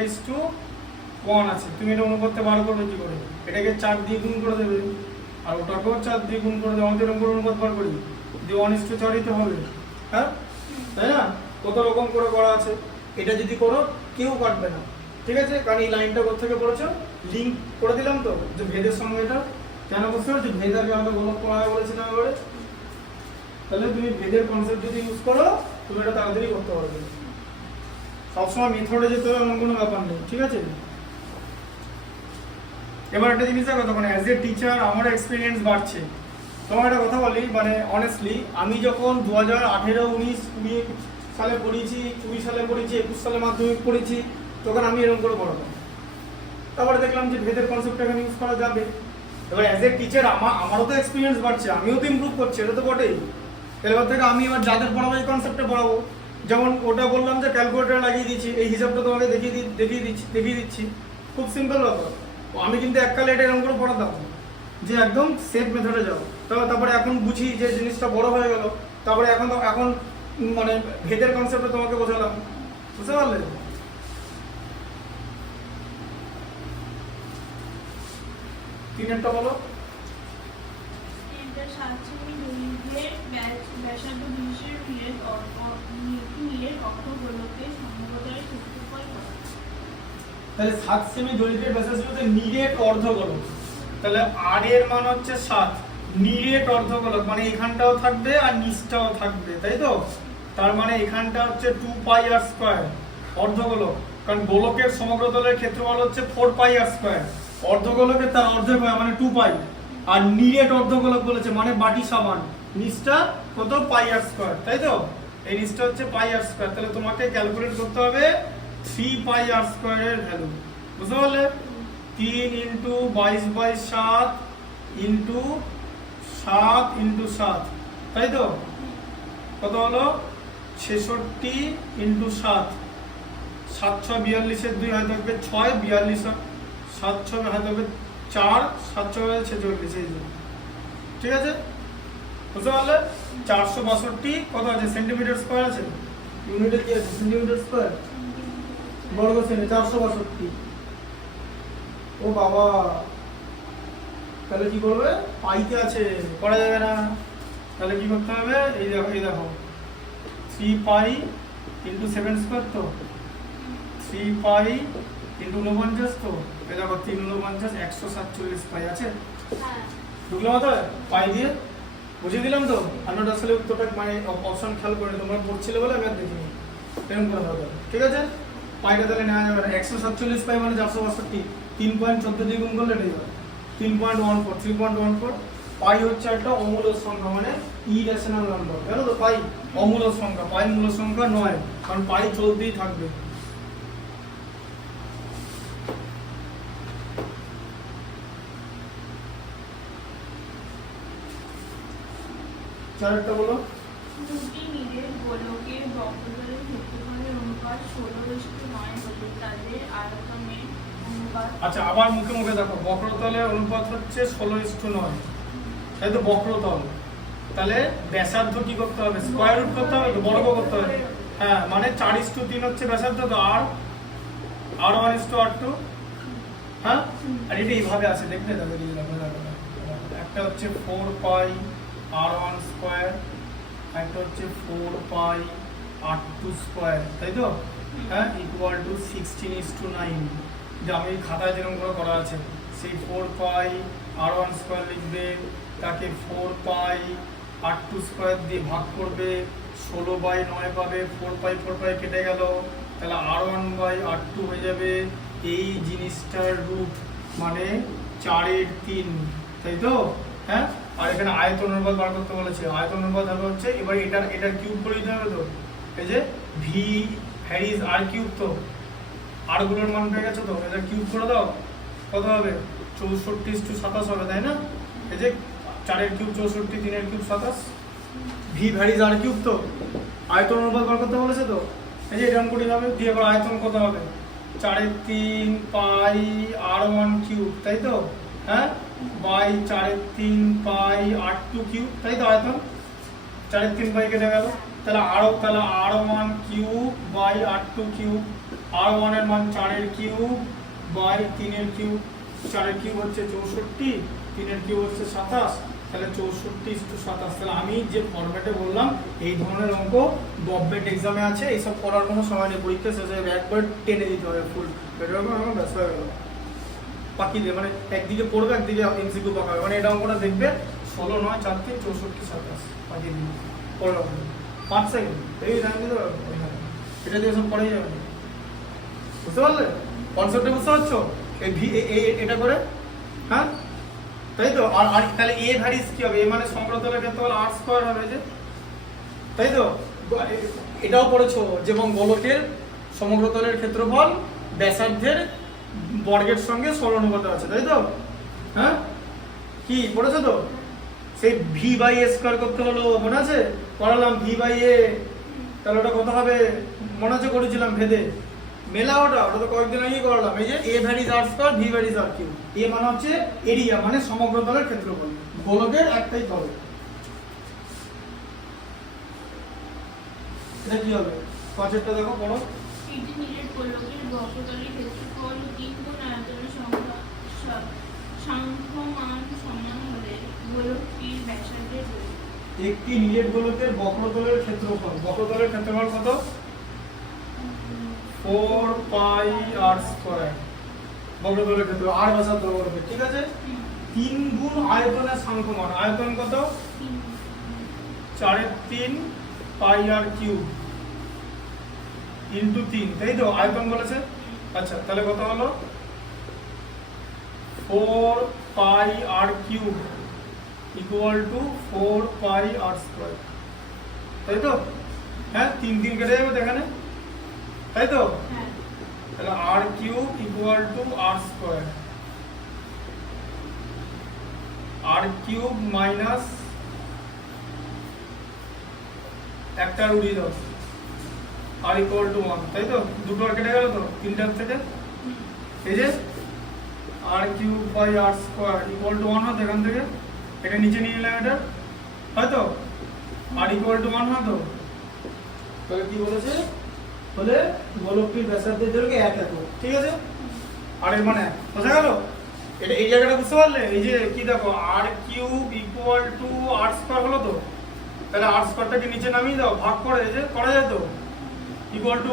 1 আছে, তুমি এটা অনুপাতটা বার করবে কি করে? এটাকে 4 দিয়ে গুণ করে দেবে, আর ওটাকেও 4 দিয়ে গুণ করে দেবে, আমাদের এরকম করে অনুপাত বার করি যে 1:4 ই হবে, হ্যাঁ তাই না? কত রকম করে করা আছে, এটা যদি করো কেউ কাটবে না, ঠিক আছে? কারণ এই লাইনটা কোথা থেকে পড়েছো, লিংক করে দিলাম তো, যে ভেদের সঙ্গে এটা কেন বুঝতে পারছো? ভেদ আগে আমাদের গোলক পড়া বলেছিলাম এবারে, তাহলে তুমি ভেদের কনসেপ্ট যদি ইউজ করো তুমি এটা তাড়াতাড়ি করতে পারবে, সবসময় মেথডে যেতে হবে এমন কোনো ব্যাপার নেই, ঠিক আছে? এবার একটা জিনিস দেখো, তখন অ্যাজ এ টিচার আমার এক্সপিরিয়েন্স বাড়ছে। তোমার একটা কথা বলি, মানে অনেস্টলি আমি যখন 2018, 19, 20 সালে পড়িয়েছি, 20 সালে পড়িয়েছি, 21 সালে মাধ্যমিক পড়েছি, তখন আমি এরকম করে পড়াতাম, তারপরে দেখলাম যে ভেদের কনসেপ্টটা এখানে ইউজ করা যাবে। এবার অ্যাজ এ টিচার আমারও তো এক্সপিরিয়েন্স বাড়ছে, আমিও তো ইমপ্রুভ করছি, এটা তো বটেই। এবার থেকে আমি এবার যাদের পড়াবো এই কনসেপ্টে পড়াবো, যেমন ওটা বললাম যে ক্যালকুলেটর লাগিয়ে দিচ্ছি, এই হিসাবটা তোমাকে দেখিয়ে দিচ্ছি, খুব সিম্পল ব্যাপার। আমি কিন্তু এককালে এটা এরকম করে পড়াতাম যে একদম সেট মেথডে যাও, তারপরে এখন বুঝি যে জিনিসটা বড় হয়ে গেল, তারপরে এখন মানে ভেদের কনসেপ্টে তোমাকে বোঝালাম, বুঝতে পারলে? তিনটা বলো। এটা 7 সেমি দৈর্ঘ্যের ব্যাসার্ধ বিশিষ্ট নিরেট অর্ধগোলকের সমগ্রতার ক্ষেত্রফল কত? তাহলে 7 সেমি দৈর্ঘ্যের ব্যাসার্ধ নিরেট অর্ধগোলক, তাহলে r এর মান হচ্ছে 7, নিরেট অর্ধগোলক মানে এখানটাও থাকবে আর নিচটাও থাকবে, তাই তো? তার মানে এখানটা হচ্ছে 2πr², অর্ধগোলক, কারণ গোলকের সমগ্রতলের ক্ষেত্রফল হচ্ছে 4πr², অর্ধগোলকের তার অর্ধেক হয় মানে 2π, আর নিরেট অর্ধগোলক বলেছে মানে বাটি সমান, নিচটা কত? πr², তাই তো? এই নিচটা হচ্ছে πr², তাহলে তোমাকে ক্যালকুলেট করতে হবে 3πr² এর ভ্যালু, বুঝতে পারলে? 3 × 22/7 × 7 × 7, তাই তো? কত হলো? 66 × 7, 7 × 6 42 এর 2 হয় থাকবে 6, 42 7 6 হয় থাকবে 4, 7 6 46, এই যে, ঠিক আছে? বুঝতে পারলে? 462 কত আছে? সেন্টিমিটার স্কয়ার আছে, ইউনিটে কি আছে সেন্টিমিটার স্কয়ার, বর্গ সেমি 462। ও বাবা, তাহলে কি করবে, পাইতে আছে, করা যাবে না। তাহলে কি করতে হবে, এই দেখো 3 পাই ইন্টু 7 স্কয়ার, তো 3 পাই ইন্টু 49, তো এই দেখো 3 49 147 পাই আছে, হ্যাঁ ঢুকলো মাথায় পাই দিয়ে বুঝিয়ে দিলাম তো। আমরা আসলে উত্তরটা মানে অপশন খেয়াল করে তোমরা পড়ছিলে বলে আমি আর দেখিনি, এরকম করে হবে, ঠিক আছে। পাইটা তাহলে নেওয়া যাবে না, 147 পাই মানে 462, 3.14 দিয়ে গুণ করলে এটাই হবে 3.14। পাই হচ্ছে একটা অমূলক সংখ্যা, মানে ইরেশনাল নাম্বার, জানো তো। পাই অমূলক সংখ্যা, পাই মূলক সংখ্যা নয়, কারণ পাই চলতেই থাকবে। চারটা বলো। দুটি নিরেট গোলকের বক্রতলের ক্ষেত্রফলের অনুপাত 16:9 হলে তাদের আয়তনের অনুপাত। আচ্ছা, আবার মুখে মুখে দেখো, বক্রতলের অনুপাত হচ্ছে 16:9, তাই তো বক্রতল। তাহলে ব্যাসার্ধ কি করতে হবে, স্কয়ার রুট করতে হবে, তো বর্গ করতে হবে। হ্যাঁ, মানে 4:3 হচ্ছে ব্যাসার্ধ, তো আর 1:r2। হ্যাঁ, আর এটা এইভাবে আছে, দেখলে দেখো, একটা হচ্ছে 4 পাই r1 স্কয়ার, একটা হচ্ছে 4 পাই r2 স্কয়ার, তাই তো। হ্যাঁ, ইকুয়াল টু 16:9, যে আমি খাতায় যেরকম করে করা আছে, সেই 4 পাই r1 স্কয়ার লিখবে, তাকে 4 পাই r2 স্কয়ার দিয়ে ভাগ করবে, 16/9 পাবে, 4 পাই কেটে গেল, তাহলে r1/r2 হয়ে যাবে এই জিনিসটার রুট, মানে 4/3, তাই তো। হ্যাঁ, আর এখানে আয়তন অনুপাত বার করতে বলেছে, আয়তন অনুপাত হবে হচ্ছে, এবার এটার কিউব করে দিতে হবে, তো এই যে ভি ভ্যারিজ আর কিউব, তো আর গুলোর মান পেয়ে গেছো, তো এটা কিউব করে দাও, কত হবে 64:27 হবে, তাই না। এই যে 4 কিউব 64, 3 কিউব 27, ভি ভ্যারিজ আর কিউব, তো আয়তন অনুপাত বার করতে বলেছে, তো এই যে এরকম করে হবে, দিয়ে এবার আয়তন কত হবে 4/3 পাই r1 কিউব, তাই তো। হ্যাঁ, বাই 4/3 পাই r2 কিউব, তাই তো। আয়তন 4/3 পাই কেটে গেল, তাহলে r1 cube by r2 cube, r1 এর মান 4 কিউব বাই 3 কিউব, 4 কিউব হচ্ছে 64, 3 কিউব হচ্ছে 27, তাহলে 64:27। তাহলে আমি যে ফরম্যাটে বললাম, এই ধরনের অঙ্ক গভর্নমেন্ট এক্সামে আছে, এইসব করার কোনো সময় নেই, পরীক্ষা শেষে একবার টেনে দিতে হবে ফুল, এরকম আমার ব্যস্ত হয়ে গেল পাকি দিয়ে, মানে একদিকে পড়বে একদিকে এমসিকিউ পাকা হবে, মানে এটা অঙ্কটা দেখবে 16/9/4/3 64/27 পাকি দিয়ে পড়লাম 5 সেকেন্ড, এই জানি তো এটা দিয়ে সব পড়েই যাবে, বুঝতে পারলে কনসেপ্টে, বুঝতে পারছো। এই ভি এটা করে, হ্যাঁ, তাই তো। আর তাহলে এ ভ্যারিজ কি হবে, এ মানে সমগ্রতলের ক্ষেত্রফল r স্কয়ার হবে, যে তাই তো। এটাও পড়েছো, যেমন গোলকের সমগ্রতলের ক্ষেত্রফল ব্যাসার্ধের বর্গের সঙ্গে সমানুপাতে আছে, তাই তো। হ্যাঁ, কি পড়েছো তো। সেই ভি বাই এ স্কয়ার করতে হলো, মনে আছে, করালাম ভি বাই এ, তাহলে ওটা কত হবে মনে আছে, করেছিলাম ভেদে, মেলা ওটা তো কয়েকদিন আগেই করালাম। এই যে এ ভ্যারিজ আর স্কয়ার, ভি ভ্যারিজ আর কিউব, এ মানে হচ্ছে এরিয়া, মানে সমগ্রতলের ক্ষেত্রফল, গোলকের একটাই তল। এটা কি হবে, পাঁচেরটা দেখো পড়ো। একটি নিরেট গোলকের বক্রতলের ক্ষেত্রফল 3 গুণ আয়তনের সংখ্যমান সমান হলে গোলকটির ব্যাসার্ধের দৈর্ঘ্য। একটি নিরেট গোলকের বক্রতলের ক্ষেত্রফল, বক্রতলের ক্ষেত্রফল কত, 4 পাই r স্কয়ার, বক্রতলের ক্ষেত্রফল আর ব্যাসার্ধ বলবে, ঠিক আছে। 3 গুণ আয়তনের সংখ্যমান, আয়তন কত 4/3 পাই r কিউব ইনটু 3, তাই তো, আয়তন বলেছে। আচ্ছা, তাহলে কত হলো 4 pi r cube equal to 4 pi r square, তাই তো। হ্যাঁ, 3 কেটে যাবে এখানে, তাই তো। হ্যাঁ, তাহলে r cube equal to r square, r cube minus একটা উড়িয়ে দাও, r ইকুয়াল টু 1, তাই তো। দুটো আর কেটে গেল, তো তিনটার থেকে এই যে r cube by r square equal to 1 হতো, এখান থেকে এটা নিচে নিয়ে নিলাম, এটা হয়তো r ইকুয়াল টু 1 হতো, তাহলে কি বলেছে, বলে গোলকটির ব্যাসার্ধের দৈর্ঘ্য 1 একক, ঠিক আছে। আর এর মানে বোঝা গেল, এটা এই জায়গাটা বুঝতে পারলে, এই যে কি দেখো r cube equal to r square হলো তো, তাহলে r স্কয়ারটাকে নিচে নামিয়ে দাও, ভাগ করে এই যে করা যায় তো, ইকুয়াল টু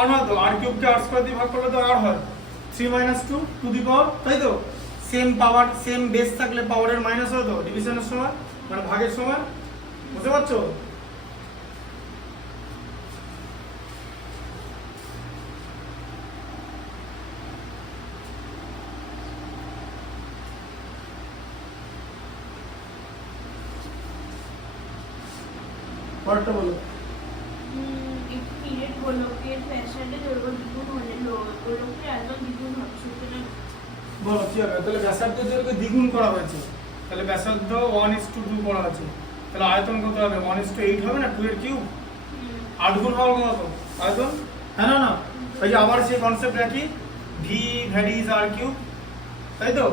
1 হয় তো, r কিউবকে r স্কয়ার দিয়ে ভাগ করলে তো r হয় 3 - 2 টু দি পাওয়ার, তাই তো। সেম পাওয়ার সেম বেস থাকলে পাওয়ারের মাইনাস হয় তো, ডিভিশনের সময় মানে ভাগের সময়, বুঝতে পারছো? পরেরটা বলো। একটি নিরেট গোলকের ব্যাসার্ধের দৈর্ঘ্য দ্বিগুণ হলে গোলকের আয়তন দ্বিগুণ হবে, সুতরাং বলো কি হবে, তাহলে ব্যাসার্ধের দৈর্ঘ্য দ্বিগুণ করা হয়েছে, তাহলে ব্যাসার্ধ 1:2 করা আছে, তাহলে আয়তন কত হবে, 1:8 হবে না, 2 এর কিউব, 8 গুণ হওয়ার কত আয়তন, হ্যাঁ না না, এই যে আবার সেই কনসেপ্ট রাখি, ভি ভ্যারিজ আর কিউব, তাই তো।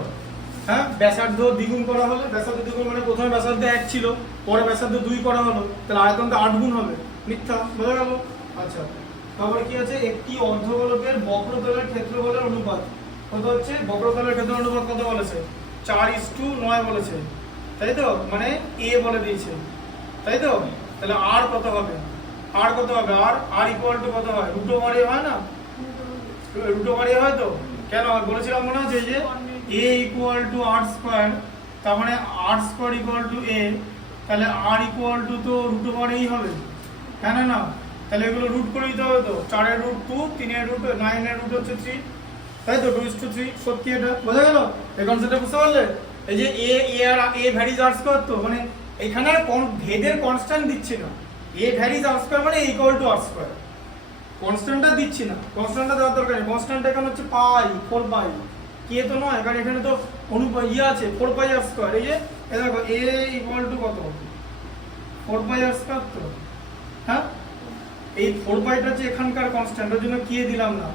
হ্যাঁ, ব্যাসার্ধ দ্বিগুণ করা হলে, ব্যাসার্ধ দ্বিগুণ মানে প্রথমে ব্যাসার্ধ 1 ছিল, পরে ব্যাসার্ধ 2 করা হলো, তাহলে আয়তনটা 8 গুণ হবে, মিথ্যা, বোঝা গেল। আচ্ছা, তারপরে কি আছে, একটি অর্ধগোলকের বক্রতলের ক্ষেত্রফলের অনুপাত কত হচ্ছে, বক্রতলের ক্ষেত্রের অনুপাত কত বলেছে, 4:9 বলেছে, তাই তো, মানে a বলে দিয়েছে, তাই তো। তাহলে r কত হবে, r কত হবে, r ইকুয়াল টু কত হয়, রুট ওভার a হয় না, রুট ওভার a হয় তো, কেন বলেছিলাম মনে আছে, এই যে a equal two r square, তার মানে r square equal two a, তাহলে r ইকুয়াল টু তো রুট ওভার a হবে, হ্যাঁ না না, তাহলে এগুলো রুট করে দিতে হবে তো, 4 এর রুট 2, 3 এর রুট 9 এর রুট হচ্ছে 3, তাই তো, 2:3, সত্যি এটা বোঝা গেল, এই কনসেপ্টটা বুঝতে পারলে। এই যে a ভ্যারিজ r স্কয়ার, তো মানে এখানে ভেদের কনস্ট্যান্ট দিচ্ছি না, a ভ্যারিজ r স্কয়ার মানে ইকুয়াল টু r স্কয়ার, কনস্ট্যান্টটা দিচ্ছি না, কনস্ট্যান্টটা দেওয়ার দরকার নেই, কনস্ট্যান্ট এখানে হচ্ছে পাই, 4 পাই, কে তো নয়, কারণ এখানে তো আছে 4 পাই r স্কয়ার, এই যে এই দেখো a ইকুয়াল টু কত, 4 পাই r স্কয়ার তো, হ্যাঁ, এই 4 পাইটা হচ্ছে এখানকার কনস্ট্যান্ট, ওর জন্য কে দিলাম না,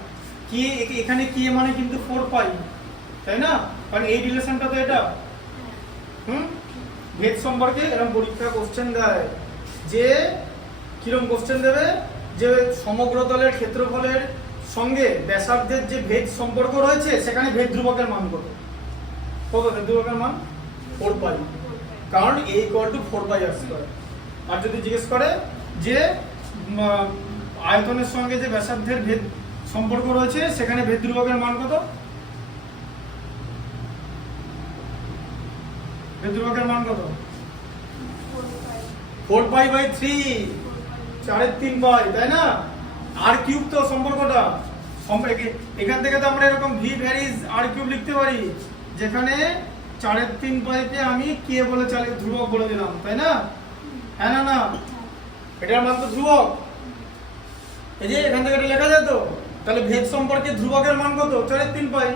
কে এখানে কে মানে কিন্তু 4 পাই, তাই না, কারণ এই রিলেশনটা তো এটা, ভেদ সম্পর্কে এরকম পরীক্ষা কোশ্চেন দেয়, যে কিরকম কোশ্চেন দেবে, যে সমগ্র তলের ক্ষেত্রফলের সঙ্গে ব্যাসার্ধের যে ভেদ সম্পর্ক রয়েছে, সেখানে ভেদ ধ্রুবকের মান কত, কত ভেদ ধ্রুবকের মান 4 পাই, কারণ a equal to 4 pi r square. আর যদি জিজ্ঞেস করে যে আয়তনের সঙ্গে যে ব্যাসার্ধের ভেদ সম্পর্ক রয়েছে, সেখানে ভেদ ধ্রুবকের মান কত, ভেদ ধ্রুবকের মান কত, 4 পাই বাই 3, 4/3 পাই, তাই না, আর কিউব তো সম্পর্কটা, এখান থেকে তো আমরা এরকম ভি ভ্যারিজ আর কিউব লিখতে পারি, যেখানে 4/3 পাইকে আমি কে বলে ধ্রুবক বলে দিলাম, তাই না, হ্যাঁ না না, এটার মান তো ধ্রুবক, এই যে এখান থেকে এটা লেখা যায় তো, তাহলে ভেদ সম্পর্কে ধ্রুবকের মান কত, 4/3 পাই,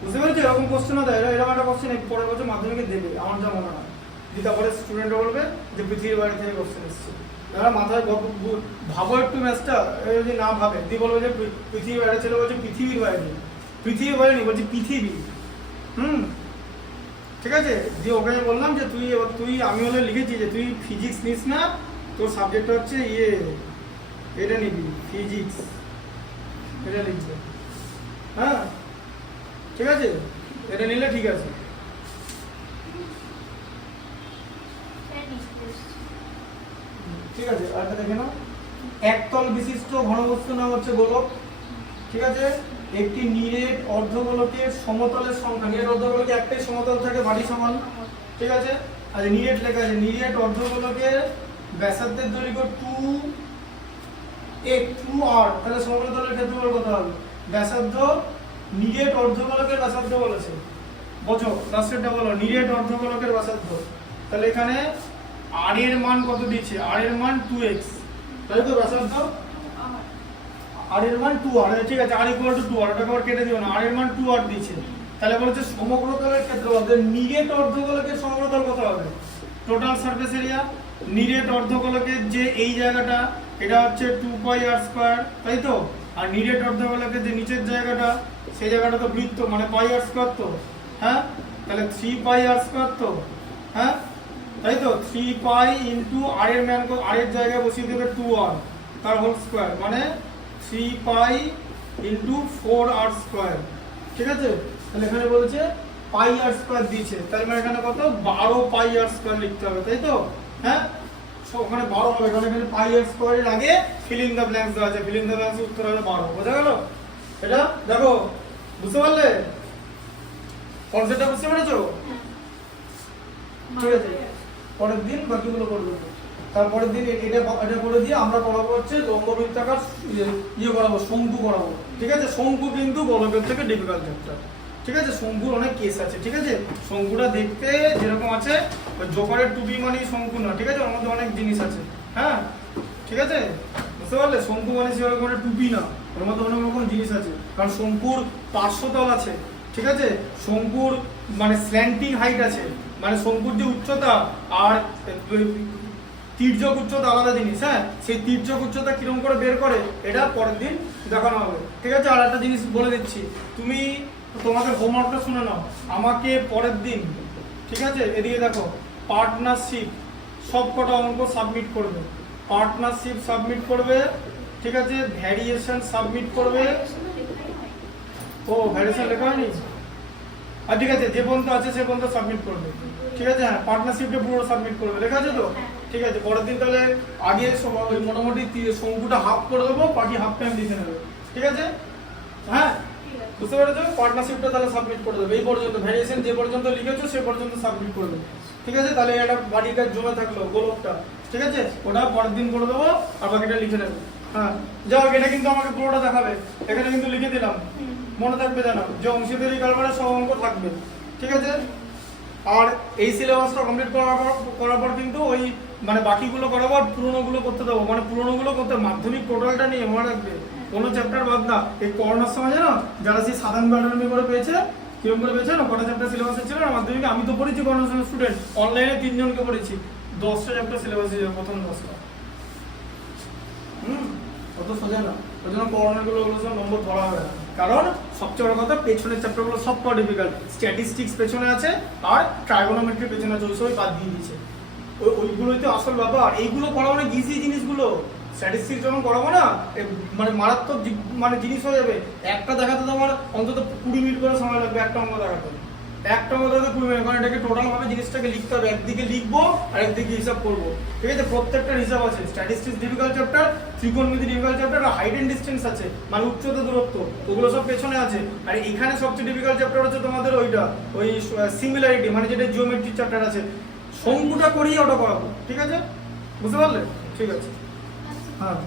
বুঝতে পেরেছো। এরকম কোশ্চেন দেয়, এরকম একটা কোশ্চেন পরের বছর মাধ্যমিকে দেবে, আমার যা মনে হয়, তারপরে স্টুডেন্টরা বলবে যে পৃথিবীর বাইরে থেকে কোশ্চেন এসেছে, তারা মাথায় ভাবো একটু ম্যাথটা, যদি না ভাবে তুই বলবে যে পৃথিবীর বাইরে ছিল, বলছে পৃথিবীর বাইরে, পৃথিবীর বাইরে নেই, বলছে পৃথিবী, ঠিক আছে। যে ওকে বললাম যে তুই আমি হলে লিখেছি যে তুই ফিজিক্স নিস না, তোর সাবজেক্ট হচ্ছে এটা নিবি ফিজিক্স, এটা লিখবে, হ্যাঁ ঠিক আছে, এটা নিলে ঠিক আছে। ঠিক আছে, আরেকটা দেখে নাও, একতল বিশিষ্ট ঘনবস্তু নাম হচ্ছে গোলক, ঠিক আছে। একটি নিরেট অর্ধগোলকের সমতলের সংখ্যা, নিরেট অর্ধগোলকে একটাই সমতল থাকে, বাড়ি সমান, ঠিক আছে। আর নিরেট লেখা আছে, নিরেট অর্ধগোলকের ব্যাসার্ধের দৈর্ঘ্য 2r, তাহলে সমতলের ক্ষেত্রফল কত হবে, ব্যাসার্ধ, নিরেট অর্ধগোলকের ব্যাসার্ধ বলেছে, বোঝো রাশিটা বলো, নিরেট অর্ধগোলকের ব্যাসার্ধ, তাহলে এখানে r এর মান কত দিয়েছে, r এর মান 2x, তাই তো, ব্যাসার্ধ r এর মান 2r, ঠিক আছে, r ইকুয়াল টু 2r, ওটাকে আবার কেটে দিও না, r এর মান 2r দিয়েছে, তাহলে বলেছে সমগ্র তলের ক্ষেত্রফল, নিরেট অর্ধগোলকের সমগ্র তল কত হবে, টোটাল সারফেস এরিয়া, নিরেট অর্ধগোলকের যে এই জায়গাটা, এটা হচ্ছে 2 পাই r স্কয়ার, তাই তো, আর নিরেট অর্ধগোলকের যে নিচের জায়গাটা, সেই জায়গাটা তো বৃত্ত, মানে পাই r স্কয়ার তো, হ্যাঁ, তাহলে 3 পাই r স্কয়ার তো, হ্যাঁ, তাই তো 3 পাই ইন্টু আর এর মান আর এর জায়গায় বসিয়ে দেবে 2r তার হোল স্কয়ার মানে 3 পাই ইন্টু 4r স্কয়ার। ঠিক আছে, তাহলে এখানে বলছে পাই আর স্কয়ার দিয়েছে, তাহলে মানে এখানে কত 12 পাই আর স্কয়ার লিখতে হবে, তাই তো? হ্যাঁ, ওখানে 12 হবে কারণ এখানে পাই আর স্কয়ারের আগে ফিল ইন দ্য ব্ল্যাঙ্কস দেওয়া আছে, ফিল ইন দ্য ব্ল্যাঙ্কস উত্তর হবে 12। বোঝা গেল? এটা দেখো, বুঝতে পারলে কনসেপ্টটা? বুঝতে পেরেছো? ঠিক আছে, পরের দিন বাকিগুলো করবো। তারপরের দিন এটা করে দিয়ে আমরা করাবো হচ্ছে লম্ববৃত্তাকার ইয়ে করাবো, শঙ্কু করাবো। ঠিক আছে, শঙ্কু কিন্তু গোলকের থেকে ডিফিকাল্ট চ্যাপ্টার। ঠিক আছে, শঙ্কুর অনেক কেস আছে। ঠিক আছে, শঙ্কুটা দেখতে যেরকম আছে ওই জোকারের টুপি মানে শঙ্কু না। ঠিক আছে, ওর মধ্যে অনেক জিনিস আছে। হ্যাঁ, ঠিক আছে, বুঝতে পারলে? শঙ্কু মানে সেরকম একটা টুপি না, ওর মধ্যে অনেক রকম জিনিস আছে। কারণ শঙ্কুর পার্শ্বতল আছে। ঠিক আছে, শঙ্কুর মানে স্ল্যান্টিং হাইট আছে, মানে শঙ্কুর যে উচ্চতা আর তির্যক উচ্চতা আলাদা জিনিস। হ্যাঁ, সেই তির্যক উচ্চতা কিরকম করে বের করে এটা পরের দিন দেখানো হবে। ঠিক আছে, আর একটা জিনিস বলে দিচ্ছি, তুমি তোমাদের হোমওয়ার্কটা শুনে নাও, আমাকে পরের দিন, ঠিক আছে, এদিকে দেখো, পার্টনারশিপ সব কটা অঙ্ক সাবমিট করবে। পার্টনারশিপ সাবমিট করবে, ঠিক আছে, ভ্যারিয়েশন সাবমিট করবে। ও, ভ্যারিয়েশন লেখা হয়নি? আর ঠিক আছে, যে পর্যন্ত আছে সে পর্যন্ত সাবমিট করবে। ঠিক আছে, হ্যাঁ, পার্টনারশিপটা পুরো সাবমিট করবে, লেখা আছে তো? ঠিক আছে, পরের দিন তাহলে আগে ওই মোটামুটি শঙ্কুটা হাফ করে দেবো, বাকি হাফ টাইম লিখে নেবে। ঠিক আছে, হ্যাঁ, বুঝতে পেরেছো? পার্টনারশিপটা তাহলে সাবমিট করে দেবে এই পর্যন্ত, ভ্যারিয়েশন যে পর্যন্ত লিখেছো সে পর্যন্ত সাবমিট করে দেবে। ঠিক আছে, তাহলে একটা বাড়ির কাজ জমে থাকলো গোলকটা। ঠিক আছে, ওটা পরের দিন করে দেবো, আর বাকিটা লিখে নেবে। হ্যাঁ, যাও, এটা কিন্তু আমাকে পুরোটা দেখাবে, এখানে কিন্তু লিখে দিলাম, মনে থাকবে জানো যে অংশীদারি কারবারে সব অঙ্ক থাকবে। ঠিক আছে, আর এই সিলেবাসটা কমপ্লিট করার পর কিন্তু ওই মানে বাকিগুলো করাবো, আর পুরোনোগুলো করতে দেবো। মানে পুরোনোগুলো করতে মাধ্যমিক টোটালটা নিয়ে মনে রাখবে, কোনো চ্যাপ্টার বাদ না। এই করোনার সময় জানো যারা সেই সাধারণ ব্যাটারমি করে পেয়েছে, কিরকম করে পেয়েছে না, কটা চ্যাপ্টার সিলেবাসে ছিল না মাধ্যমিকে? আমি তো পড়েছি করোনার সময় স্টুডেন্ট, অনলাইনে 3 জনকে পড়েছি, 10টা চ্যাপ্টার সিলেবাসে যাবে, প্রথম 10টা। অত সোজা না, ওই জন্য করোনাগুলো ওগুলো সব নম্বর ধরা হবে না। কারণ সবচেয়ে বড় কথা, পেছনের চ্যাপ্টারগুলো সব কটা ডিফিকাল্ট। স্ট্যাটিস্টিক্স পেছনে আছে আর ট্রাইগোনোমেট্রি পেছনে আছে, ওই সবই বাদ দিয়ে দিয়েছে। ওইগুলোই তো আসল ব্যাপার। এইগুলো পড়াবো না ইজি জিনিসগুলো, স্ট্যাটিস্টিক্স যখন করাবো না মানে মারাত্মক মানে জিনিস হয়ে যাবে। একটা দেখাতে তোমার অন্তত 20 মিনিট করে সময় লাগবে একটা অঙ্ক দেখাতে। একটা অঙ্ক দেখাতে 20 মিনিট, কারণ এটাকে টোটাল ভাবে জিনিসটাকে লিখতে হবে, একদিকে লিখবো আর একদিকে হিসাব করবো। ঠিক আছে, প্রত্যেকটার হিসাব আছে। স্ট্যাটিস্টিক্স ডিফিকাল্ট চ্যাপ্টার, ত্রিকোণমিতি ডিফিকাল্ট চ্যাপ্টার, আর হাইট এন্ড ডিস্টেন্স আছে, মানে উচ্চতা দূরত্ব, ওগুলো সব পেছনে আছে। আর এখানে সবচেয়ে ডিফিকাল্ট চ্যাপ্টার হচ্ছে তোমাদের ওইটা, ওই সিমিলারিটি, মানে যেটা জিওমেট্রিক চ্যাপ্টার আছে, শঙ্কুটা করিয়ে ওটা করাবো। ঠিক আছে, বুঝতে পারলে? ঠিক আছে, হ্যাঁ।